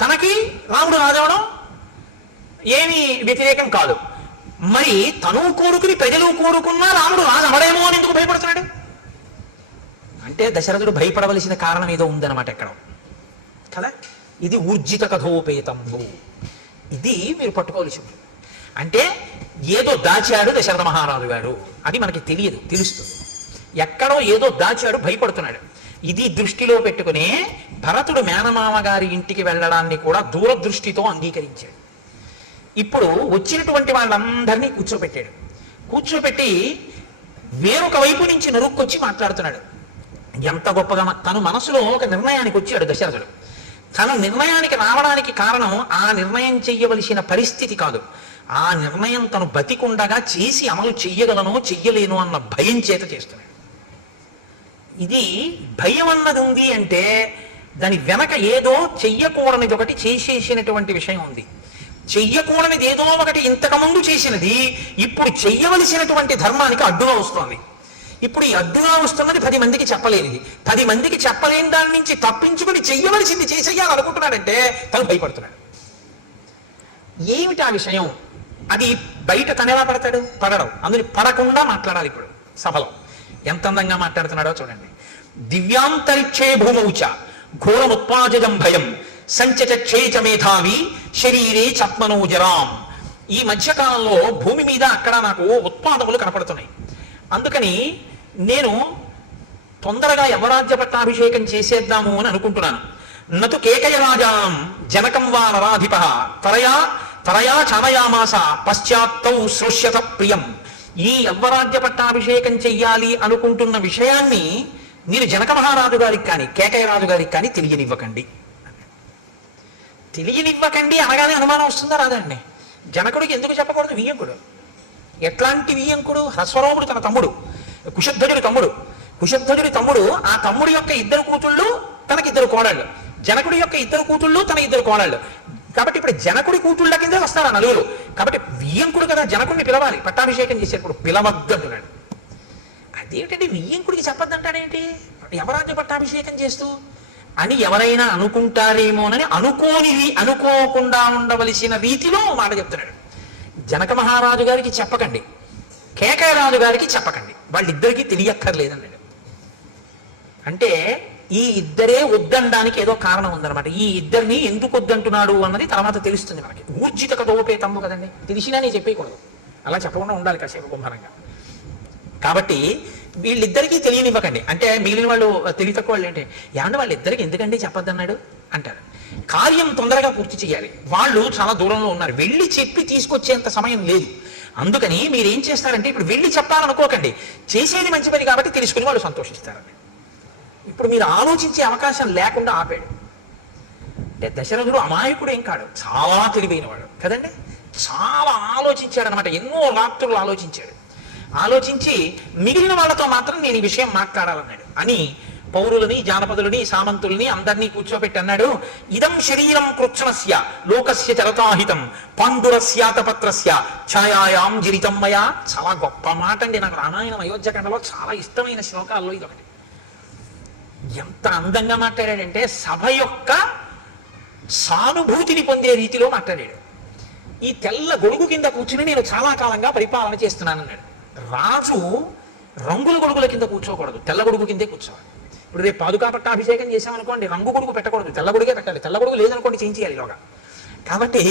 తనకి రాముడు రాజవడం ఏమీ వ్యతిరేకం కాదు. మరి తను కోరుకుని ప్రజలు కోరుకున్నా రాముడు రాజు అవడేమో అని ఎందుకు భయపడుతున్నాడు? అంటే దశరథుడు భయపడవలసిన కారణం ఏదో ఉందన్నమాట ఎక్కడ కదా. ఇది ఊర్జిత కథోపేతంబు. ఇది మీరు పట్టుకోవలసి ఉంది. అంటే ఏదో దాచాడు దశరథ మహారాజు గారు, అది మనకి తెలియదు, తెలుస్తుంది. ఎక్కడో ఏదో దాచాడు, భయపడుతున్నాడు. ఇది దృష్టిలో పెట్టుకునే భరతుడు మేనమామ గారి ఇంటికి వెళ్ళడాన్ని కూడా దూరదృష్టితో అంగీకరించాడు. ఇప్పుడు వచ్చినటువంటి వాళ్ళందరినీ కూర్చోబెట్టాడు. కూర్చోబెట్టి వేరొక వైపు నుంచి నరుక్కొచ్చి మాట్లాడుతున్నాడు. ఎంత గొప్పగా తను మనసులో ఒక నిర్ణయానికి వచ్చాడు దశరథుడు. తన నిర్ణయానికి రావడానికి కారణం ఆ నిర్ణయం చెయ్యవలసిన పరిస్థితి కాదు, ఆ నిర్ణయం తను బతికుండగా చేసి అమలు చెయ్యగలనో చెయ్యలేను అన్న భయం చేత చేస్తున్నాడు. ఇది భయం అన్నది ఉంది అంటే దాని వెనక ఏదో చెయ్యకూడనిది ఒకటి చేసేసినటువంటి విషయం ఉంది. చెయ్యకూడనిది ఏదో ఒకటి ఇంతకుముందు చేసినది ఇప్పుడు చెయ్యవలసినటువంటి ధర్మానికి అడ్డుగా వస్తుంది. ఇప్పుడు ఈ అడ్డుగా వస్తున్నది 10 మందికి చెప్పలేనిది. 10 మందికి చెప్పలేని దాని నుంచి తప్పించుకుని చెయ్యవలసింది చేసేయాలనుకుంటున్నాడంటే తను భయపడుతున్నాడు. ఏమిటి ఆ విషయం? అది బయట తను ఎలా పడతాడు? పడడం. అందుని పడకుండా మాట్లాడాలి. ఇప్పుడు సభలో ఎంత అందంగా మాట్లాడుతున్నాడో చూడండి. దివ్యాంతరిక్షే భూమౌచ ఘోరముత్పాజం భయం సంచచక్షేచ మేధావి శరీరే చత్మనోజరాం. ఈ మధ్యకాలంలో భూమి మీద అక్కడ నాకు ఉత్పాదములు కనపడుతున్నాయి. అందుకని నేను తొందరగా యవరాజ్య పట్టాభిషేకం చేసేద్దాము అని అనుకుంటున్నాను. నతు కేకయ రాజాం జనకం వా నరాధిప తరయా చానయామాస పశ్చాత్తౌ సృష్యత ప్రియం. ఈ యవ్వరాజ్య పట్టాభిషేకం చెయ్యాలి అనుకుంటున్న విషయాన్ని మీరు జనక మహారాజు గారికి కానీ కేకయ రాజు గారికి కానీ తెలియనివ్వకండి. తెలియనివ్వకండి అనగానే అనుమానం వస్తుందా రాదండి? జనకుడికి ఎందుకు చెప్పకూడదు? వియ్యంకుడు. ఎట్లాంటి వియ్యంకుడు? హ్రస్వరోముడు తన తమ్ముడు, కుశధ్వజుడి తమ్ముడు. కుశధ్వజుడి తమ్ముడు, ఆ తమ్ముడి యొక్క 2 కూతుళ్ళు తనకి 2 కోడళ్ళు, జనకుడి యొక్క 2 కూతుళ్ళు తన 2 కోడళ్ళు. కాబట్టి ఇప్పుడు జనకుడి కూతుళ్ళ కిందే వస్తారు ఆ నలుగురు. కాబట్టి వియ్యంకుడు కదా జనకుడిని పిలవాలి. పట్టాభిషేకం చేసేటప్పుడు పిలవద్దు అంటున్నాడు. అదేమిటంటే వియ్యంకుడికి చెప్పద్దంటాడేంటి? యవరాజ్య పట్టాభిషేకం చేస్తూ అని ఎవరైనా అనుకుంటారేమోనని అనుకోకుండా ఉండవలసిన రీతిలో మాట చెప్తున్నాడు. జనక మహారాజు గారికి చెప్పకండి, కేకయ రాజు గారికి చెప్పకండి, వాళ్ళిద్దరికీ తెలియక్కర్లేదన్నాడు. అంటే ఈ ఇద్దరే వద్దనడానికి ఏదో కారణం ఉందన్నమాట. ఈ ఇద్దరిని ఎందుకు వద్దంటున్నాడు అన్నది తర్వాత తెలుస్తుంది మనకి. ఊర్జిత కథోపేతము కదండి, తెలిసినా నేను చెప్పేయకూడదు, అలా చెప్పకుండా ఉండాలి కాసేపు గుంభరంగా. కాబట్టి వీళ్ళిద్దరికీ తెలియనివ్వకండి. అంటే మిగిలిన వాళ్ళు తెలివి తక్కువ వాళ్ళు ఏంటి, ఏమన్నా వాళ్ళిద్దరికి ఎందుకండి చెప్పొద్దన్నాడు అంటారు. కార్యం తొందరగా పూర్తి చేయాలి. వాళ్ళు చాలా దూరంలో ఉన్నారు, వెళ్ళి చెప్పి తీసుకొచ్చేంత సమయం లేదు. అందుకని మీరు ఏం చేస్తారంటే ఇప్పుడు వెళ్ళి చెప్పాలనుకోకండి, చేసేది మంచి పని కాబట్టి తెలుసుకుని వాళ్ళు సంతోషిస్తారని. ఇప్పుడు మీరు ఆలోచించే అవకాశం లేకుండా ఆపాడు. అంటే దశరథుడు అమాయకుడు ఏం కాడు, చాలా తెలివైనవాడు కదండి. చాలా ఆలోచించాడు అనమాట. ఎన్నో రాత్రులు ఆలోచించాడు. ఆలోచించి మిగిలిన వాళ్ళతో మాత్రం నేను ఈ విషయం మాట్లాడాలన్నాడు అని పౌరులని, జానపదులని, సామంతుల్ని అందరినీ కూర్చోబెట్టి అన్నాడు, ఇదం శరీరం కృత్స్నస్య లోకస్య చరతాహితం పాండురస్యాతపత్రస్య ఛాయాయాం జిరితం మయా. చాలా గొప్ప మాట అండి. నాకు రామాయణం అయోధ్యకాండలో చాలా ఇష్టమైన శ్లోకాల్లో ఇది ఒకటి. ఎంత అందంగా మాట్లాడాడంటే సభ యొక్క సానుభూతిని పొందే రీతిలో మాట్లాడాడు. ఈ తెల్ల గొడుగు కింద కూర్చుని నేను చాలా కాలంగా పరిపాలన చేస్తున్నానన్నాడు. రాజు రంగుల గొడుగుల కింద కూర్చోకూడదు, తెల్ల గొడుగు కిందే కూర్చోవాలి. ఇప్పుడు రేపు పాదుకా పట్టాభిషేకం చేసామనుకోండి, రంగు గొడుగు పెట్టకూడదు, తెల్ల గొడుగే పెట్టాలి. తెల్ల గొడుగు లేదనుకోండి చేయించేయాలి ఇలాగా. కాబట్టి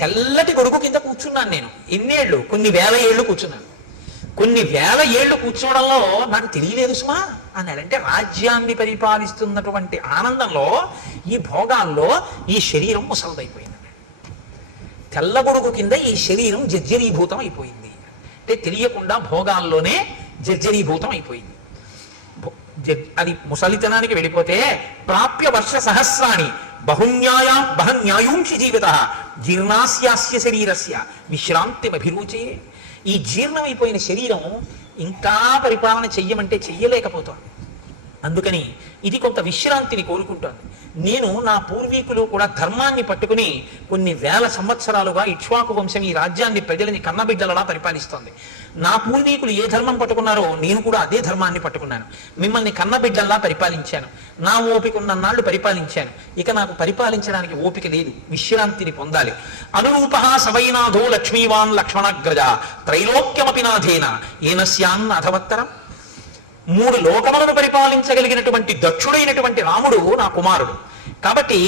తెల్లటి గొడుగు కింద కూర్చున్నాను నేను. ఎన్నేళ్ళు? కొన్ని వేల ఏళ్ళు కూర్చున్నాను. కొన్ని వేల ఏళ్ళు కూర్చోవడంలో నాకు తెలియలేదు సుమా అన్నాడు. అంటే రాజ్యాన్ని పరిపాలిస్తున్నటువంటి ఆనందంలో, ఈ భోగాల్లో ఈ శరీరం ముసలదైపోయింది. తెల్ల గొడుగు కింద ఈ శరీరం జర్జరీభూతం అయిపోయింది. అంటే తెలియకుండా భోగాల్లోనే జర్జరీభూతం అయిపోయింది. అది ముసలితనానికి వెళ్ళిపోతే ప్రాప్య వర్ష సహస్రాణి బహున్యాయుంషి జీవిత జీర్ణాస్యాస్య శరీరస్య విశ్రాంతిమభిరుచే. ఈ జీర్ణమైపోయిన శరీరం ఇంకా పరిపాలన చెయ్యమంటే చెయ్యలేకపోతోంది. అందుకని ఇది కొంత విశ్రాంతిని కోరుకుంటోంది. నేను నా పూర్వీకులు కూడా ధర్మాన్ని పట్టుకుని కొన్ని వేల సంవత్సరాలుగా ఇక్ష్వాకు వంశం ఈ రాజ్యాన్ని ప్రజలని కన్నబిడ్డలలా పరిపాలిస్తోంది. నా పూర్వీకులు ఏ ధర్మం పట్టుకున్నారో నేను కూడా అదే ధర్మాన్ని పట్టుకున్నాను. మిమ్మల్ని కన్నబిడ్డల్లా పరిపాలించాను. నా ఓపిక ఉన్నన్నాళ్ళు పరిపాలించాను. ఇక నాకు పరిపాలించడానికి ఓపిక లేదు, విశ్రాంతిని పొందాలి. అనురూప సవైనాథో లక్ష్మీవాన్ లక్ష్మణగ్రజ త్రైలోక్యమపి నాథేన ఏనస్యాన్ అధవత్తరం. 3 లోకములను పరిపాలించగలిగినటువంటి దక్షుడైనటువంటి రాముడు నా కుమారుడు. కాబట్టి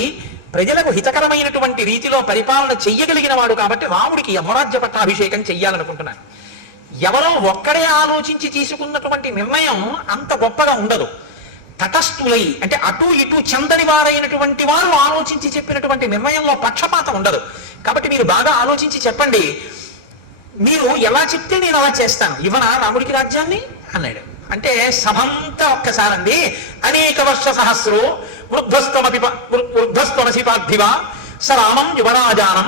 ప్రజలకు హితకరమైనటువంటి రీతిలో పరిపాలన చెయ్యగలిగిన వాడు కాబట్టి రాముడికి యమరాజ్య పట్టాభిషేకం చెయ్యాలనుకుంటున్నాను. ఎవరో ఒక్కడే ఆలోచించి తీసుకున్నటువంటి నిర్ణయం అంత గొప్పగా ఉండదు. తటస్థులై అంటే అటు ఇటు చెందని వారైనటువంటి వారు ఆలోచించి చెప్పినటువంటి నిర్ణయంలో పక్షపాతం ఉండదు. కాబట్టి మీరు బాగా ఆలోచించి చెప్పండి, మీరు ఎలా చెప్తే నేను అలా చేస్తాను, ఇవ్వనా రాముడికి రాజ్యాన్ని అన్నాడు. అంటే సభంతా ఒక్కసారండి అనేక వర్ష సహస్రో వృద్ధస్త్వమసి పార్థివ స రామం యువరాజానం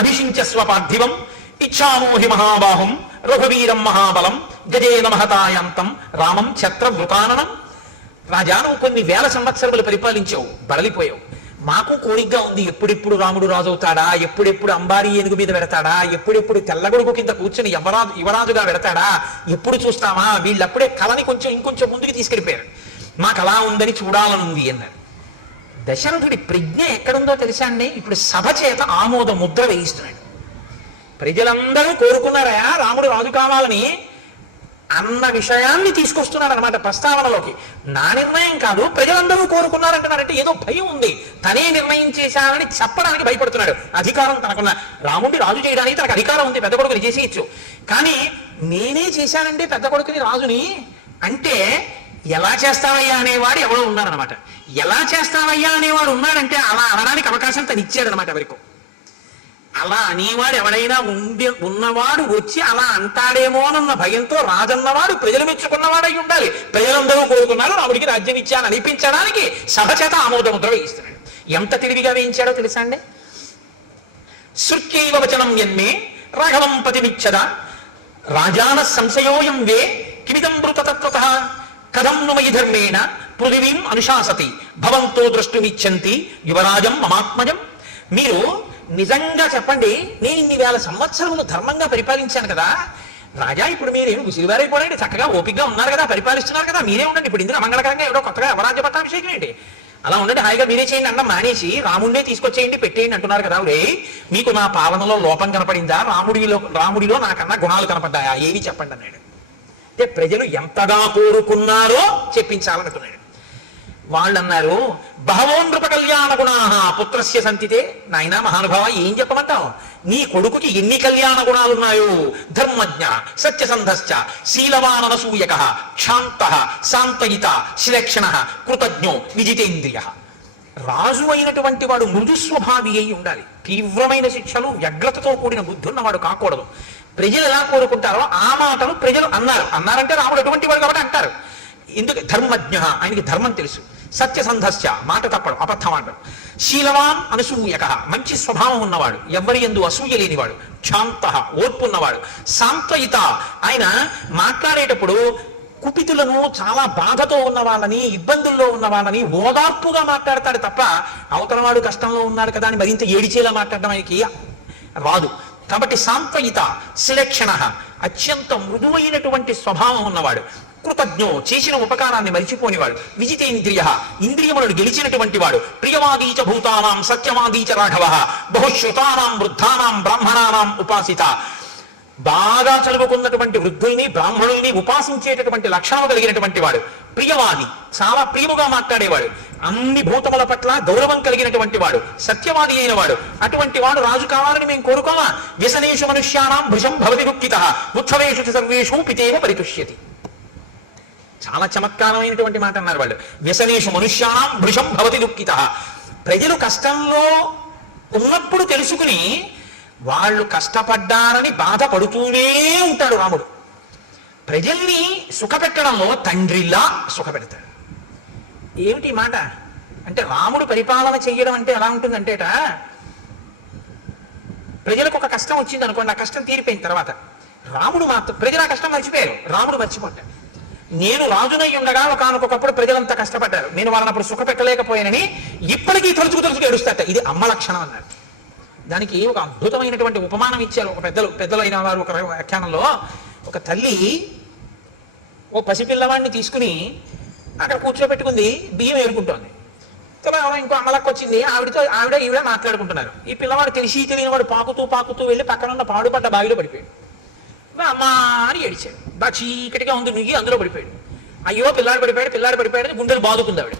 అభిషించస్వ పార్థివం ఇచ్చామోహి మహాబాహుం రఘువీరం మహాబలం గజేన మహతాయాంతం రామం ఛత్రవృతాననం. రాజా, నువ్వు కొన్ని వేల సంవత్సరములు పరిపాలించావు, బడలిపోయావు. మాకు కోరికగా ఉంది, ఎప్పుడెప్పుడు రాముడు రాజవుతాడా, ఎప్పుడెప్పుడు అంబారీ ఏనుగు మీద పెడతాడా, ఎప్పుడెప్పుడు తెల్లగొడుగు కింద కూర్చొని యువరాజుగా పెడతాడా, ఎప్పుడు చూస్తామా. వీళ్ళప్పుడే కళని ఇంకొంచెం ముందుకు తీసుకెళ్ళిపోయారు. మాకు అలా ఉందని చూడాలనుంది అన్నారు. దశరథుడి ప్రజ్ఞ ఎక్కడుందో తెలుసా అండి? ఇప్పుడు సభ చేత ఆమోద ముద్ర వేయిస్తున్నాడు. ప్రజలందరూ కోరుకున్నారా రాముడు రాజు కావాలని అన్న విషయాన్ని తీసుకొస్తున్నాడు అనమాట ప్రస్తావనలోకి. నా నిర్ణయం కాదు, ప్రజలందరూ కోరుకున్నారంటున్నారంటే ఏదో భయం ఉంది. తనే నిర్ణయం చేశానని చెప్పడానికి భయపడుతున్నాడు. అధికారం తనకున్న, రాముడిని రాజు చేయడానికి తనకు అధికారం ఉంది, పెద్ద కొడుకుని చేసేయచ్చు. కానీ నేనే చేశానండి పెద్ద కొడుకుని రాజుని అంటే ఎలా చేస్తావయ్యా అనేవాడు ఎవడో ఉన్నాడనమాట. ఎలా చేస్తావయ్యా అనేవాడు ఉన్నాడంటే అలా అనడానికి అవకాశం తను ఇచ్చాడనమాట ఎవరికో. అలా అనేవాడు ఎవడైనా ఉన్నవాడు వచ్చి అలా అంటాడేమోనన్న భయంతో రాజన్నవాడు ప్రజలు మెచ్చుకున్నవాడై ఉండాలి. ప్రజలందరూ కోరుకున్నారు రాముడికి రాజ్యం ఇచ్చాను అనిపించడానికి సభ చేత ఆమోదముద్ర వేయిస్తున్నాడు. ఎంత తెలివిగా వేయించాడో తెలుసా అండి? శృత్యైవ వచనం యన్మే రాఘవం పతిమిచ్చద రాజాన సంశయోయం వే కిమిదం మృతతత్వతః కథం ను మయి ధర్మేణ పృథివీం అనుశాసతి భవంతో ద్రష్టుమిచ్చంతి యువరాజం మమాత్మజం. మీరు నిజంగా చెప్పండి, నేను ఇన్ని వేల సంవత్సరములు ధర్మంగా పరిపాలించాను కదా రాజా, ఇప్పుడు మీరేమి గుసిరివారైపోనండి, చక్కగా ఓపికగా ఉన్నారు కదా, పరిపాలిస్తున్నారు కదా, మీరే ఉండండి. ఇప్పుడు ఇందులో మంగళకరంగా ఎవడో కొత్తగా అవరాజ్య పట్టాభిషేకం ఏంటి, అలా ఉండండి, హాయిగా మీరే చేయండి అన్న మానేసి రాముడినే తీసుకొచ్చేయండి పెట్టేయండి అంటున్నారు కదా. రే, మీకు నా పాలనలో లోపం కనపడిందా, రాముడిలో నాకన్నా గుణాలు కనపడ్డాయా, ఏవి చెప్పండి అన్నాడు. అంటే ప్రజలు ఎంతగా కోరుకున్నారో చెప్పించాలనుకున్నాడు. వాళ్ళు అన్నారు, బహవో నృప కళ్యాణ గుణా పుత్రస్య సంతితే. నాయనా మహానుభావ, ఏం చెప్పమంటావు? నీ కొడుకుకి ఎన్ని కళ్యాణ గుణాలున్నాయో. ధర్మజ్ఞ, సత్యసంధశ్చ, శీలవాననసూయక, క్షాంత, శాంతయిత, శ్లేక్షణ, కృతజ్ఞో, విజితేంద్రియ. రాజు అయినటువంటి వాడు మృదుస్వభావి అయి ఉండాలి. తీవ్రమైన శిక్షలు, వ్యగ్రతతో కూడిన బుద్ధి ఉన్నవాడు కాకూడదు. ప్రజలు ఎలా కోరుకుంటారో ఆ మాటలు ప్రజలు అన్నారంటే రాముడు ఎటువంటి వాడు కాబట్టి అంటారు. ఎందుకు? ధర్మజ్ఞ, ఆయనకి ధర్మం తెలుసు. సత్యసంధస్య, మాట తప్పడు, అబద్ధం ఆడడు. శీలవాన్ అనసూయక, మంచి స్వభావం ఉన్నవాడు, ఎవ్వరి యందు అసూయ లేనివాడు. క్షాంత, ఓర్పు ఉన్నవాడు. శాంతయిత, ఆయన మాట్లాడేటప్పుడు కుపితులను, చాలా బాధతో ఉన్న వాళ్ళని, ఇబ్బందుల్లో ఉన్న వాళ్ళని ఓదార్పుగా మాట్లాడతాడు తప్ప అవతలవాడు కష్టంలో ఉన్నాడు కదా అని మరింత ఏడిచేలా మాట్లాడడం ఆయనకి రాదు. కాబట్టి శాంతయిత, శ్లేక్షణ, అత్యంత మృదువైనటువంటి స్వభావం ఉన్నవాడు. కృతజ్ఞో, చేసిన ఉపకారాన్ని మరిచిపోనివాడు. విజితేంద్రియ, ఇంద్రియములను గెలిచినటువంటి వాడు. ప్రియవాదీచ భూతానాం సత్యవాదీచ రాఘవ బహుశ్రుతానాం వృద్ధానాం బ్రాహ్మణానాం ఉపాసిత. బాగా చదువుకున్నటువంటి వృద్ధుల్ని బ్రాహ్మణుల్ని ఉపాసించేటటువంటి లక్షణం కలిగినటువంటి వాడు. ప్రియవాది, చాలా ప్రియముగా మాట్లాడేవాడు. అన్ని భూతముల పట్ల గౌరవం కలిగినటువంటి వాడు. సత్యవాది అయిన వాడు. అటువంటి వాడు రాజు కావాలని మేము కోరుకోమా? వ్యసనేషు మనుష్యానాం భృశం భవతి దుఃఖితః ఉత్సవేషు సర్వేషు పితేవ పరితుష్యతి. చాలా చమత్కారమైనటువంటి మాట అన్నారు వాళ్ళు. వ్యసనేషు మనుష్యానాం భృశం భవతి దుఃఖితః. ప్రజలు కష్టంలో ఉన్నప్పుడు తెలుసుకుని వాళ్ళు కష్టపడ్డారని బాధపడుతూనే ఉంటాడు రాముడు. ప్రజల్ని సుఖపెట్టడంలో తండ్రిలా సుఖపెడతాడు. ఏమిటి మాట అంటే, రాముడు పరిపాలన చెయ్యడం అంటే ఎలా ఉంటుందంటేట, ప్రజలకు ఒక కష్టం వచ్చింది అనుకోండి, ఆ కష్టం తీరిపోయిన తర్వాత రాముడు మాత్రం, ప్రజలు ఆ కష్టం మర్చిపోయారు, రాముడు మర్చిపోతాడు. నేను రాజునై ఉండగా ఒకనొకప్పుడు ప్రజలంతా కష్టపడ్డారు, నేను వాళ్ళని అప్పుడు సుఖపెట్టలేకపోయానని ఇప్పటికీ తలుచుకు ఏడుస్తాట. ఇది అమ్మ లక్షణం అన్నారు. దానికి ఒక అద్భుతమైనటువంటి ఉపమానం ఇచ్చారు ఒక పెద్దలైన వారు. ఒక వ్యాఖ్యానంలో ఒక తల్లి ఓ పసిపిల్లవాడిని తీసుకుని అక్కడ కూర్చోబెట్టుకుంది, బియ్యం ఏరుకుంటోంది. ఇంకో అమ్మలక్క వచ్చింది, ఈవిడ మాట్లాడుకుంటున్నారు. ఈ పిల్లవాడు తెలియని వాడు పాకుతూ వెళ్ళి పక్కన ఉన్న పాడుపడ్డ బావిలో పడిపోయాడు. అమ్మా అని ఏడిచాడు. బాగా చీకటిగా ఉంది, నుయ్యి అందులో పడిపోయాడు. అయ్యో పిల్లాడు పడిపోయాడు అని గుండెలు బాదుకుంది ఆవిడ.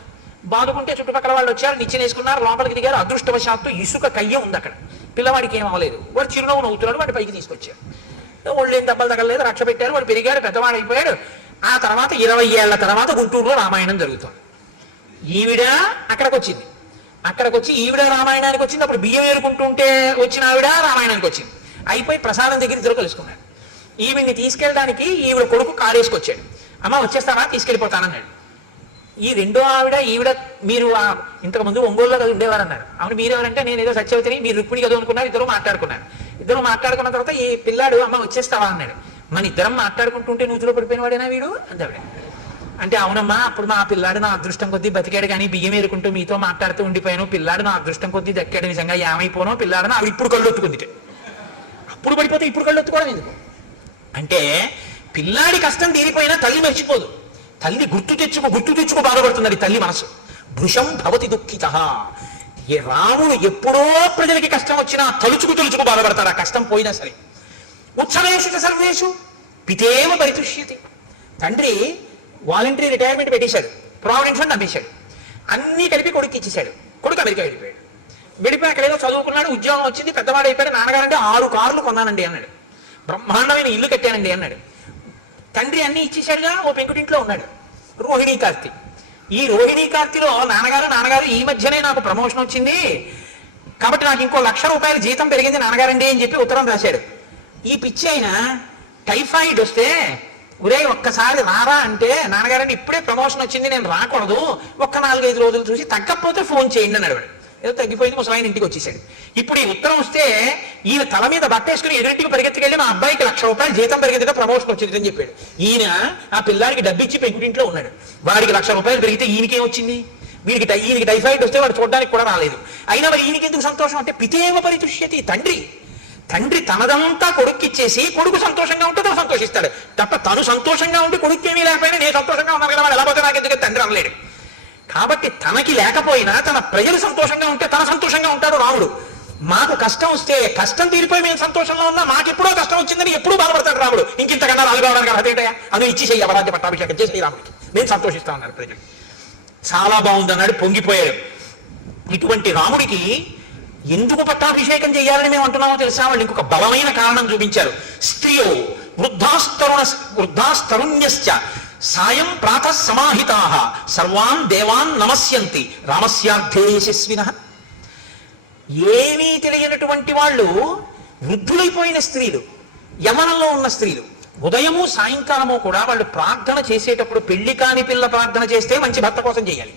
బాదుకుంటే చుట్టుపక్కల వాళ్ళు వచ్చారు, నిచ్చెనేసుకున్నారు, లోపలికి దిగారు. అదృష్టవశాత్తు ఇసుక కయ్య ఉంది అక్కడ. పిల్లవాడికి ఏం అవ్వలేదు. వాడు చిరునవ్వు నవ్వుతున్నాడు. వాడి పైకి తీసుకొచ్చారు. ఒళ్ళేం దెబ్బలు తగలేదు, రక్ష పెట్టారు. వాడు పెరిగాడు, పెద్దవాడు అయిపోయాడు. ఆ తర్వాత 20 ఏళ్ల తర్వాత గుంటూరులో రామాయణం జరుగుతుంది. ఈవిడ అక్కడికి వచ్చింది. అక్కడికి వచ్చి ఈవిడ రామాయణానికి వచ్చింది. అప్పుడు బియ్యం ఏరుకుంటుంటే వచ్చిన ఆవిడ రామాయణానికి వచ్చింది. అయిపోయి ప్రసాదం దగ్గర ఇద్దరు కలుసుకున్నాడు. ఈవిడ్ని తీసుకెళ్ళడానికి ఈవిడ కొడుకు కారేసుకొచ్చాడు. అమ్మ వచ్చేస్తావా, తీసుకెళ్ళిపోతానన్నాడు. ఈ రెండో ఈవిడ మీరు ఇంతకు ముందు ఒంగోలులో కదా ఉండేవారు అన్నారు. అవును, మీరెవరంటే నేను ఏదో సత్యవతిని, మీరు రుక్మిణి కదా అనుకున్నారు. ఇద్దరు మాట్లాడుకున్నారు. ఇద్దరు మాట్లాడుకున్న తర్వాత ఈ పిల్లాడు అమ్మ వచ్చేస్తావా అన్నాడు. మన ఇద్దరం మాట్లాడుకుంటుంటే నూతిలో పడిపోయిన వాడేనా వీడు అందావిడ. అంటే అవునమ్మా, అప్పుడు మా పిల్లాడు నా అదృష్టం కొద్దీ బతికాడు, కానీ బియ్యం ఏరుకుంటూ మీతో మాట్లాడుతూ ఉండిపోయాను, పిల్లాడు నా అదృష్టం కొద్దీ దక్కాడు, నిజంగా ఏమైపోనో పిల్లాడని ఆవిడ ఇప్పుడు కళ్ళు ఒత్తుకుంది. అప్పుడు పడిపోతే ఇప్పుడు కళ్ళు ఒత్తుకోవడం ఎందుకు అంటే, పిల్లాడి కష్టం తీరిపోయినా తల్లి మర్చిపోదు. తల్లి గుర్తు తెచ్చుకో బాధపడుతున్నది తల్లి మనసు. భృశం భవతి దుఃఖిత. ఏ రాముడు ఎప్పుడో ప్రజలకి కష్టం వచ్చినా తలుచుకు బాధపడతారు, ఆ కష్టం పోయినా సరే. ఉత్సవేషు సర్వేషు పితేవ పరితుష్యతి. తండ్రి వాలంటరీ రిటైర్మెంట్ పెట్టేశాడు, ప్రావిడెంట్ ఫండ్ అమ్మేశాడు, అన్నీ కలిపి కొడుకు ఇచ్చేశాడు. కొడుకు అమెరికా వెళ్ళిపోయాడు. వెళ్ళిపోయి అక్కడ ఏదో చదువుకున్నాడు, ఉద్యోగం వచ్చింది, పెద్దవాడు అయిపోయాడు. నాన్నగారంటే 6 కార్లు కొన్నానండి అన్నాడు, బ్రహ్మాండమైన ఇల్లు కట్టానండి అన్నాడు. తండ్రి అన్ని ఇచ్చేశాడుగా, ఓ పెంకుటింట్లో ఉన్నాడు. రోహిణీ కార్తీ. ఈ రోహిణీ కార్తీలో నాన్నగారు ఈ మధ్యనే నాకు ప్రమోషన్ వచ్చింది కాబట్టి నాకు ఇంకో ₹1,00,000 జీతం పెరిగింది నాన్నగారండి అని చెప్పి ఉత్తరం రాశాడు. ఈ పిచ్చి అయినా టైఫాయిడ్ వస్తే ఒరే ఒక్కసారి రారా అంటే, నాన్నగారండి ఇప్పుడే ప్రమోషన్ వచ్చింది నేను రాకూడదు, ఒక్క 4-5 రోజులు చూసి తగ్గకపోతే ఫోన్ చేయండి అని అడిగాడు. ఏదో తగ్గిపోయింది, ముసలాయన ఇంటికి వచ్చేసాడు. ఇప్పుడు ఈ ఉత్తరం వస్తే ఈయన తల మీద బట్టేసుకుని ఎదురింటికి పరిగెత్తుకెళ్ళి మా అబ్బాయికి ₹1,00,000 జీతం పెరిగితే ప్రమోషన్ వచ్చింది అని చెప్పాడు. ఈయన ఆ పిల్లాడికి డబ్బిచ్చి పెంకుటింట్లో ఉన్నాడు. వాడికి ₹1,00,000 పెరిగితే ఈయనకేం వచ్చింది? ఈయనకి టైఫాయిడ్ వస్తే వాడు చూడడానికి కూడా రాలేదు. అయినా మరి ఈయనకి ఎందుకు సంతోషం అంటే, పితేవ పరితుష్యతి. తండ్రి తనదంతా కొడుక్కిచ్చేసి కొడుకు సంతోషంగా ఉంటే తను సంతోషిస్తాడు తప్ప, తను సంతోషంగా ఉంటే కొడుకు ఏమీ లేకపోయినా నేను సంతోషంగా ఉన్నాను కదా వాడు ఎలా పోతే నాకు ఎందుకు తండ్రి అనలేడు. కాబట్టి తనకి లేకపోయినా తన ప్రజలు సంతోషంగా ఉంటే తన సంతోషంగా ఉంటాడు రాముడు. మాకు కష్టం వస్తే కష్టం తీరిపోయి మేము సంతోషంలో ఉన్నా, మాకెప్పుడో కష్టం వచ్చిందని ఎప్పుడూ బాధపడతాడు రాముడు. ఇంకింతకన్నా రాజుగావడానికి అర్హతేటయా, అను ఇచ్చి చెయ్యి అవరాజ్య పట్టాభిషేకం చేసి రాముడికి, నేను సంతోషిస్తా ఉన్నారు ప్రజలు. చాలా బాగుందన్నాడు, పొంగిపోయాడు. ఇటువంటి రాముడికి ఎందుకు పట్టాభిషేకం చేయాలని మేము అంటున్నామో తెలుసా? వాళ్ళు ఇంకొక బలమైన కారణం చూపించారు. స్త్రియో వృద్ధాస్తరుణ్యశ్చ సాయం ప్రాతః సమాహితాః సర్వాన్ దేవాన్ నమస్యంతి రామస్యార్థే యశస్వినః. ఏమీ తెలియనటువంటి వాళ్ళు, వృద్ధులైపోయిన స్త్రీలు, యవ్వనంలో ఉన్న స్త్రీలు, ఉదయము సాయంకాలము కూడా వాళ్ళు ప్రార్థన చేసేటప్పుడు పెళ్లి కాని పిల్ల ప్రార్థన చేస్తే మంచి భర్త కోసం చేయాలి,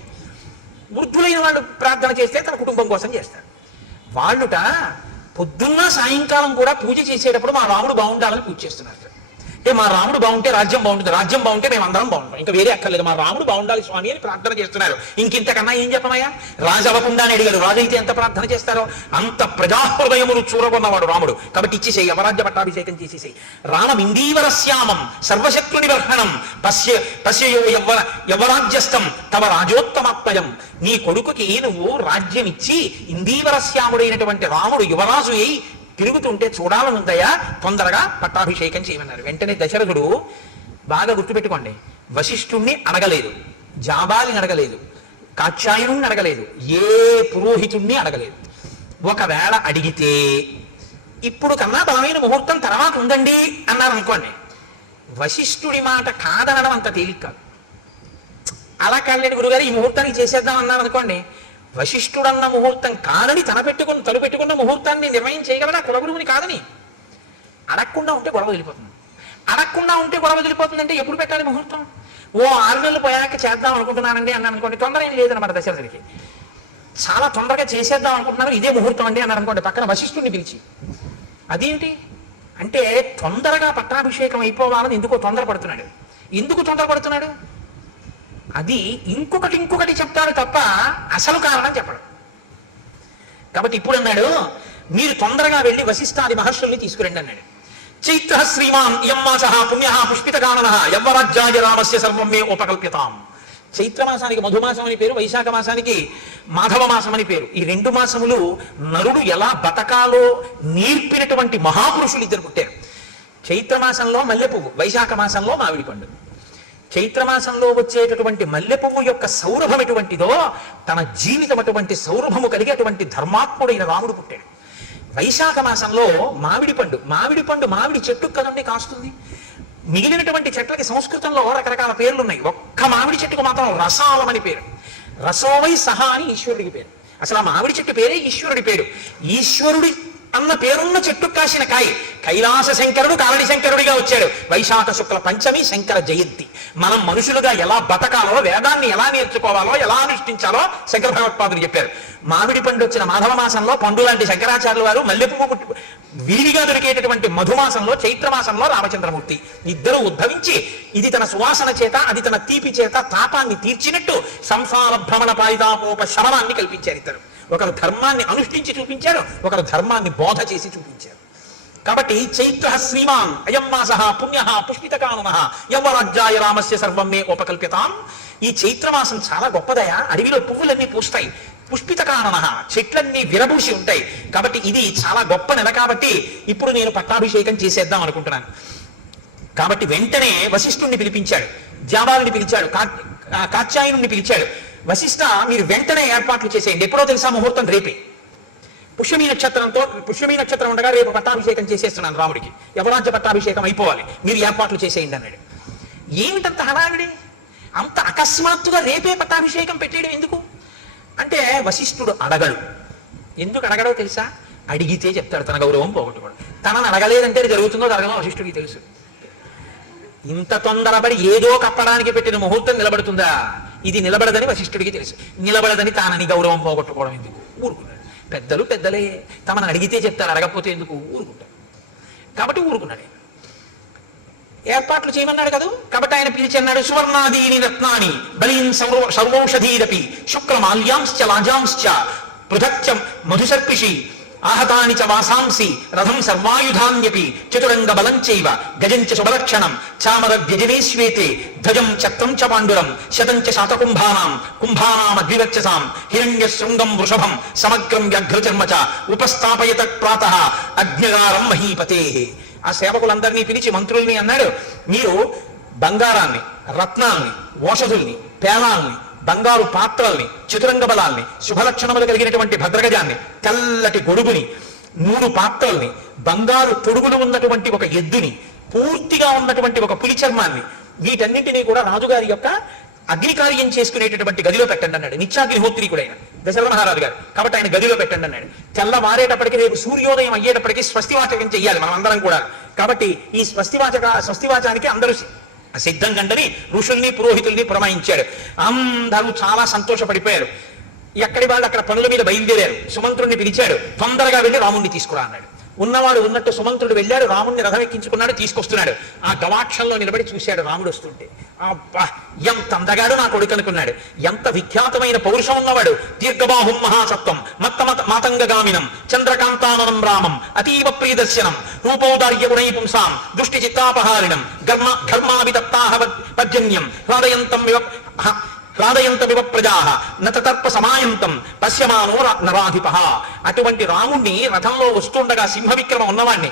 వృద్ధులైన వాళ్ళు ప్రార్థన చేస్తే తన కుటుంబం కోసం చేస్తారు. వాళ్ళుట పొద్దున్న సాయంకాలం కూడా పూజ చేసేటప్పుడు మా రాముడు బాగుండాలని పూజ చేస్తున్నారు. అంటే మా రాముడు బాగుంటే రాజ్యం బాగుంటుంది, రాజ్యం బాగుంటే మేము అందరం బాగుంటాం, ఇంకా వేరే అక్కర్లేదు, మా రాముడు బాగుండాలి స్వామి అని ప్రార్థన చేస్తున్నారు. ఇంకింతకన్నా ఏం చెప్పమయ్యా? రాజు అవ్వకుండా అని అడిగాడు, రాజు అయితే ఎంత ప్రార్థన చేస్తారో అంత ప్రజాహృదయమును చూరగొన్నవాడు రాముడు. కాబట్టి ఇచ్చేసేయి, అవరాజ్య పట్టాభిషేకం చేసేసేయి. రామమిందీవరశ్యామం సర్వశత్రు నివర్హణం పశ్యయో యవరాజ్యస్థం తవ రాజోత్తమాత్మయం. నీ కొడుకుకి నువ్వు రాజ్యం ఇచ్చి ఇందీవరశ్యాముడైనటువంటి రాముడు యువరాజు అయి తిరుగుతుంటే చూడాలనుందయా, తొందరగా పట్టాభిషేకం చేయమన్నారు. వెంటనే దశరథుడు, బాగా గుర్తుపెట్టుకోండి, వశిష్ఠుణ్ణి అడగలేదు, జాబాలిని అడగలేదు, కాత్యాయనుణ్ణి అడగలేదు, ఏ పురోహితుణ్ణి అడగలేదు. ఒకవేళ అడిగితే ఇప్పుడు కన్నా బలమైన ముహూర్తం తర్వాత ఉందండి అన్నారు అనుకోండి, వశిష్ఠుడి మాట కాదనడం అంత తేలిక కాదు. అలా కాలేదు గురుగారు ఈ ముహూర్తానికి చేసేద్దాం అన్నారు అనుకోండి, వశిష్ఠుడన్న ముహూర్తం కాదని తను పెట్టుకున్న ముహూర్తాన్ని నిర్ణయం చేయగలడా కులగురువుని కాదని? అడగకుండా ఉంటే గొడవ వదిలిపోతుంది. అడగకుండా ఉంటే గొడవ వదిలిపోతుందంటే ఎప్పుడు పెట్టాలి ముహూర్తం? 6 నెలలు పోయాక చేద్దాం అనుకుంటున్నానండి అన్నాను అనుకోండి, తొందర ఏం లేదన్నమాట దశరథుడికి. చాలా తొందరగా చేసేద్దాం అనుకుంటున్నారు, ఇదే ముహూర్తం అండి అన్నారు అనుకోండి, పక్కన వశిష్ఠుడిని పిలిచి. అదేంటి అంటే, తొందరగా పట్టాభిషేకం అయిపోవాలని ఎందుకో తొందరపడుతున్నాడు. ఎందుకు తొందరపడుతున్నాడు? అది ఇంకొకటి చెప్తాడు తప్ప అసలు కారణం చెప్పడు. కాబట్టి ఇప్పుడు అన్నాడు, మీరు తొందరగా వెళ్ళి వశిష్ఠాది మహర్షుల్ని తీసుకురండి అన్నాడు. చైత్ర శ్రీమాన్ ఇయం మాసః పుణ్యః పుష్పితకాననః యవ్వరాజ్యాయ రామస్య సర్వం మే ఉపకల్ప్యతాం. చైత్రమాసానికి మధుమాసం అని పేరు, వైశాఖ మాసానికి మాధవ మాసం అని పేరు. ఈ 2 మాసములు నరుడు ఎలా బతకాలో నేర్పినటువంటి మహాపురుషులు ఇద్దరు పుట్టారు. చైత్రమాసంలో మల్లె పువ్వు, వైశాఖ మాసంలో మామిడి పండు. చైత్రమాసంలో వచ్చేటటువంటి మల్లె పువ్వు యొక్క సౌరభం ఎటువంటిదో, తన జీవితం అటువంటి సౌరభము కలిగి అటువంటి ధర్మాత్ముడైన రాముడు పుట్టాడు. వైశాఖ మాసంలో మామిడి పండు, మామిడి చెట్టు కదండి కాస్తుంది. మిగిలినటువంటి చెట్లకి సంస్కృతంలో రకరకాల పేర్లు ఉన్నాయి. ఒక్క మామిడి చెట్టుకు మాత్రం రసాలమని పేరు. రసోవై సహా అని ఈశ్వరుడికి పేరు. అసలు ఆ మామిడి చెట్టు పేరే ఈశ్వరుడి పేరు. ఈశ్వరుడి అన్న పేరున్న చెట్టు కాసిన కాయ. కైలాస శంకరుడు కారణి శంకరుడిగా వచ్చాడు. వైశాఖ శుక్ల పంచమి శంకర జయంతి. మనం మనుషులుగా ఎలా బతకాలో, వేదాన్ని ఎలా నేర్చుకోవాలో, ఎలా అనుష్ఠించాలో శంకర భగవత్పాదులు చెప్పారు. మామిడి పండు వచ్చిన మాధవ మాసంలో పండు లాంటి శంకరాచార్యుల వారు, మల్లెపువ్వు విరివిగా దొరికేటటువంటి మధుమాసంలో, చైత్రమాసంలో రామచంద్రమూర్తి ఇద్దరు ఉద్భవించి ఇది తన సువాసన చేత, అది తన తీపి చేత తాపాన్ని తీర్చినట్టు సంసార భ్రమణ పారితాపోప శమనాన్ని కల్పించారు ఇద్దరు. ఒకరు ధర్మాన్ని అనుష్ఠించి చూపించారు, ఒకరు ధర్మాన్ని బోధ చేసి చూపించారు. కాబట్టి చైత్ర శ్రీమాన్ అయం మాస పుణ్య పుష్పితకానున యవ్వరాజ్యాయ రామస్య సర్వం మే ఉపకల్పితాం. ఈ చైత్రమాసం చాలా గొప్పదయా, అడవిలో పువ్వులన్నీ పూస్తాయి, పుష్పితకానన చెట్లన్నీ విరబూసి ఉంటాయి. కాబట్టి ఇది చాలా గొప్ప నెల. కాబట్టి ఇప్పుడు నేను పట్టాభిషేకం చేసేద్దాం అనుకుంటున్నాను. కాబట్టి వెంటనే వశిష్ఠుణ్ణి పిలిపించాడు, జాబాలుని పిలిచాడు, కాత్యాయనుణ్ణి పిలిచాడు. వశిష్ఠ, మీరు వెంటనే ఏర్పాట్లు చేసేయండి. ఎప్పుడో తెలుసా? ముహూర్తం రేపే. పుష్యమీ నక్షత్రం ఉండగా రేపు పట్టాభిషేకం చేసేస్తున్నాను రాముడికి, యవరాజ్య పట్టాభిషేకం అయిపోవాలి, మీరు ఏర్పాట్లు చేసేయండి అన్నాడు. ఏమిటంత హడావిడి? అంత అకస్మాత్తుగా రేపే పట్టాభిషేకం పెట్టేయడం ఎందుకు అంటే, వశిష్ఠుడు అడగడు. ఎందుకు అడగడో తెలుసా? అడిగితే చెప్తాడు, తన గౌరవం పోగొట్టుకోడు. తనను అడగలేదంటే జరుగుతుందో జరగదో వశిష్ఠుడికి తెలుసు. ఇంత తొందరపడి ఏదో కప్పడానికి పెట్టిన ముహూర్తం నిలబడుతుందా? ఇది నిలబడదని వశిష్ఠుడికి తెలుసు. నిలబడదని తానని గౌరవం పోగొట్టుకోవడం ఎందుకు? ఊరుకున్నాడు. పెద్దలు పెద్దలే, తమను అడిగితే చెప్తారు, అడగకపోతే ఎందుకు? ఊరుకుంటాడు. కాబట్టి ఊరుకున్నాడు. ఏర్పాట్లు చేయమన్నాడు కదా. కాబట్టి ఆయన పిలిచి అన్నాడు, సువర్ణాదీని రత్నాని బలీన్ సర్వౌషధీరపి శుక్రమాల్యాంశ్చ లాజాంశ్చ పృథక్చ మధుసర్పిషి ఆహతాని చ వాసాంసి రథం సర్వాయుధాన్యపి చతురంగ బలంచైవ గజంచ శుభలక్షణం చామర వ్యజనే శ్వేతే ధ్వజం చక్రం చ పాండురం శతం చ శాతకుంభానాం కుంభానామద్వివర్చసాం హిరణ్య శృంగం వృషభం సమగ్రం వ్యాఘ్రచర్మ చ ఉపస్థాపయత ప్రాతః అగ్నిగారం మహీపతే. ఆ సేవకులందరినీ పిలిచి మంత్రుల్ని అన్నాడు, మీరు బంగారాన్ని, రత్నాల్ని, ఓషధుల్ని, పేలాల్ని, బంగారు పాత్రల్ని, చతురంగ బలాల్ని, శుభలక్షణములు కలిగినటువంటి భద్రగజాన్ని, తెల్లటి గొడుగుని, 3 పాత్రల్ని, బంగారు తొడుగులు ఉన్నటువంటి ఒక ఎద్దుని, పూర్తిగా ఉన్నటువంటి ఒక పులి చర్మాన్ని, వీటన్నింటినీ కూడా రాజుగారి యొక్క అగ్నికార్యం చేసుకునేటటువంటి గదిలో పెట్టండి అన్నాడు. నిత్యాగ్నిహోత్రీకుడైన దశరథ మహారాజు గారు. కాబట్టి ఆయన గదిలో పెట్టండి అన్నాడు. తెల్లవారేటప్పటికి, రేపు సూర్యోదయం అయ్యేటప్పటికి స్వస్తివాచకం చెయ్యాలి మనం అందరం కూడా. కాబట్టి ఈ స్వస్తివాచానికి అందరూ సిద్ధం కండని ఋషుల్ని పురోహితుల్ని పురమాయించాడు. అందరూ చాలా సంతోషపడిపోయారు. ఎక్కడి వాళ్ళు అక్కడ పనుల మీద బయలుదేరారు. సుమంత్రుడిని పిలిచాడు, తొందరగా వెళ్ళి రాముణ్ణి తీసుకురా అన్నాడు. ఉన్నవాడు ఉన్నట్టు సుమంత్రుడు వెళ్ళాడు, రాముణ్ణి రథం ఎక్కించుకున్నాడు, తీసుకొస్తున్నాడు. ఆ గవాక్షంలో నిలబడి చూశాడు రాముడు వస్తుంటే. అబ్బా, ఎంత అందగాడు నా కొడుకు అనుకున్నాడు. ఎంత విఖ్యాతమైన పౌరుషం ఉన్నవాడు. దీర్ఘబాహుం మహాసత్వం మాతంగగామినం చంద్రకాంతాననం రామం అతీవ ప్రియదర్శనం రూపౌదార్య గుణై పుంసాం దృష్టి చిత్తాపహారిణం ఘర్మాభితప్తాహ పర్జన్యం హృదయంతమివ ప్రజాః నతర్ప సమాయంతం పశ్యమానో నరాధిపః. అటువంటి రాముణ్ణి రథంలో వస్తుండగా, సింహవిక్రమం ఉన్నవాణ్ణి,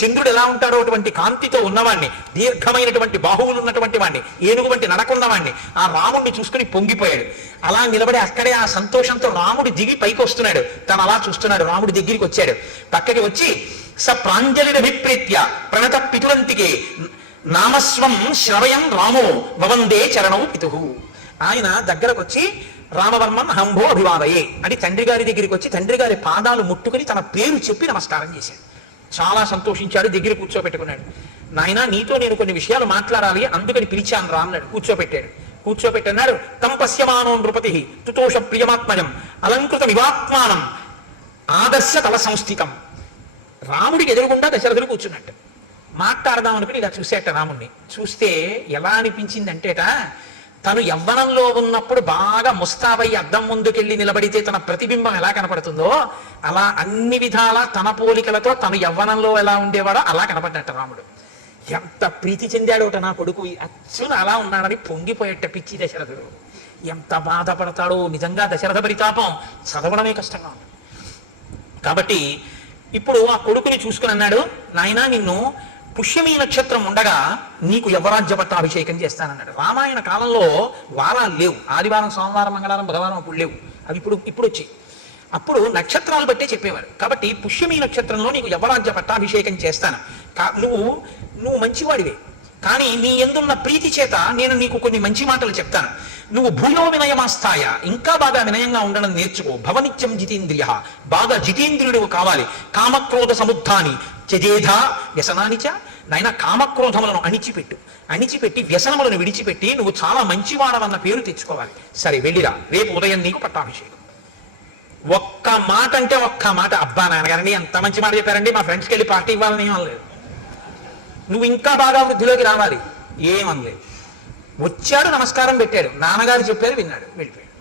చంద్రుడు ఎలా ఉంటాడో అటువంటి కాంతితో ఉన్నవాణ్ణి, దీర్ఘమైనటువంటి బాహువులు ఉన్నటువంటి వాణ్ణి, ఏనుగు వంటి నడకున్నవాణ్ణి, ఆ రాముణ్ణి చూసుకుని పొంగిపోయాడు. అలా నిలబడి అక్కడే ఆ సంతోషంతో రాముడు దిగి పైకి వస్తున్నాడు. తను అలా చూస్తున్నాడు. రాముడి దగ్గరికి వచ్చాడు. పక్కకి వచ్చి స ప్రాంజలిరభిప్రీత్య ప్రణత పితురంతికే నామస్వం శ్రవయం రామో వవందే చరణౌ పితుః. ఆయన దగ్గరకు వచ్చి రామవర్మన్ హంభో అభివాదయే అని తండ్రి గారి దగ్గరికి వచ్చి తండ్రి గారి పాదాలు ముట్టుకుని తన పేరు చెప్పి నమస్కారం చేశాడు. చాలా సంతోషించాడు. దగ్గర కూర్చోబెట్టుకున్నాడు. నాయన, నీతో నేను కొన్ని విషయాలు మాట్లాడాలి, అందుకని పిలిచాను రా అన్నాడు. కూర్చోబెట్టాడు. కూర్చోబెట్టన్నాడు. తం పశ్యమానో నృపతి తుతోష ప్రియమాత్మజం అలంకృత వివాత్మానం ఆదర్శ తల సంస్థితం. రాముడికి ఎదురుగుండా దశరథుడు కూర్చున్నట్టు. మాట్లాడదాం అనుకుని ఇలా చూసేట రాముడిని. చూస్తే ఎలా అనిపించిందంటేట, తను యవ్వనంలో ఉన్నప్పుడు బాగా ముస్తాబయ్యి అద్దం ముందుకెళ్ళి నిలబడితే తన ప్రతిబింబం ఎలా కనపడుతుందో, అలా అన్ని విధాల తన పోలికలతో తను యవ్వనంలో ఎలా ఉండేవాడో అలా కనపడ్డట రాముడు. ఎంత ప్రీతి చెందాడోట నా కొడుకు, అచ్చును అలా ఉన్నాడని పొంగిపోయేట పిచ్చి దశరథుడు. ఎంత బాధపడతాడో నిజంగా. దశరథ పరితాపం చదవడమే కష్టంగా ఉంది. కాబట్టి ఇప్పుడు ఆ కొడుకుని చూసుకుని అన్నాడు, నాయనా, నిన్ను పుష్యమీ నక్షత్రం ఉండగా నీకు యవరాజ్య పట్టాభిషేకం చేస్తానన్నాడు. రామాయణ కాలంలో వారాలు లేవు. ఆదివారం, సోమవారం, మంగళవారం, బుధవారం అప్పుడు లేవు. అవి ఇప్పుడు వచ్చాయి. అప్పుడు నక్షత్రాలు బట్టే చెప్పేవారు. కాబట్టి పుష్యమీ నక్షత్రంలో నీకు యవరాజ్య పట్టాభిషేకం చేస్తాను. నువ్వు మంచివాడివే, కానీ నీ ఎందున్న ప్రీతి చేత నేను నీకు కొన్ని మంచి మాటలు చెప్తాను. నువ్వు భూయో వినయమాస్థాయ, ఇంకా బాగా వినయంగా ఉండడం నేర్చుకో. భవనిత్యం జితేంద్రియ, బాగా జితేంద్రియుడు కావాలి. కామక్రోధ సముద్ధాని త్యజేధ వ్యసనానిచ, నాయన కామక్రోధములను అణిచిపెట్టి వ్యసనములను విడిచిపెట్టి నువ్వు చాలా మంచివాడవన్న పేరు తెచ్చుకోవాలి. సరే వెళ్ళిరా, రేపు ఉదయం నీకు పట్టాభిషేకం. ఒక్క మాట అంటే ఒక్క మాట, అబ్బా నాన్నగారండి ఎంత మంచి మాట చెప్పారండి, మా ఫ్రెండ్స్కి వెళ్ళి పార్టీ ఇవ్వాలని ఏమనలేదు. నువ్వు ఇంకా బాగా వృద్ధిలోకి రావాలి ఏమనలేదు. వచ్చాడు, నమస్కారం పెట్టాడు, నాన్నగారు చెప్పారు, విన్నాడు, వెళ్ళిపోయాడు.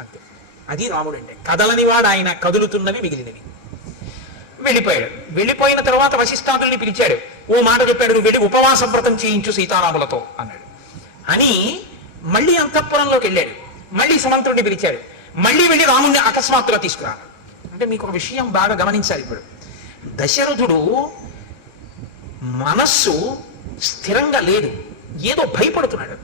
అంతే. అది రాముడు అంటే. కదలని వాడు ఆయన, కదులుతున్నవి మిగిలినవి. వెళ్ళిపోయాడు. వెళ్ళిపోయిన తర్వాత వశిష్ఠాదుల్ని పిలిచాడు. ఓ మాట చెప్పాడు, నువ్వు వెళ్ళి ఉపవాస వ్రతం చేయించు సీతారాములతో అన్నాడు. అని మళ్ళీ అంతఃపురంలోకి వెళ్ళాడు. మళ్ళీ సుమంత్రుడిని పిలిచాడు. మళ్ళీ వెళ్ళి రాముడిని అకస్మాత్తుగా తీసుకురా. అంటే మీకు ఒక విషయం బాగా గమనించాలి. ఇప్పుడు దశరథుడు మనస్సు స్థిరంగా లేదు, ఏదో భయపడుతున్నాడు.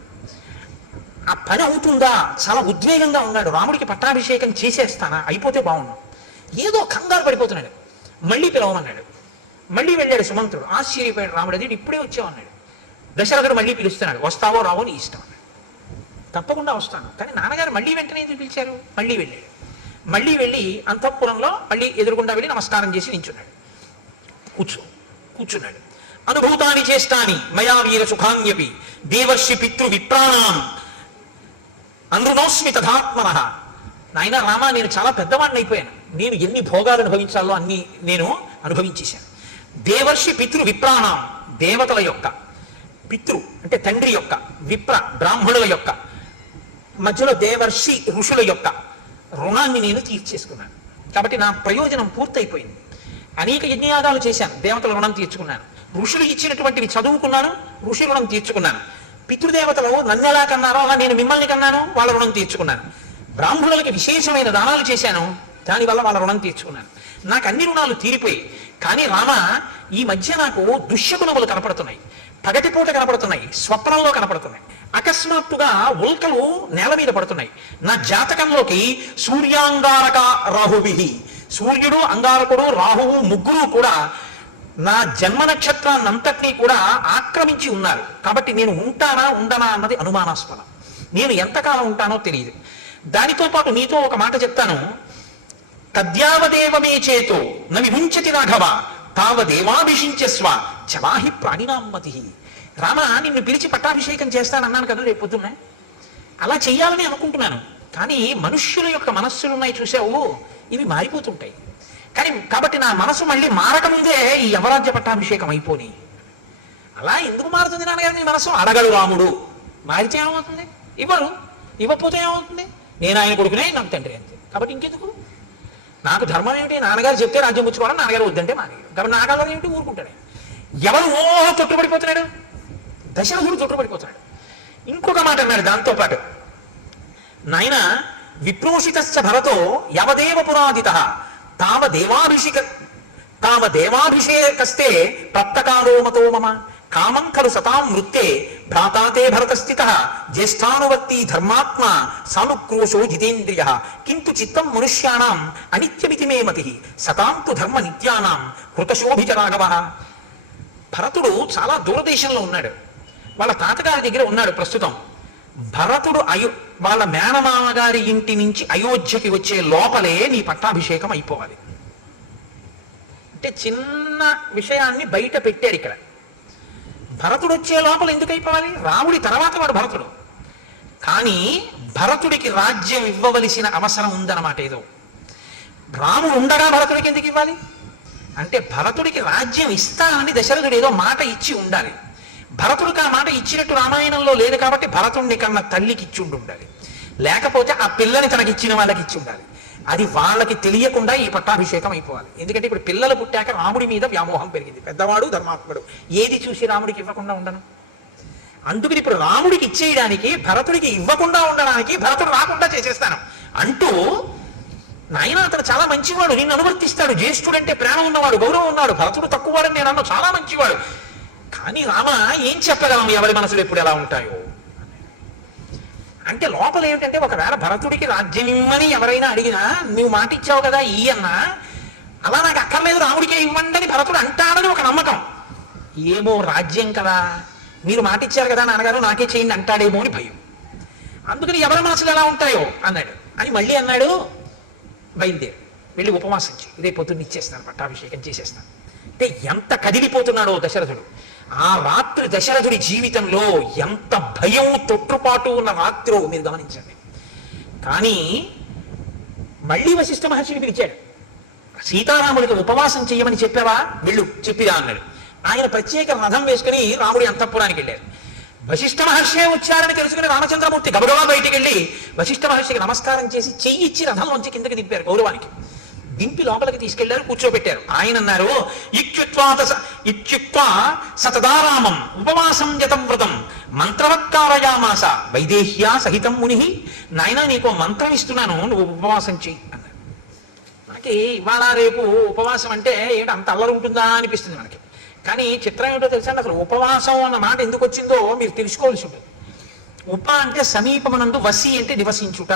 ఆ పని అవుతుందా, చాలా ఉద్వేగంగా ఉన్నాడు. రాముడికి పట్టాభిషేకం చేసేస్తానా, అయిపోతే బాగున్నాం, ఏదో కంగారు పడిపోతున్నాడు. మళ్ళీ పిలవమన్నాడు. మళ్ళీ వెళ్ళాడు సుమంత్రుడు. ఆశ్చర్యపోయాడు. రాముడు అది ఇప్పుడే వచ్చామన్నాడు. దశరథుడు మళ్ళీ పిలుస్తున్నాడు. వస్తావో రావో నీ ఇష్టం అన్నాడు. తప్పకుండా వస్తాను, కానీ నాన్నగారు మళ్ళీ వెంటనే ఎందుకు పిలిచారు? మళ్ళీ వెళ్ళాడు. మళ్ళీ వెళ్ళి అంతఃపురంలో మళ్ళీ ఎదురుగుండా వెళ్ళి నమస్కారం చేసి నించున్నాడు. కూర్చున్నాడు. అనుభూతాన్ని చేస్తాని మయా వీర సుఖాన్యపి దేవర్షి పితృ విప్రాణాం అనృణోస్మి తథాత్మన. నాయన రామ, నేను చాలా పెద్దవాడిని అయిపోయాను. నేను ఎన్ని భోగాలు అనుభవించాలో అన్ని నేను అనుభవించేశాను. దేవర్షి పితృ విప్రాణం, దేవతల యొక్క, పితృ అంటే తండ్రి యొక్క, విప్ర బ్రాహ్మణుల యొక్క, మధ్యలో దేవర్షి ఋషుల యొక్క రుణాన్ని నేను తీర్చేసుకున్నాను. కాబట్టి నా ప్రయోజనం పూర్తయిపోయింది. అనేక యజ్ఞయాగాలు చేశాను, దేవతల రుణం తీర్చుకున్నాను. ఋషులు ఇచ్చినటువంటివి చదువుకున్నాను, ఋషి రుణం తీర్చుకున్నాను. పితృదేవతలు నన్ను ఎలా కన్నారో అలా నేను మిమ్మల్ని కన్నాను, వాళ్ళ రుణం తీర్చుకున్నాను. బ్రాహ్మణులకి విశేషమైన దానాలు చేశాను, దానివల్ల వాళ్ళ రుణం తీర్చుకున్నాను. నాకు అన్ని రుణాలు తీరిపోయి. కానీ రామ, ఈ మధ్య నాకు దుశ్శకునములు కనపడుతున్నాయి, పగటిపూట కనపడుతున్నాయి, స్వప్నంలో కనపడుతున్నాయి. అకస్మాత్తుగా ఉల్కలు నేల మీద పడుతున్నాయి. నా జాతకంలోకి సూర్యాంగారక రాహువిహి, సూర్యుడు, అంగారకుడు, రాహువు ముగ్గురు కూడా నా జన్మ నక్షత్రాన్నంతటినీ కూడా ఆక్రమించి ఉన్నారు. కాబట్టి నేను ఉంటానా ఉండనా అన్నది అనుమానాస్పదం. నేను ఎంతకాలం ఉంటానో తెలియదు. దానితో పాటు నీతో ఒక మాట చెప్తాను. తద్యావదేవమే చేతో న విముంచతి రాఘవ తావదేవాభిషించస్వ చవాహి ప్రాణినామ్మతి. రామ, నిన్ను పిలిచి పట్టాభిషేకం చేస్తానన్నాను కదా రేపు పొద్దున్నే, అలా చెయ్యాలని అనుకుంటున్నాను. కానీ మనుష్యుల యొక్క మనస్సులు ఉన్నాయి చూసావు, ఇవి మారిపోతుంటాయి. కాబట్టి నా మనసు మళ్ళీ మారకముందే ఈ యవరాజ్య పట్టాభిషేకం అయిపోని. అలా ఎందుకు మారుతుంది నాన్నగారు నీ మనసు? అడగడు రాముడు. మారితే ఏమవుతుంది? ఇవ్వరు. ఇవ్వకపోతే ఏమవుతుంది? నేను ఆయన కొడుకునే, నాకు తండ్రి అంతే. కాబట్టి ఇంకెందుకు? నాకు ధర్మం ఏమిటి? నాన్నగారు చెప్తే రాజ్యం పుచ్చుకోవడం, నాన్నగారు వద్దంటే మానేగారు. కాబట్టి నాన్నగారు ఏమిటి? ఊరుకుంటాడు. ఎవరు తొట్టుపడిపోతున్నాడు? దశరథుడు తొట్టుపడిపోతున్నాడు. ఇంకొక మాట అన్నాడు దాంతోపాటు. నాయన విప్రోషితశ్చ భరతో యవదేవ పురాదితః తావదేవాభిషేకస్తే ప్రత్తకాలో మతో మమ కామం ఖలు సతాం వృత్తే భ్రాతాతే భరతస్థితః జ్యేష్ఠానువర్తి ధర్మాత్మ సానుక్రోశో జితేంద్రియ కింటు చిత్తం మనుష్యాణం అనిత్యమితి మే మతి సతాం తు ధర్మ నిత్యానాం కృతశోభిత రాఘవః. భరతుడు చాలా దూరదేశంలో ఉన్నాడు, వాళ్ళ తాతగారి దగ్గర ఉన్నాడు ప్రస్తుతం. భరతుడు వాళ్ళ మేనమామ గారి ఇంటి నుంచి అయోధ్యకి వచ్చే లోపలే నీ పట్టాభిషేకం అయిపోవాలి. అంటే చిన్న విషయాన్ని బయట పెట్టారు ఇక్కడ. భరతుడు వచ్చే లోపల ఎందుకు అయిపోవాలి? రాముడి తర్వాత వాడు భరతుడు. కానీ భరతుడికి రాజ్యం ఇవ్వవలసిన అవసరం ఉందన్నమాట. ఏదో రాముడు ఉండగా భరతుడికి ఎందుకు ఇవ్వాలి అంటే, భరతుడికి రాజ్యం ఇస్తానని దశరథుడు ఏదో మాట ఇచ్చి ఉండాలి. భరతుడికి ఆ మాట ఇచ్చినట్టు రామాయణంలో లేదు కాబట్టి భరతుడిని కన్నా తల్లికి ఇచ్చి ఉండాలి, లేకపోతే ఆ పిల్లని తనకిచ్చిన వాళ్ళకి ఇచ్చి ఉండాలి. అది వాళ్ళకి తెలియకుండా ఈ పట్టాభిషేకం అయిపోవాలి. ఎందుకంటే ఇప్పుడు పిల్లలు పుట్టాక రాముడి మీద వ్యామోహం పెరిగింది. పెద్దవాడు ధర్మాత్ముడు, ఏది చూసి రాముడికి ఇవ్వకుండా ఉండను. అందుకని ఇప్పుడు రాముడికి ఇచ్చేయడానికి, భరతుడికి ఇవ్వకుండా ఉండడానికి భరతుడు రాకుండా చేసేస్తాను అంటూ, నాయన అతను చాలా మంచివాడు, నిన్ను అనువర్తిస్తాడు, జ్యేష్ఠుడంటే ప్రేమ ఉన్నవాడు, గౌరవం ఉన్నాడు, భరతుడు తక్కువవాడని నేను అన్న, చాలా మంచివాడు. కానీ రామ ఏం చెప్పగలం, ఎవరి మనసులు ఎప్పుడు ఎలా ఉంటాయో అంటే. లోపల ఏమిటంటే, ఒకవేళ భరతుడికి రాజ్యం ఇవ్వని ఎవరైనా అడిగినా, నువ్వు మాట ఇచ్చావు కదా ఈ అన్నా, అలా నాకు అక్కర్లేదు రాముడికే ఇవ్వండి అని భరతుడు అంటాడని ఒక నమ్మకం. ఏమో రాజ్యం కదా, మీరు మాట ఇచ్చారు కదా నాన్నగారు, నాకే చేయండి అంటాడేమో అని భయం. అందుకని ఎవరి మనసులు ఎలా ఉంటాయో అన్నాడు. అని మళ్ళీ అన్నాడు, బయలుదేరు, వెళ్ళి ఉపవాసం చేయి, రేపు పొద్దున్న ఇచ్చేస్తాను, పట్టాభిషేకం చేసేస్తాను. అంటే ఎంత కదిలిపోతున్నాడో దశరథుడు. ఆ రాత్రి దశరథుడి జీవితంలో ఎంత భయం తొట్టుపాటు ఉన్న రాత్రో మీరు గమనించండి. కానీ మళ్ళీ వశిష్ఠ మహర్షిని పిలిచాడు. సీతారాముడికి ఉపవాసం చెయ్యమని చెప్పావా, వెళ్ళు చెప్పిరా అన్నాడు. ఆయన ప్రత్యేక రథం వేసుకుని రాముడి అంతఃపురానికి వెళ్ళారు. వశిష్ఠ మహర్షే వచ్చారని తెలుసుకుని రామచంద్రమూర్తి గబగబా బయటికి వెళ్ళి వశిష్ఠ మహర్షికి నమస్కారం చేసి చెయ్యి ఇచ్చి రథంలోంచి కిందకి దింపారు. గౌరవానికి దింపి లోపలికి తీసుకెళ్లారు, కూర్చోబెట్టారు. ఆయన అన్నారు, ఇత్యుక్త్వా సతదారామం ఉపవాసం జతవ్రతం మంత్రవత్కారయామాస వైదేహ్యా సహితం ముని. నాయన నీకు మంత్రం ఇస్తున్నాను, నువ్వు ఉపవాసం చెయ్యి అన్నారు. మనకి ఇవాళ రేపు ఉపవాసం అంటే ఏంటి అంత అల్లరి ఉంటుందా అనిపిస్తుంది మనకి. కానీ చిత్రం ఏమిటో తెలుసా, అసలు ఉపవాసం అన్న మాట ఎందుకు వచ్చిందో మీరు తెలుసుకోవాల్సి ఉంటుంది. ఉప అంటే సమీపమనందు, వసి అంటే నివసించుట.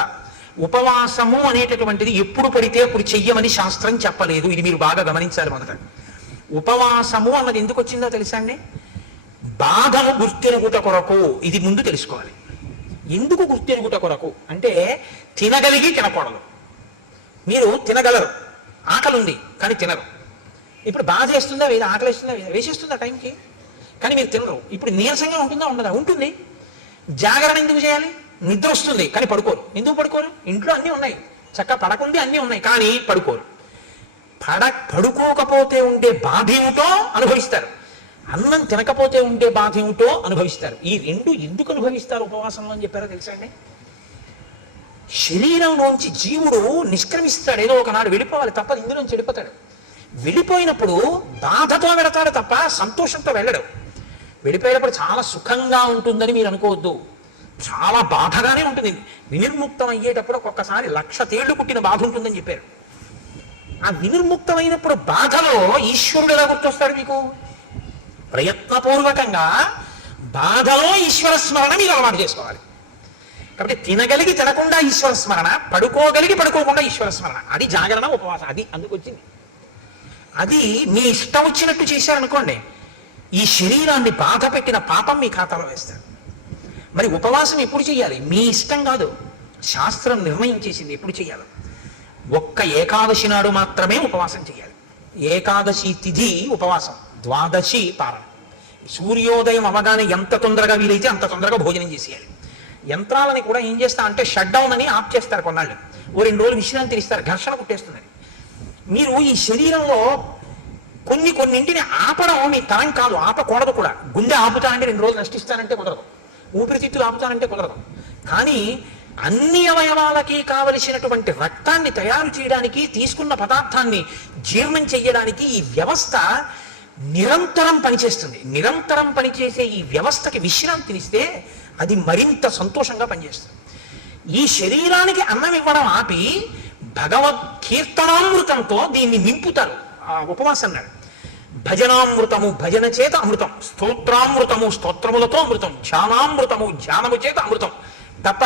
ఉపవాసము అనేటటువంటిది ఎప్పుడు పడితే అప్పుడు చెయ్యమని శాస్త్రం చెప్పలేదు. ఇది మీరు బాగా గమనించాలి. మొదట ఉపవాసము అన్నది ఎందుకు వచ్చిందో తెలుసా అండి, బాధను గుర్తెరుగుట కొరకు. ఇది ముందు తెలుసుకోవాలి. ఎందుకు గుర్తెరుగుట కొరకు అంటే, తినగలిగి తినకూడదు. మీరు తినగలరు, ఆకలి ఉంది కానీ తినరు. ఇప్పుడు బాధ వేస్తుందా, ఆకలి వేస్తుందా, వేసేస్తుందా టైంకి, కానీ మీరు తినరు. ఇప్పుడు నీరసంగా ఉంటుందా, ఉండదా, ఉంటుంది. జాగరణ ఎందుకు చేయాలి, నిద్ర వస్తుంది కానీ పడుకోరు. ఎందుకు పడుకోరు, ఇంట్లో అన్నీ ఉన్నాయి, చక్కగా పడకుంది అన్నీ ఉన్నాయి కానీ పడుకోరు. పడుకోకపోతే ఉండే బాధ ఏమిటో అనుభవిస్తారు, అన్నం తినకపోతే ఉండే బాధ ఏమిటో అనుభవిస్తారు. ఈ రెండు ఎందుకు అనుభవిస్తారు ఉపవాసంలో అని చెప్పారో తెలుసా అండి. శరీరంలోంచి జీవుడు నిష్క్రమిస్తాడు, ఏదో ఒకనాడు వెళ్ళిపోవాలి, తప్ప ఇందులోంచి వెళ్ళిపోతాడు. వెళ్ళిపోయినప్పుడు బాధతో వెళతాడు తప్ప సంతోషంతో వెళ్ళడు. వెళ్ళిపోయేటప్పుడు చాలా సుఖంగా ఉంటుందని మీరు అనుకోవద్దు, చాలా బాధగానే ఉంటుంది. వినిర్ముక్తం అయ్యేటప్పుడు ఒక్కొక్కసారి 1,00,000 తేళ్లు పుట్టిన బాధ ఉంటుందని చెప్పారు. ఆ వినిర్ముక్తమైనప్పుడు బాధలో ఈశ్వరుడు ఎలా గుర్తొస్తాడు మీకు? ప్రయత్నపూర్వకంగా బాధలో ఈశ్వర స్మరణ మీరు అలవాటు చేసుకోవాలి. కాబట్టి తినగలిగి తినకుండా ఈశ్వర స్మరణ, పడుకోగలిగి పడుకోకుండా ఈశ్వర స్మరణ, అది జాగరణ ఉపవాసం. అది అందుకు వచ్చింది. అది మీ ఇష్టం వచ్చినట్టు చేశారనుకోండి, ఈ శరీరాన్ని బాధ పెట్టిన పాపం మీ ఖాతాలో వేస్తారు. మరి ఉపవాసం ఎప్పుడు చేయాలి? మీ ఇష్టం కాదు, శాస్త్రం నిర్ణయం చేసింది ఎప్పుడు చేయాలి. ఒక్క ఏకాదశి నాడు మాత్రమే ఉపవాసం చేయాలి. ఏకాదశి తిథి ఉపవాసం, ద్వాదశి పారణ. సూర్యోదయం అవగానే ఎంత తొందరగా వీలైతే అంత తొందరగా భోజనం చేసేయాలి. యంత్రాలని కూడా ఏం చేస్తా అంటే షట్ డౌన్ అని ఆఫ్ చేస్తారు కొన్నాళ్ళు, ఓ 2 రోజులు విశ్రాంతి ఇస్తారు, ఘర్షణ పుట్టేస్తుంది. మీరు ఈ శరీరంలో కొన్నింటిని ఆపడం మీ తరం కాదు, ఆపకూడదు కూడా. గుండె ఆపుతానంటే 2 రోజులు నష్టిస్తానంటే కుదరదు, ఊపిరితిత్తులు ఆపుతానంటే కుదరదు. కానీ అన్ని అవయవాలకి కావలసినటువంటి రక్తాన్ని తయారు చేయడానికి, తీసుకున్న పదార్థాన్ని జీర్ణం చెయ్యడానికి ఈ వ్యవస్థ నిరంతరం పనిచేస్తుంది. నిరంతరం పనిచేసే ఈ వ్యవస్థకి విశ్రాంతినిస్తే అది మరింత సంతోషంగా పనిచేస్తుంది. ఈ శరీరానికి అన్నం ఇవ్వడం ఆపి భగవద్ కీర్తనామృతంతో దీన్ని నింపుతారు. ఆ ఉపవాసం నాడు భజనామృతము, భజన చేత అమృతం, స్తోత్రామృతము, స్తోత్రములతో అమృతం, ధ్యానామృతము, ధ్యానము చేత అమృతం. తప్ప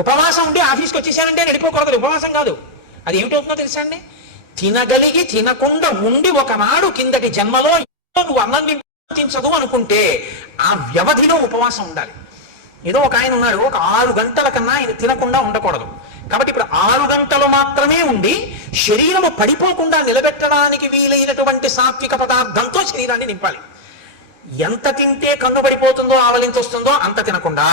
ఉపవాసం ఉండి ఆఫీస్కి వచ్చేసానంటే నడిపోకూడదు. ఉపవాసం కాదు. అది ఏమిటవుతుందో తెలుసా అండి, తినగలిగి తినకుండా ఉండి ఒకనాడు కిందటి జన్మలో నువ్వు అన్నం తించదు అనుకుంటే ఆ వ్యవధిలో ఉపవాసం ఉండాలి. ఏదో ఒక ఆయన ఉన్నాడు, ఒక 6 గంటల కన్నా ఆయన తినకుండా ఉండకూడదు. కాబట్టి ఇప్పుడు 6 గంటలు మాత్రమే ఉండి శరీరము పడిపోకుండా నిలబెట్టడానికి వీలైనటువంటి సాత్విక పదార్థంతో శరీరాన్ని నింపాలి. ఎంత తింటే కన్ను పడిపోతుందో, ఆవలించొస్తుందో అంత తినకుండా,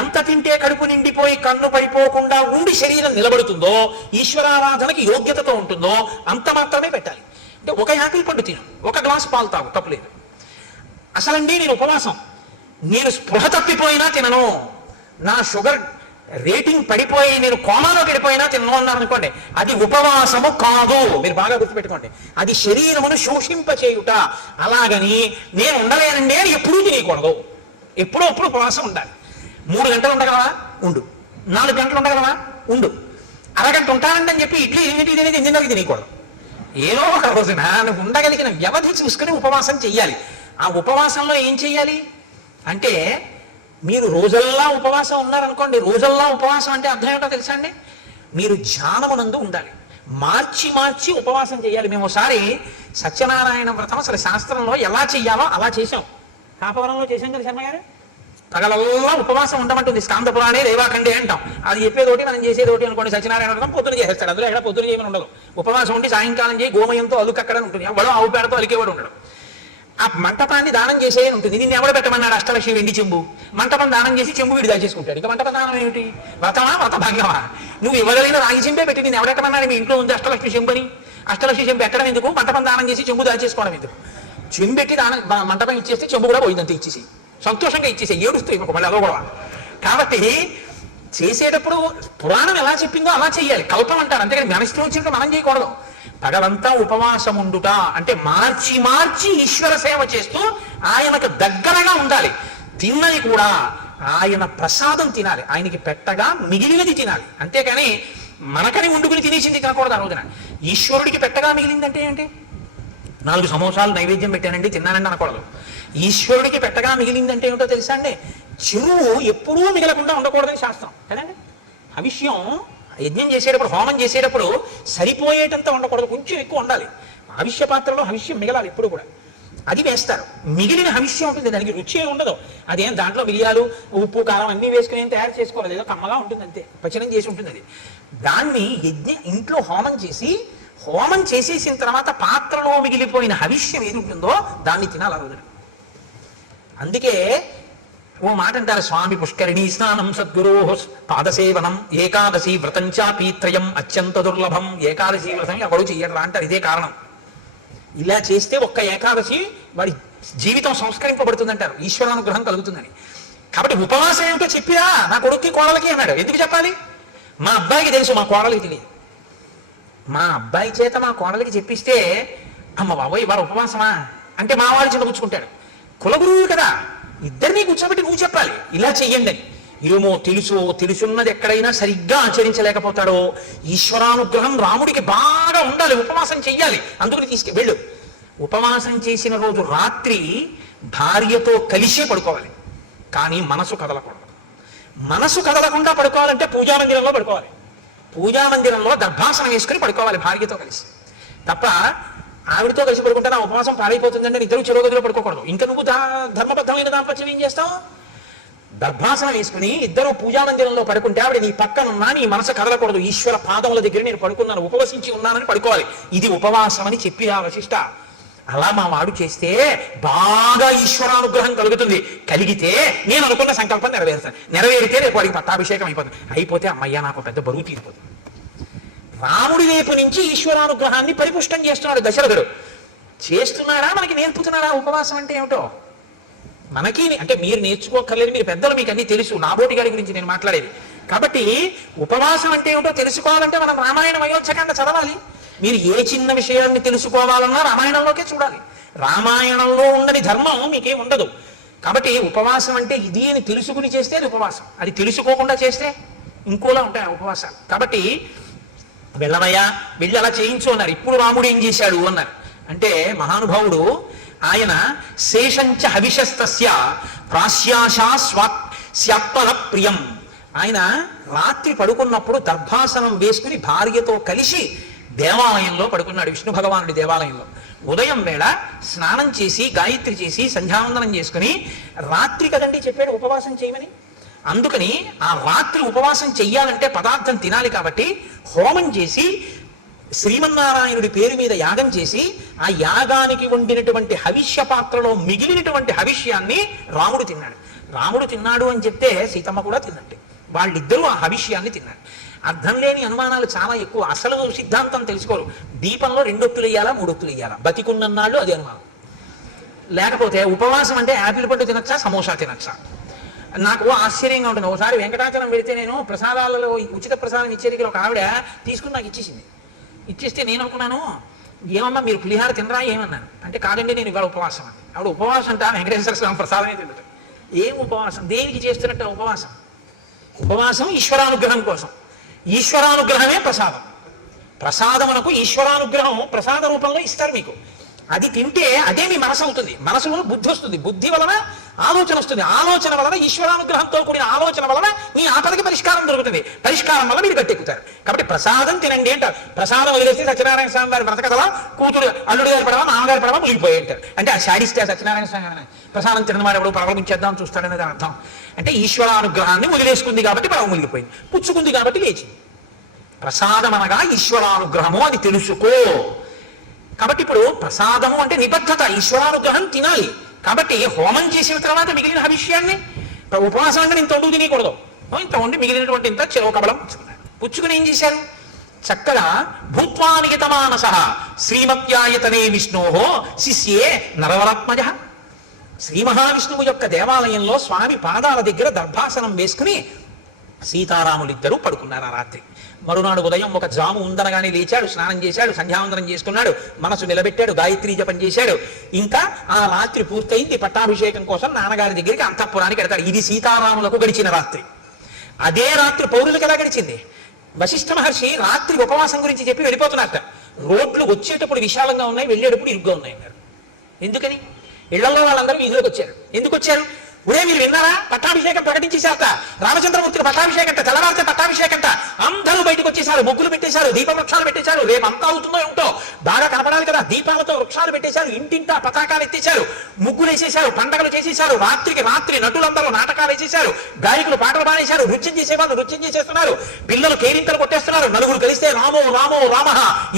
ఎంత తింటే కడుపు నిండిపోయి కన్ను పడిపోకుండా ఉండి శరీరం నిలబడుతుందో, ఈశ్వరారాధనకి యోగ్యతతో ఉంటుందో అంత మాత్రమే పెట్టాలి. అంటే ఒక యాపిల్ పండు తిను, ఒక గ్లాసు పాలు తాగు, తప్పులేదు. అసలండి నేను ఉపవాసం, నేను స్పృహ తప్పిపోయినా తినను, నా షుగర్ రేటింగ్ పడిపోయి నేను కోమాలో గడిపోయినా తినను అన్నారు అనుకోండి, అది ఉపవాసము కాదు. మీరు బాగా గుర్తుపెట్టుకోండి, అది శరీరమును శోషింపచేయుట. అలాగని నేను ఉండలేనండి అని ఎప్పుడూ తినకూడదు. ఎప్పుడో అప్పుడు ఉపవాసం ఉండాలి. 3 గంటలు ఉండగలవా? ఉండు. 4 గంటలు ఉండగలవా? ఉండు. అరగంట ఉంటానండి అని చెప్పి ఇడ్లీ తినేది 8:30కి తినకూడదు. ఏదో ఒక రోజున నువ్వు ఉండగలిగిన వ్యవధి చూసుకుని ఉపవాసం చెయ్యాలి. ఆ ఉపవాసంలో ఏం చెయ్యాలి అంటే, మీరు రోజల్లా ఉపవాసం ఉన్నారనుకోండి, రోజల్లా ఉపవాసం అంటే అర్థం ఏంటో తెలుసా అండి, మీరు ధ్యానమునందు ఉండాలి. మార్చి మార్చి ఉపవాసం చేయాలి. మేము ఒకసారి సత్యనారాయణ వ్రతం అసలు శాస్త్రంలో ఎలా చెయ్యాలో అలా చేసాం. కాపవరంలో చేసాం కదా శర్మ గారు. పగలల్లా ఉపవాసం ఉండమంటుంది స్కాంద పురాణే రేవాఖండే అంటాం. అది చెప్పేదోటి మనం చేసేదోటి అనుకోండి. సత్యనారాయణ వ్రతం పొద్దున చేసేస్తాడు, అందులో ఎక్కడ పొద్దున చేయమని ఉండదు. ఉపవాసం ఉండి సాయంకాలం చేయి గోమయంతో అలుకక్కడని ఉంటుంది. ఎవడో ఆవు పేడతో అలికేవాడు ఉండడు. ఆ మంటపాన్ని దానం చేసే ఉంటుంది. నిన్ను ఎవడ పెట్టమన్నాడు అష్టలక్ష్మి వెండి చెంబు? మంటపం దానం చేసి చెంబు వీడు దాచేసుకుంటాడు. ఇంకా మంటపం దానం ఏమిటి? వ్రతమా వ్రతభంగమా? నువ్వు ఇవ్వగలిగిన రాగి చెంబే పెట్టి నేను ఎవడెట్టమన్నాడు? మీ ఇంట్లో ఉంది అష్టలక్ష్మి చెంబు అని. అష్టలక్ష్మి చెంబు ఎక్కడం ఎందుకు? మంటపం దానం చేసి చెంబు దాచేసుకోవడం ఎందుకు? చెంబు పెట్టి దానం మంటపం ఇచ్చేస్తే చెంబు కూడా పోయిందంతా ఇచ్చేసి సంతోషంగా ఇచ్చేసి ఏడుస్తూ ఇవ్వకు మళ్ళీ అదో కూడా. కాబట్టి చేసేటప్పుడు పురాణం ఎలా చెప్పిందో అలా చెయ్యాలి. కల్పం అంటారు, అంతేగాని మన ఇష్టం వచ్చినట్టు మనం చేయకూడదు. పగలంతా ఉపవాసం ఉండుట అంటే మార్చి మార్చి ఈశ్వర సేవ చేస్తూ ఆయనకు దగ్గరగా ఉండాలి. తిన్నది కూడా ఆయన ప్రసాదం తినాలి, ఆయనకి పెట్టగా మిగిలినది తినాలి. అంతేకాని మనకని వండుకుని తినేసింది తినకూడదు. ఆ రోజున ఈశ్వరుడికి పెట్టగా మిగిలిందంటే ఏంటి? 4 సమోసాలు నైవేద్యం పెట్టానండి తిన్నానండి అనకూడదు. ఈశ్వరుడికి పెట్టగా మిగిలిందంటే ఏమిటో తెలుసా అండి? చెరువు ఎప్పుడూ మిగలకుండా ఉండకూడదని శాస్త్రం కదండి. హవిష్యం యజ్ఞం చేసేటప్పుడు, హోమం చేసేటప్పుడు సరిపోయేటంత ఉండకూడదు, కొంచెం ఎక్కువ ఉండాలి. హవిష్య పాత్రలో హవిష్యం మిగలాలి ఎప్పుడు కూడా. అది వేస్తారు. మిగిలిన హవిష్యం ఉంటుంది, దానికి రుచి ఉండదు. అదేం దాంట్లో మిరియాలు ఉప్పు కారం అన్నీ వేసుకుని ఏం తయారు చేసుకోవాలి, ఏదో కమ్మగా ఉంటుంది అంతే, పచనం చేసి ఉంటుంది. అది దాన్ని ఇంట్లో హోమం చేసేసిన తర్వాత పాత్రలో మిగిలిపోయిన హవిష్యం ఏది ఉంటుందో దాన్ని తినాలి ఆ రోజున. అందుకే ఓ మాట అంటారు, స్వామి పుష్కరిణీ స్నానం సద్గురో పాదసేవనం ఏకాదశి వ్రతం చాపీత్రయం అత్యంత దుర్లభం. ఏకాదశి వ్రతం ఎవడు చెయ్యరా అంటారు. ఇదే కారణం. ఇలా చేస్తే ఒక్క ఏకాదశి వాడి జీవితం సంస్కరింపబడుతుందంటారు, ఈశ్వరానుగ్రహం కలుగుతుందని. కాబట్టి ఉపవాసం ఏమిటో చెప్పిరా నా కొడుక్కి కోడలకి అన్నాడు. ఎందుకు చెప్పాలి? మా అబ్బాయికి తెలుసు, మా కోడలికి తెలియదు. మా అబ్బాయి చేత మా కోడలికి చెప్పిస్తే అమ్మ బాబోయ్ వారు ఉపవాసమా అంటే మా వాడు చిన్నపుచ్చుకుంటాడు. కులగురువు కదా, ఇద్దరినీ కూర్చోబెట్టి నువ్వు చెప్పాలి ఇలా చెయ్యండి అని. ఏమో తెలుసున్నది ఎక్కడైనా సరిగ్గా ఆచరించలేకపోతాడో. ఈశ్వరానుగ్రహం రాముడికి బాగా ఉండాలి, ఉపవాసం చెయ్యాలి. అందుకని వెళ్ళు. ఉపవాసం చేసిన రోజు రాత్రి భార్యతో కలిసే పడుకోవాలి, కానీ మనసు కదలకూడదు. మనసు కదలకుండా పడుకోవాలంటే పూజామందిరంలో పడుకోవాలి. పూజామందిరంలో దర్భాసనం వేసుకుని పడుకోవాలి భార్యతో కలిసి. తప్ప ఆవిడతో కలిసి పడుకుంటే నా ఉపవాసం పాడైపోతుందంటే ఇద్దరు చెరో గదిలో పడుకోకూడదు. ఇంకా నువ్వు ధర్మబద్ధమైన దాంపత్యం ఏం చేస్తావు? దర్భాసనం వేసుకుని ఇద్దరు పూజామందిరంలో పడుకుంటే ఆవిడ నీ పక్కనున్నా నీ మనసు కదలకూడదు. ఈశ్వర పాదముల దగ్గర నేను పడుకున్నాను, ఉపవసించి ఉన్నానని పడుకోవాలి. ఇది ఉపవాసం అని చెప్పి ఆ వశిష్ట. అలా మా వాడు చేస్తే బాగా ఈశ్వరానుగ్రహం కలుగుతుంది. కలిగితే నేను అనుకున్న సంకల్పం నెరవేరుతాను. నెరవేరితే రేపు వాడికి పట్టాభిషేకం అయిపోతుంది. అయిపోతే అమ్మయ్య నాకు పెద్ద బరువు తీరిపోతుంది. రాముడి వైపు నుంచి ఈశ్వరానుగ్రహాన్ని పరిపుష్టం చేస్తున్నాడు దశరథుడు. చేస్తున్నాడా, మనకి నేర్పుతున్నాడా ఉపవాసం అంటే ఏమిటో? మనకి అంటే మీరు నేర్చుకోకర్లేదు, మీరు పెద్దలు, మీకు అన్ని తెలుసు. నాబోటి గారి గురించి నేను మాట్లాడేది. కాబట్టి ఉపవాసం అంటే ఏమిటో తెలుసుకోవాలంటే మనం రామాయణ అయోధ్యకాండ చదవాలి. మీరు ఏ చిన్న విషయాన్ని తెలుసుకోవాలన్నా రామాయణంలోకే చూడాలి. రామాయణంలో ఉండని ధర్మం మీకేం ఉండదు. కాబట్టి ఉపవాసం అంటే ఇది అని తెలుసుకుని చేస్తే అది ఉపవాసం. అది తెలుసుకోకుండా చేస్తే ఇంకోలా ఉంటాయి ఉపవాసాలు. కాబట్టి వెళ్ళవయ్యా, వెళ్ళి అలా చేయించు అన్నారు. ఇప్పుడు రాముడు ఏం చేశాడు అన్నారు అంటే, మహానుభావుడు ఆయన శేషంచ హవిషస్తస్య ప్రాశ్యాశా స్వాత్పల ప్రియం. ఆయన రాత్రి పడుకున్నప్పుడు దర్భాసనం వేసుకుని భార్యతో కలిసి దేవాలయంలో పడుకున్నాడు, విష్ణు భగవానుడి దేవాలయంలో. ఉదయం వేళ స్నానం చేసి గాయత్రి చేసి సంధ్యావందనం చేసుకుని, రాత్రి కదండి చెప్పాడు ఉపవాసం చేయమని. అందుకని ఆ రాత్రి ఉపవాసం చెయ్యాలంటే పదార్థం తినాలి. కాబట్టి హోమం చేసి శ్రీమన్నారాయణుడి పేరు మీద యాగం చేసి ఆ యాగానికి వండినటువంటి హవిష్య పాత్రలో మిగిలినటువంటి హవిష్యాన్ని రాముడు తిన్నాడు. రాముడు తిన్నాడు అని చెప్తే సీతమ్మ కూడా తిన్నట్టే. వాళ్ళిద్దరూ ఆ హవిష్యాన్ని తిన్నారు. అర్థం లేని అనుమానాలు చాలా ఎక్కువ. అసలు సిద్ధాంతం తెలుసుకోరు. దీపంలో 2 ఒత్తులు వేయాలా 3 ఒత్తులు వేయాలా, బతికున్నన్నాళ్ళు అది అనుమానం. లేకపోతే ఉపవాసం అంటే యాపిల్ పండు తినచ్చా సమోసా తినచ్చా? నాకు ఆశ్చర్యంగా ఉంటుంది. ఒకసారి వెంకటాచలం వెళితే నేను ప్రసాదాలలో ఉచిత ప్రసాదం ఇచ్చేరికి ఒక ఆవిడ తీసుకుని నాకు ఇచ్చేసింది. ఇచ్చేస్తే నేను అనుకున్నాను, ఏమమ్మా మీరు పులిహార తినరా ఏమన్నాను అంటే, కాదండి నేను ఇవాళ ఉపవాసం అని. ఆవిడ ఉపవాసం అంటే వెంకటేశ్వర స్వామి ప్రసాదమే తింటాడు. ఏం ఉపవాసం, దేనికి చేస్తున్నట్టు ఉపవాసం? ఉపవాసం ఈశ్వరానుగ్రహం కోసం. ఈశ్వరానుగ్రహమే ప్రసాదం. ప్రసాదమునకు ఈశ్వరానుగ్రహం ప్రసాద రూపంలో ఇస్తారు మీకు. అది తింటే అదే మీ మనసు అవుతుంది. మనసులో బుద్ధి వస్తుంది, బుద్ధి వలన ఆలోచన వస్తుంది, ఆలోచన వలన ఈశ్వరానుగ్రహంతో కూడిన ఆలోచన వలన మీ ఆపదకి పరిష్కారం దొరుకుతుంది. పరిష్కారం వల్ల మీరు గట్టెక్కుతారు. కాబట్టి ప్రసాదం తినండి అంటారు. ప్రసాదం వదిలేస్తే సత్యనారాయణ స్వామి వారి బ్రతకదలా, కూతురు అల్లుడు గారి పడవా మామగారి పడవా మునిగిపోయి అంటారు. అంటే ఆ శాడిస్తే సత్యనారాయణ స్వామి ప్రసాదం తినవాడు ఎవడు పడవలు ముంచేద్దాం చూస్తాడనేది అర్థం. అంటే ఈశ్వరానుగ్రహాన్ని వదిలేసుకుంది కాబట్టి పడవ మునిగిపోయింది, పుచ్చుకుంది కాబట్టి లేచింది. ప్రసాదం అనగా ఈశ్వరానుగ్రహము అని తెలుసుకో. కాబట్టి ఇప్పుడు ప్రసాదము అంటే నిబద్ధత, ఈశ్వరానుగ్రహం తినాలి. కాబట్టి హోమం చేసిన తర్వాత మిగిలిన హవిష్యాన్ని ఉపవాసం అంటే ఇంత వండుకు తినకూడదు. ఇంత వండి మిగిలినటువంటి ఇంత చిరవకబలం పుచ్చుకుని ఏం చేశారు? చక్కగా భూత్వానియతమానస శ్రీమత్యాయతనే విష్ణోహో శిష్యే నరవరాత్మజ. శ్రీ మహావిష్ణువు యొక్క దేవాలయంలో స్వామి పాదాల దగ్గర దర్భాసనం వేసుకుని సీతారాములిద్దరూ పడుకున్నారు ఆ రాత్రి. మరునాడు ఉదయం ఒక జాము ఉందనగానే లేచాడు, స్నానం చేశాడు, సంధ్యావందనం చేసుకున్నాడు, మనసు నిలబెట్టాడు, గాయత్రీ జపం చేశాడు. ఇంకా ఆ రాత్రి పూర్తయింది. పట్టాభిషేకం కోసం నాన్నగారి దగ్గరికి అంతఃపురానికి వెళ్తాడు. ఇది సీతారాములకు గడిచిన రాత్రి. అదే రాత్రి పౌరులకు ఎలా గడిచింది? వశిష్ఠ మహర్షి రాత్రి ఉపవాసం గురించి చెప్పి వెళ్ళిపోతున్నారట. రోడ్లు వచ్చేటప్పుడు విశాలంగా ఉన్నాయి, వెళ్ళేటప్పుడు ఇరుగ్గా ఉన్నాయి అన్నారు. ఎందుకని? ఇళ్లలో వాళ్ళందరూ వీధిలోకి వచ్చారు. ఎందుకు వచ్చారు? ఉడే మీరు విన్నారా? పట్టాభిషేకం ప్రకటించేశారట. రామచంద్రమూర్తికి పట్టాభిషేకంట, తెల్లవారితే పట్టాభిషేకంట. అందరూ బయటకు వచ్చేసారు, ముగ్గులు పెట్టేశారు, దీప వృక్షాలు పెట్టేశారు. రేపు అంతా అవుతుందో ఏమిటో, బాగా కనపడాలి కదా, దీపాలతో వృక్షాలు పెట్టేశారు, ఇంటింటా పతాకాలు ఎత్తేశారు, ముగ్గులు వేసేశారు, పండగలు చేసేశారు. రాత్రికి రాత్రి నటులందరూ నాటకాలు వేసేశారు, గాయకులు పాటలు పాడేశారు, నృత్యం చేసేవాళ్ళు నృత్యం చేసేస్తున్నారు, పిల్లలు కేరింతలు కొట్టేస్తున్నారు. నలుగురు కలిస్తే రామో రామో రామ,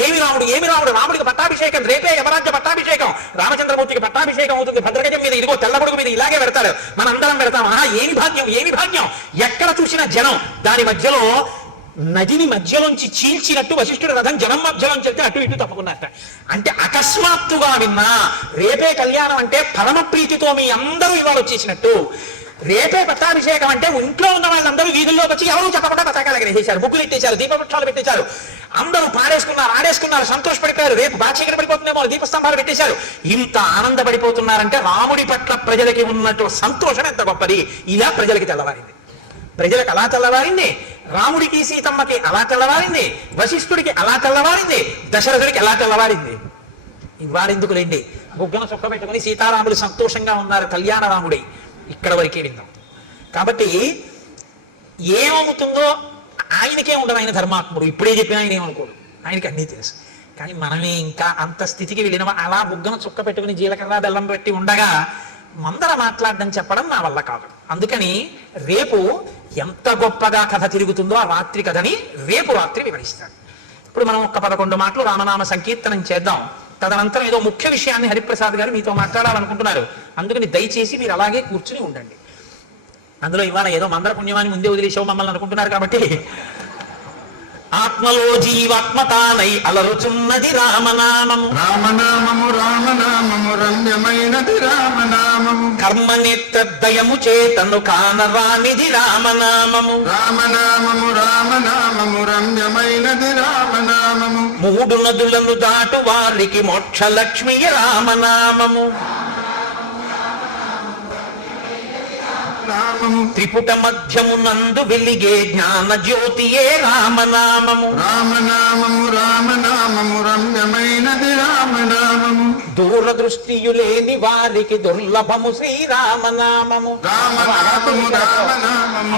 ఏమి రాముడు ఏమి రాముడు, రాముడికి పట్టాభిషేకం, రేపే యమరాజ్య పట్టాభిషేకం, రామచంద్రమూర్తికి పట్టాభిషేకం అవుతుంది. భద్రగజం మీద ఇదిగో తెల్లగొడుగు మీద ఇలాగే పెడతారు, మనందరం పెడతాం. ఏమి భాగ్యం ఏమి భాగ్యం. ఎక్కడ చూసిన జనం. దాని మధ్యలో నదిని మధ్యలోంచి చీల్చినట్టు వశిష్ఠుడు రథం జనం మధ్యలోంచి వెళ్తే అటు ఇటు తప్పుకున్నట్ట. అంటే అకస్మాత్తుగా విన్నా రేపే కళ్యాణం అంటే పరమ ప్రీతితో మీ అందరూ ఇవాళ వచ్చేసినట్టు. రేపే పట్టాభిషేకం అంటే ఇంట్లో ఉన్న వాళ్ళందరూ వీధుల్లోకి వచ్చి ఎవరూ చెప్పకుండా పతాకాలు ఎగరేసేశారు, ముగ్గులు పెట్టేశారు, దీపవృక్షాలు పెట్టేశారు, అందరూ పాడేసుకున్నారు, ఆడేసుకున్నారు, సంతోషపడిపోయారు. రేపు బాచీకటి పడిపోతుందేమో, దీపస్తంభాలు పెట్టేశారు. ఇంత ఆనందపడిపోతున్నారంటే రాముడి పట్ల ప్రజలకి ఉన్నట్టు సంతోషం ఎంత గొప్పది. ఇలా ప్రజలకి తెల్లవారింది. ప్రజలకు అలా తెల్లవారింది, రాముడికి సీతమ్మకి అలా తెల్లవారింది, వశిష్ఠుడికి అలా తెల్లవారింది, దశరథుడికి ఎలా తెల్లవారింది. ఇవ్వారెందుకులేండి, బుగ్గన చొక్క పెట్టుకుని సీతారాములు సంతోషంగా ఉన్నారు, కళ్యాణ రాముడి. ఇక్కడ వరకే విందాం. కాబట్టి ఏమవుతుందో ఆయనకే ఉండదు. ఆయన ధర్మాత్ముడు. ఇప్పుడే చెప్పిన ఆయన ఏమనుకోడు, ఆయనకి అన్నీ తెలుసు. కానీ మనమే ఇంకా అంత స్థితికి వెళ్ళిన అలా బుగ్గన చుక్క పెట్టుకుని జీలకర్ర బెల్లం పెట్టి ఉండగా మందర మాట్లాడడం చెప్పడం నా వల్ల కాదు. అందుకని రేపు ఎంత గొప్పగా కథ తిరుగుతుందో ఆ రాత్రి కథని రేపు రాత్రి వివరిస్తాడు. ఇప్పుడు మనం ఒక్క 11 మాటలు రామనామ సంకీర్తనం చేద్దాం. తదనంతరం ఏదో ముఖ్య విషయాన్ని హరిప్రసాద్ గారు మీతో మాట్లాడాలనుకుంటున్నారు. అందుకని దయచేసి మీరు అలాగే కూర్చుని ఉండండి. అందులో ఇవాళ ఏదో మందర పుణ్యమాన్ని ముందే వదిలేసావు మమ్మల్ని అనుకుంటున్నారు కాబట్టి, ఆత్మలో జీవాత్మతానై అలరుచున్నది రామనామము, రామనామము రామనామము రమ్యమైనది రామనామము, కర్మనేత్రదయము చేతను కానరానిది రామనామము, రామనామము రామనామము రమ్యమైనది రామనామము, 3 నదులను దాటు వారికి మోక్షలక్ష్మి రామనామము, నామము త్రిపుట మధ్యమునందు వెలిగే జ్ఞాన జ్యోతియే రామనామము, రామనామము రామనామము రమ్యమైనది రామనామము, దూరదృష్టియు లేని వారికి దుర్లభము శ్రీరామనామము. రామనామము రామనామము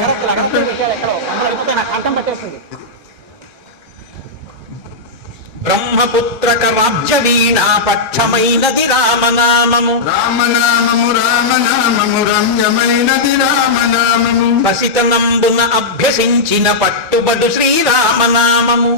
బ్రహ్మపుత్రక రాజ్య వీణా పక్షమైనది రామనామము, రామనామము రామనామము రమ్యమైనది రామనామము, పసితనంబున అభ్యసించిన పట్టుబడు శ్రీరామనామము,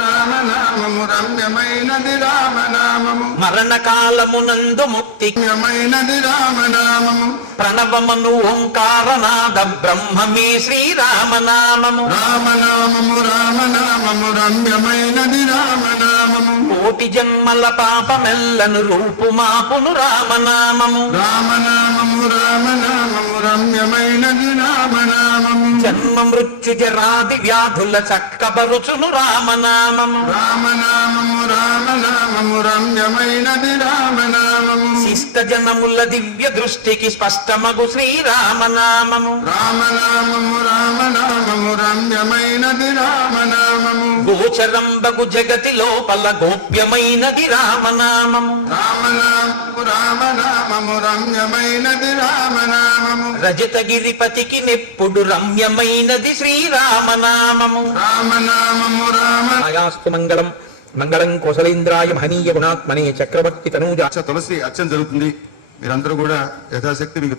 రామనామము రమ్యమైనది రామనామము, మరణకాలమునందు ముక్తి రమ్యమైనది రామనామము, ప్రణవమను ఓంకారనాద బ్రహ్మమే శ్రీరామనామము, రామనామము రామనామము రమ్యమైనది రామనామము, కోటి జన్మల పాపమెల్లను రూపుమాపును రామనామము, రామనామము రామనామము రమ్యమైనది రామనామము, జన్మ మృత్యు జరాది వ్యాధుల చక్కబరుచును రామనామము, రామనామము రామనామము రమ్యమైనది రామనామము, శిష్ట జనముల దివ్య దృష్టికి స్పష్టమగు శ్రీరామనామము, రామనామము రామనామము రమ్యమైనది రామనామము, గోచరంబగు జగతి లోపల గోప్యమైనది రామనామము, రామనామము రామనామము రమ్యమైనది రామనామము, రజతగిరిపతికి నెప్పుడు రమ్యమైనది శ్రీరామనామము. రామనామము రామ ఆయాస్తు మంగళం మంగళం కోసలేంద్రాయ మహనీయ గుణాత్మనే చక్రవర్తి తనూజా. తులసి అర్చన జరుగుతుంది. మీరందరూ కూడా యథాశక్తి మీకు